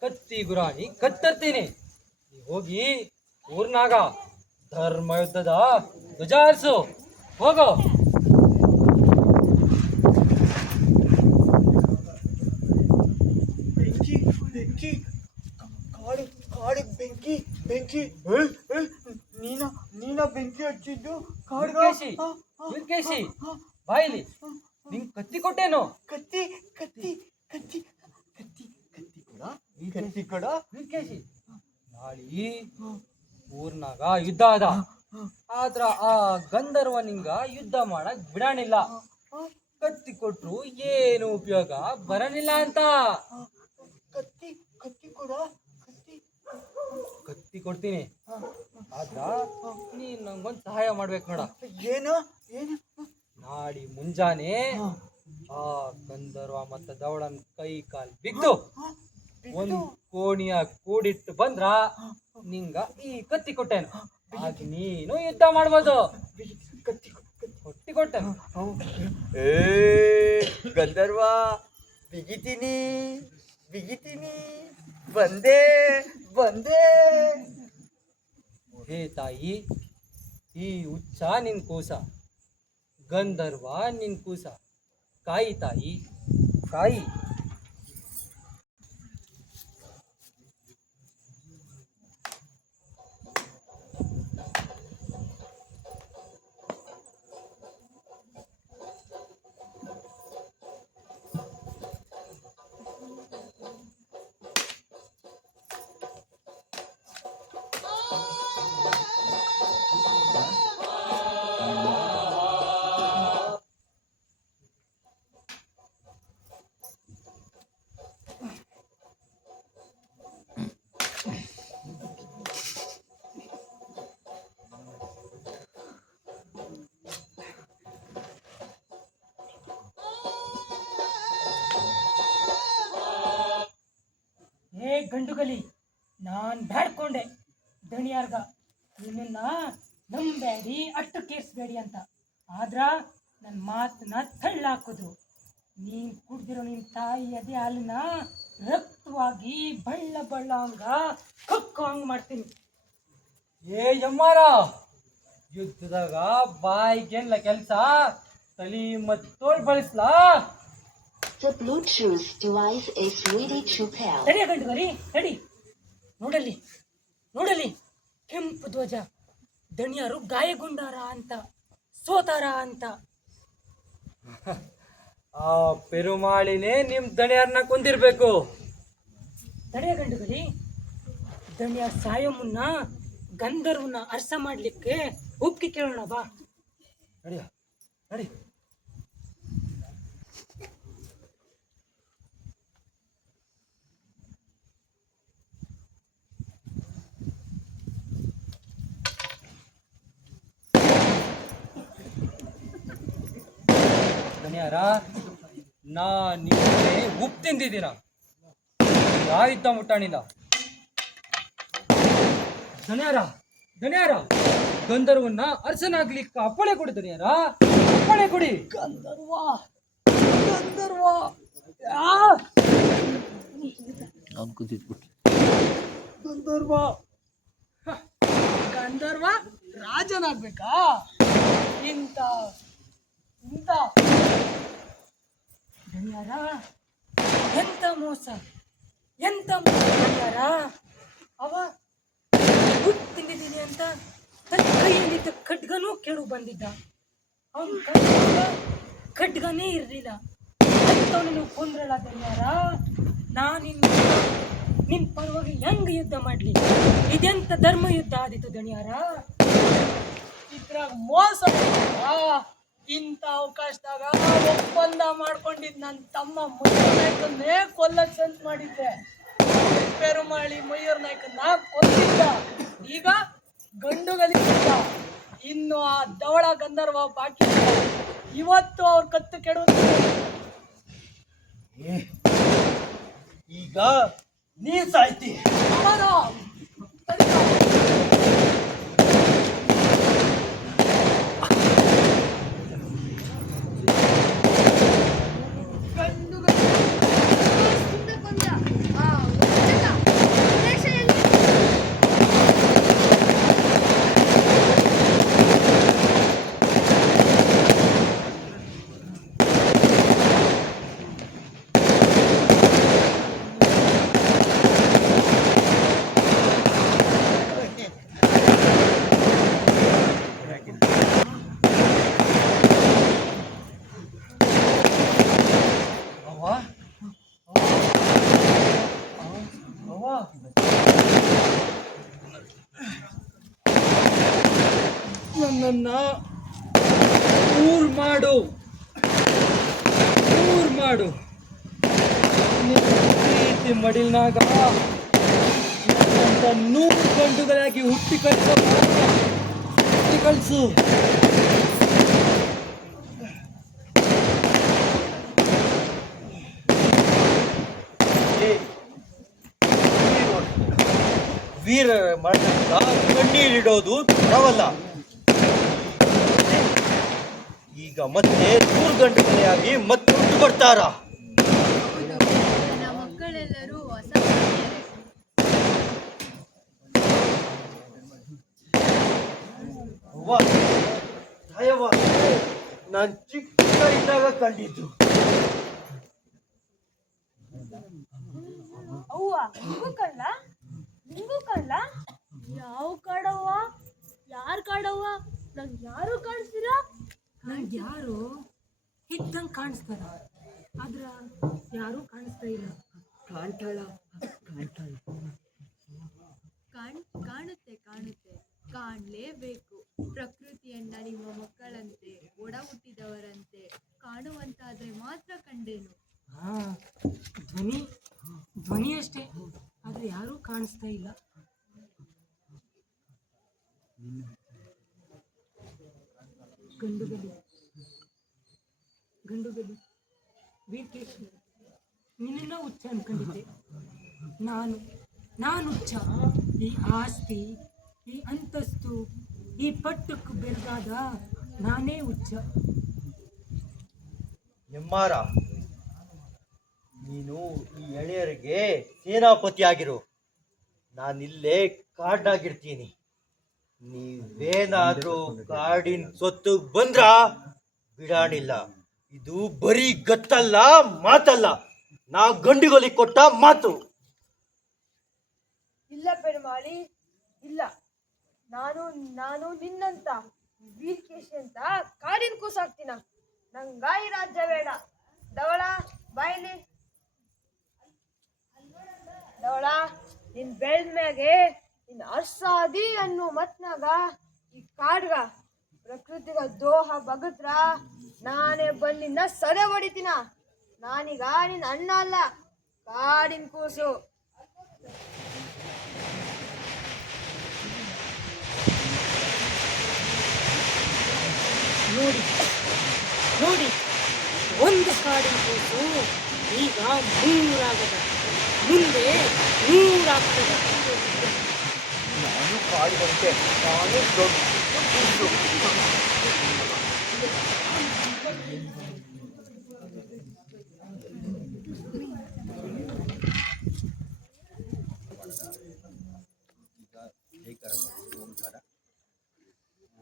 ಕತ್ತಿ ಗುರಾಣಿ ಕತ್ತರ್ತೀನಿ. ನೀ ಹೋಗಿ ಊರ್ನಾಗ ಧರ್ಮ ಯುದ್ಧದ ಧ್ವಜ ಹಾರಿಸು. ಹೋಗೋ. ಬೆಂಕಿ ಬೆಂಕಿ ಕಾಡು ಕಾಡಿಗೆ ಬೆಂಕಿ ಬೆಂಕಿ ನೀನ ನೀನ ಬೆಂಕಿ ಹಚ್ಚಿದ್ದು ಯುಲ್ಕೇಶಿ, ಯುಲ್ಕೇಶಿ, ಬಾಯಿಲಿ ನಿಂಗ್ ಕತ್ತಿ ಕೊಟ್ಟೇನು? ಕತ್ತಿ ಕತ್ತಿ ಕತ್ತಿ ಕತ್ತಿ ಕತ್ತಿ ಕೊಡ ಕತ್ತಿ ಕೊಡ. ಯುಲ್ಕೇಶಿ, ನಾಳಿ ಊರ್ನಾಗ ಯುದ್ಧ ಅದ. ಆದ್ರ ಆ ಗಂಧರ್ವ ನಿಂಗ ಯುದ್ಧ ಮಾಡಕ್ ಬಿಡಾಣಿಲ್ಲ. ಕತ್ತಿ ಕೊಟ್ರು ಏನು ಉಪಯೋಗ ಬರಲಿಲ್ಲ ಅಂತ. ಕತ್ತಿ ಕತ್ತಿ ಕೊಡ ಕತ್ತಿ. ಕತ್ತಿ ಕೊಡ್ತೀನಿ, ಆದ್ರ ನೀನ್ ನಂಗೊಂದ್ ಸಹಾಯ ಮಾಡ್ಬೇಕು ನೋಡ. ಏನು ಏನು? ನಾಡಿ ಮುಂಜಾನೆ ಆ ಗಂಧರ್ವ ಮತ್ತ ದವಳನ್ ಕೈ ಕಾಲ್ ಬಿದ್ದು ಒಂದ್ ಕೋಣಿಯ ಕೂಡಿಟ್ಟು ಬಂದ್ರ ನಿಂಗ ಈ ಕತ್ತಿ ಕೊಟ್ಟೇನು. ಆಗ ನೀನು ಯುದ್ಧ ಮಾಡ್ಬೋದು. ಕೊಟ್ಟಿ ಕೊಟ್ಟೆನು. ಏ ಗಂಧರ್ವ, ಬಿಗಿತೀನಿ ಬಿಗಿತೀನಿ, ಬಂದೆ ಬಂದೆ. ಹೇ ತಾಯಿ, ಈ ಹುಚ್ಚ ನಿನ್ ಕೂಸ, ಗಂಧರ್ವ ನಿನ್ ಕೂಸ. ಕಾಯಿ ತಾಯಿ ಕಾಯಿ. ಏ ಗಂಡುಗಲಿ, ನಾನ್ ಬ್ಯಾಡ್ಕೊಂಡೆ ದಣಿಯಾರ್ಗ ನಿನ್ನ ನಂಬೇಡಿ ಅಟ್ಟು ಕೇರ್ಸ್ಬೇಡಿ ಅಂತ. ಆದ್ರ ನನ್ನ ಮಾತನ್ನ ತಳ್ಳಾಕಿದ್ರು. ನೀನ್ ಕುಡ್ದಿರೋ ನಿನ್ ತಾಯಿ ಅದೇ ಹಾಲನ್ನ ರಕ್ತವಾಗಿ ಬಳ್ಳ ಬಳ್ಳ ಹಂಗ ಕಕ್ಕೋ ಹಂಗ ಮಾಡ್ತೀನಿ. ಏ ಯಮ್ಮಾರ, ಯುದ್ಧದಾಗ ಬಾಯಿಗೆಲ್ಲ ಕೆಲ್ಸ, ತಲಿ ಮತ್ತೋಳ್ ಬಳಸ್ಲಾ? The Bluetooth device is ready to pair. ತಡಿಯ ಗಂಡುಗಲಿ, ತಡಿ. ನೋಡಲ್ಲಿ ನೋಡಲ್ಲಿ, ಕೆಂಪು ಧ್ವಜ. ದಣಿಯರು ಗಾಯಗೊಂಡಾರ ಅಂತ, ಸೋತಾರ ಅಂತ. ಆ ಪೆರುಮಾಳಿನೇ ನಿಮ್ ದಣಿಯರ್ನ ಕೊಂದಿರ್ಬೇಕು. ತಡೆಯ ಗಂಡುಗಲಿ, ದಣಿಯ ಸಾಯೋ ಮುನ್ನ ಗಂಧರ್ವನ ಅರ್ಸ ಮಾಡ್ಲಿಕ್ಕೆ ಒಪ್ಪಿಗೆ ಕೇಳೋಣ ಬಾ. ನಡಿಯ ನಡಿ. ದಣಿಯಾರ, ನಾ ನಿಮಗೆ ಉಪ್ಪು ತಿಂದಿದ್ದೀನ, ಆಯುಧ ಮುಟ್ಟಾಣಿಲ್ಲ. ದಣಿಯಾರ, ದಣಿಯಾರ, ಗಂಧರ್ವನ್ನ ಅರಸನಾಗ್ಲಿಕ್ಕೆ ಅಪ್ಪಳೆ ಕೊಡಿ. ದಣಿಯಾರ, ಅಪ್ಪಳೆ ಕೊಡಿ. ಗಂಧರ್ವ ಗಂಧರ್ವ ಗಂಧರ್ವ ಗಂಧರ್ವ ರಾಜನಾಗ್ಬೇಕಾ? ಇಂತ ಇಂತ ದಣಿಯಾರ, ಎಂತ ಮೋಸ, ಎಂತ ಮೋಸ ದಣಿಯಾರ. ಅವ ಉಪ್ಪು ತಿಂದಿದ್ದೀನಿ ಅಂತ ತನ್ನ ಕೈಯಲ್ಲಿದ್ದ ಖಡ್ಗನೂ ಕೆಡು ಬಂದಿದ್ದ. ಅವನ ಕೈಯಲ್ಲಿ ಖಡ್ಗನೇ ಇರಲಿಲ್ಲ. ಅಂತವನು ಕೊಂದ್ರಲ್ಲ ದಣಿಯಾರ. ನಾನಿನ್ನ ನಿನ್ ಪರವಾಗಿ ಹೆಂಗ್ ಯುದ್ಧ ಮಾಡ್ಲಿ? ಇದೆಂತ ಧರ್ಮ ಯುದ್ಧ ಆದಿತ್ತು ದಣಿಯಾರ. ಇದ್ರಾಗ ಮೋಸ ಮಾಡಿದ್ರಾ? ಇಂಥ ಅವಕಾಶದಾಗ ಒಪ್ಪಂದ ಮಾಡ್ಕೊಂಡಿದ್ ನನ್ನ ತಮ್ಮ ಮಯೂರ್ ನಾಯ್ಕನ್ನೇ ಕೊಲ್ಲಕ್ ಸಂಚ್ ಮಾಡಿದ್ದೆ. ಪೆರುಮಾಳಿ ಮಯೂರ್ ನಾಯ್ಕನ್ನ ಕೊಲ್ಲಿದ್ದ. ಈಗ ಗಂಡುಗಲಿದ್ದ. ಇನ್ನು ಆ ಧವಳ ಗಂಧರ್ವ ಬಾಕಿ ಇಲ್ಲ. ಇವತ್ತು ಅವ್ರ ಕತ್ತು ಕೆಡುವುದು. ಈಗ ನೀ ಸಾಯ್ತಿ. ಅಮರ, ಸುಂದರ ಕೊಂದ ನನ್ನನ್ನ ಊರ್ ಮಾಡು ನಿನ್ನ ಪ್ರೀತಿ ಮಡಿಲ್ನಾಗ ನನ್ನಂತ 100 ಗಂಡುಗಳಾಗಿ ಹುಟ್ಟಿ ಕಳ್ಸು ವೀರ ಮರಣದಿಂದ ಕಣ್ಣೀರಿಡೋದು ತರವಲ್ಲ. ಈಗ ಮತ್ತೆ 100 ಗಂಟೆಯಾಗಿ ಮತ್ತೆ ಹುಟ್ಟು ಬರ್ತಾರ. ನನ್ನ ಮಕ್ಕಳೆಲ್ಲರೂ ಅಸಾಮಾನ್ಯರೇ. ನಾನು ಚಿಕ್ಕ ಇದ್ದಾಗ ಕಂಡಿದ್ದು. ಅವ್ವ ನಿಂಗೂ ಕಳ್ಳ ಯಾವ ಕಾಡವ್ವ ಯಾರು ಕಾಡವ್ವ ನಂಗೆ ಯಾರು ಕಾಣಿಸ್ತೀರ ನಂಗೆ ಯಾರು ಇದ್ದಂಗೆ ಕಾಣಿಸ್ತಾರ ಆದ್ರ ಯಾರೂ ಕಾಣಿಸ್ತಾ ಇಲ್ಲ. ಕಾಣುತ್ತೆ ಕಾಣಲೇಬೇಕು. ಪ್ರಕೃತಿಯನ್ನ ನಿಮ್ಮ ಮಕ್ಕಳಂತೆ ಒಡ ಹುಟ್ಟಿದವರಂತೆ ಕಾಣುವಂತಾದ್ರೆ ಮಾತ್ರ ಕಂಡೇನು. ಹಾ ಧ್ವನಿ ಅಷ್ಟೇ, ಆದ್ರೆ ಯಾರೂ ಕಾಣಿಸ್ತಾ ಇಲ್ಲ. ಗಂಡುಗಲಿ ವೀರಕೇಶಿ, ನಿನ್ನ ಹುಚ್ಚ ಅನ್ಕೊಂಡಿದ್ದೆ. ನಾನು ಹುಚ್ಚ. ಈ ಆಸ್ತಿ, ಈ ಅಂತಸ್ತು, ಈ ಪಟ್ಟಕ್ಕೆ ಬೆರಗಾದ ನಾನೇ ಹುಚ್ಚ. ಎಮ್ಮಾರ, ನೀನು ಈ ಎಳೆಯರಿಗೆ ಸೇನಾಪತಿ ಆಗಿರು. ನಾನಿಲ್ಲೇ ಕಾಡ್ನಾಗಿರ್ತೀನಿ. ನೀವೇನಾದ್ರೂ ಕಾಡಿನ ಸೊತ್ತು ಬಂದ್ರ ಬಿಡಾಣಿಲ್ಲ. ಇದು ಬರೀ ಗತ್ತಲ್ಲ, ಮಾತಲ್ಲ. ನಾ ಗಂಡಿಗೊಲಿ ಕೊಟ್ಟ ಮಾತು. ಇಲ್ಲ ಪೆರುಮಾಳಿ, ಇಲ್ಲ. ನಾನು ನಿನ್ನಂತ ವೀರಕೇಶಿ ಅಂತ ಕಾಡಿನ ಕೂಸಾಕ್ತೀನ. ನಂಗ ಈ ರಾಜ್ಯ ಬೇಡ. ದವಳ ಬಾಯಿಲಿ. ದವಳ, ನಿನ್ ಬೆಳ್ದ್ಮ್ಯಾಗೆ ನಿನ್ ಅರ್ಸಾದಿ ಅನ್ನು ಮತ್ನಾಗ ಈ ಕಾಡ್ಗ ಪ್ರಕೃತಿಗ ದೋಹ ಬಗದ್ರ ನಾನೇ ಬಂದು ನಿನ್ನ ಸದೆ ಹೊಡಿತೀನ. ನಾನೀಗ ನಿನ್ನ ಅಣ್ಣ ಅಲ್ಲ, ಕಾಡಿನ ಕೂಸು. ನೋಡಿ, ಒಂದು ಕಾಡಿನ ಕೂಸು ಈಗ 3 ಆಗದ, ಮುಂದೆ 100 ಆಗ್ತದೆ. ನಾನು ಕಾಡಿದಂತೆ ನಾನು ದೊಡ್ಡ ಕೂಸು.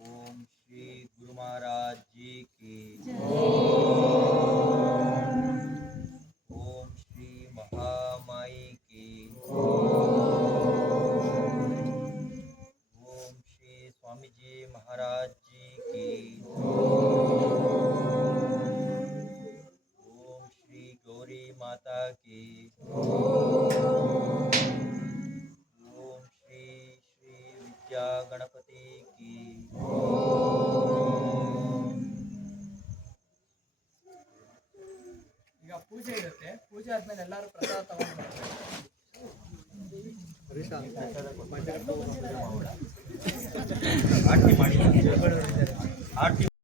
ओम श्री गुरु महाराज जी की ओम श्री महामाई की ओम श्री स्वामी जी महाराज जी की ओम श्री गौरी माता की ओम श्री श्री विद्या गणपति की ಈಗ ಪೂಜೆ ಇರುತ್ತೆ. ಪೂಜೆ ಆದ್ಮೇಲೆ ಎಲ್ಲರೂ ಪ್ರಸಾದ ತಗೊಂಡು ಆರತಿ ಮಾಡಿ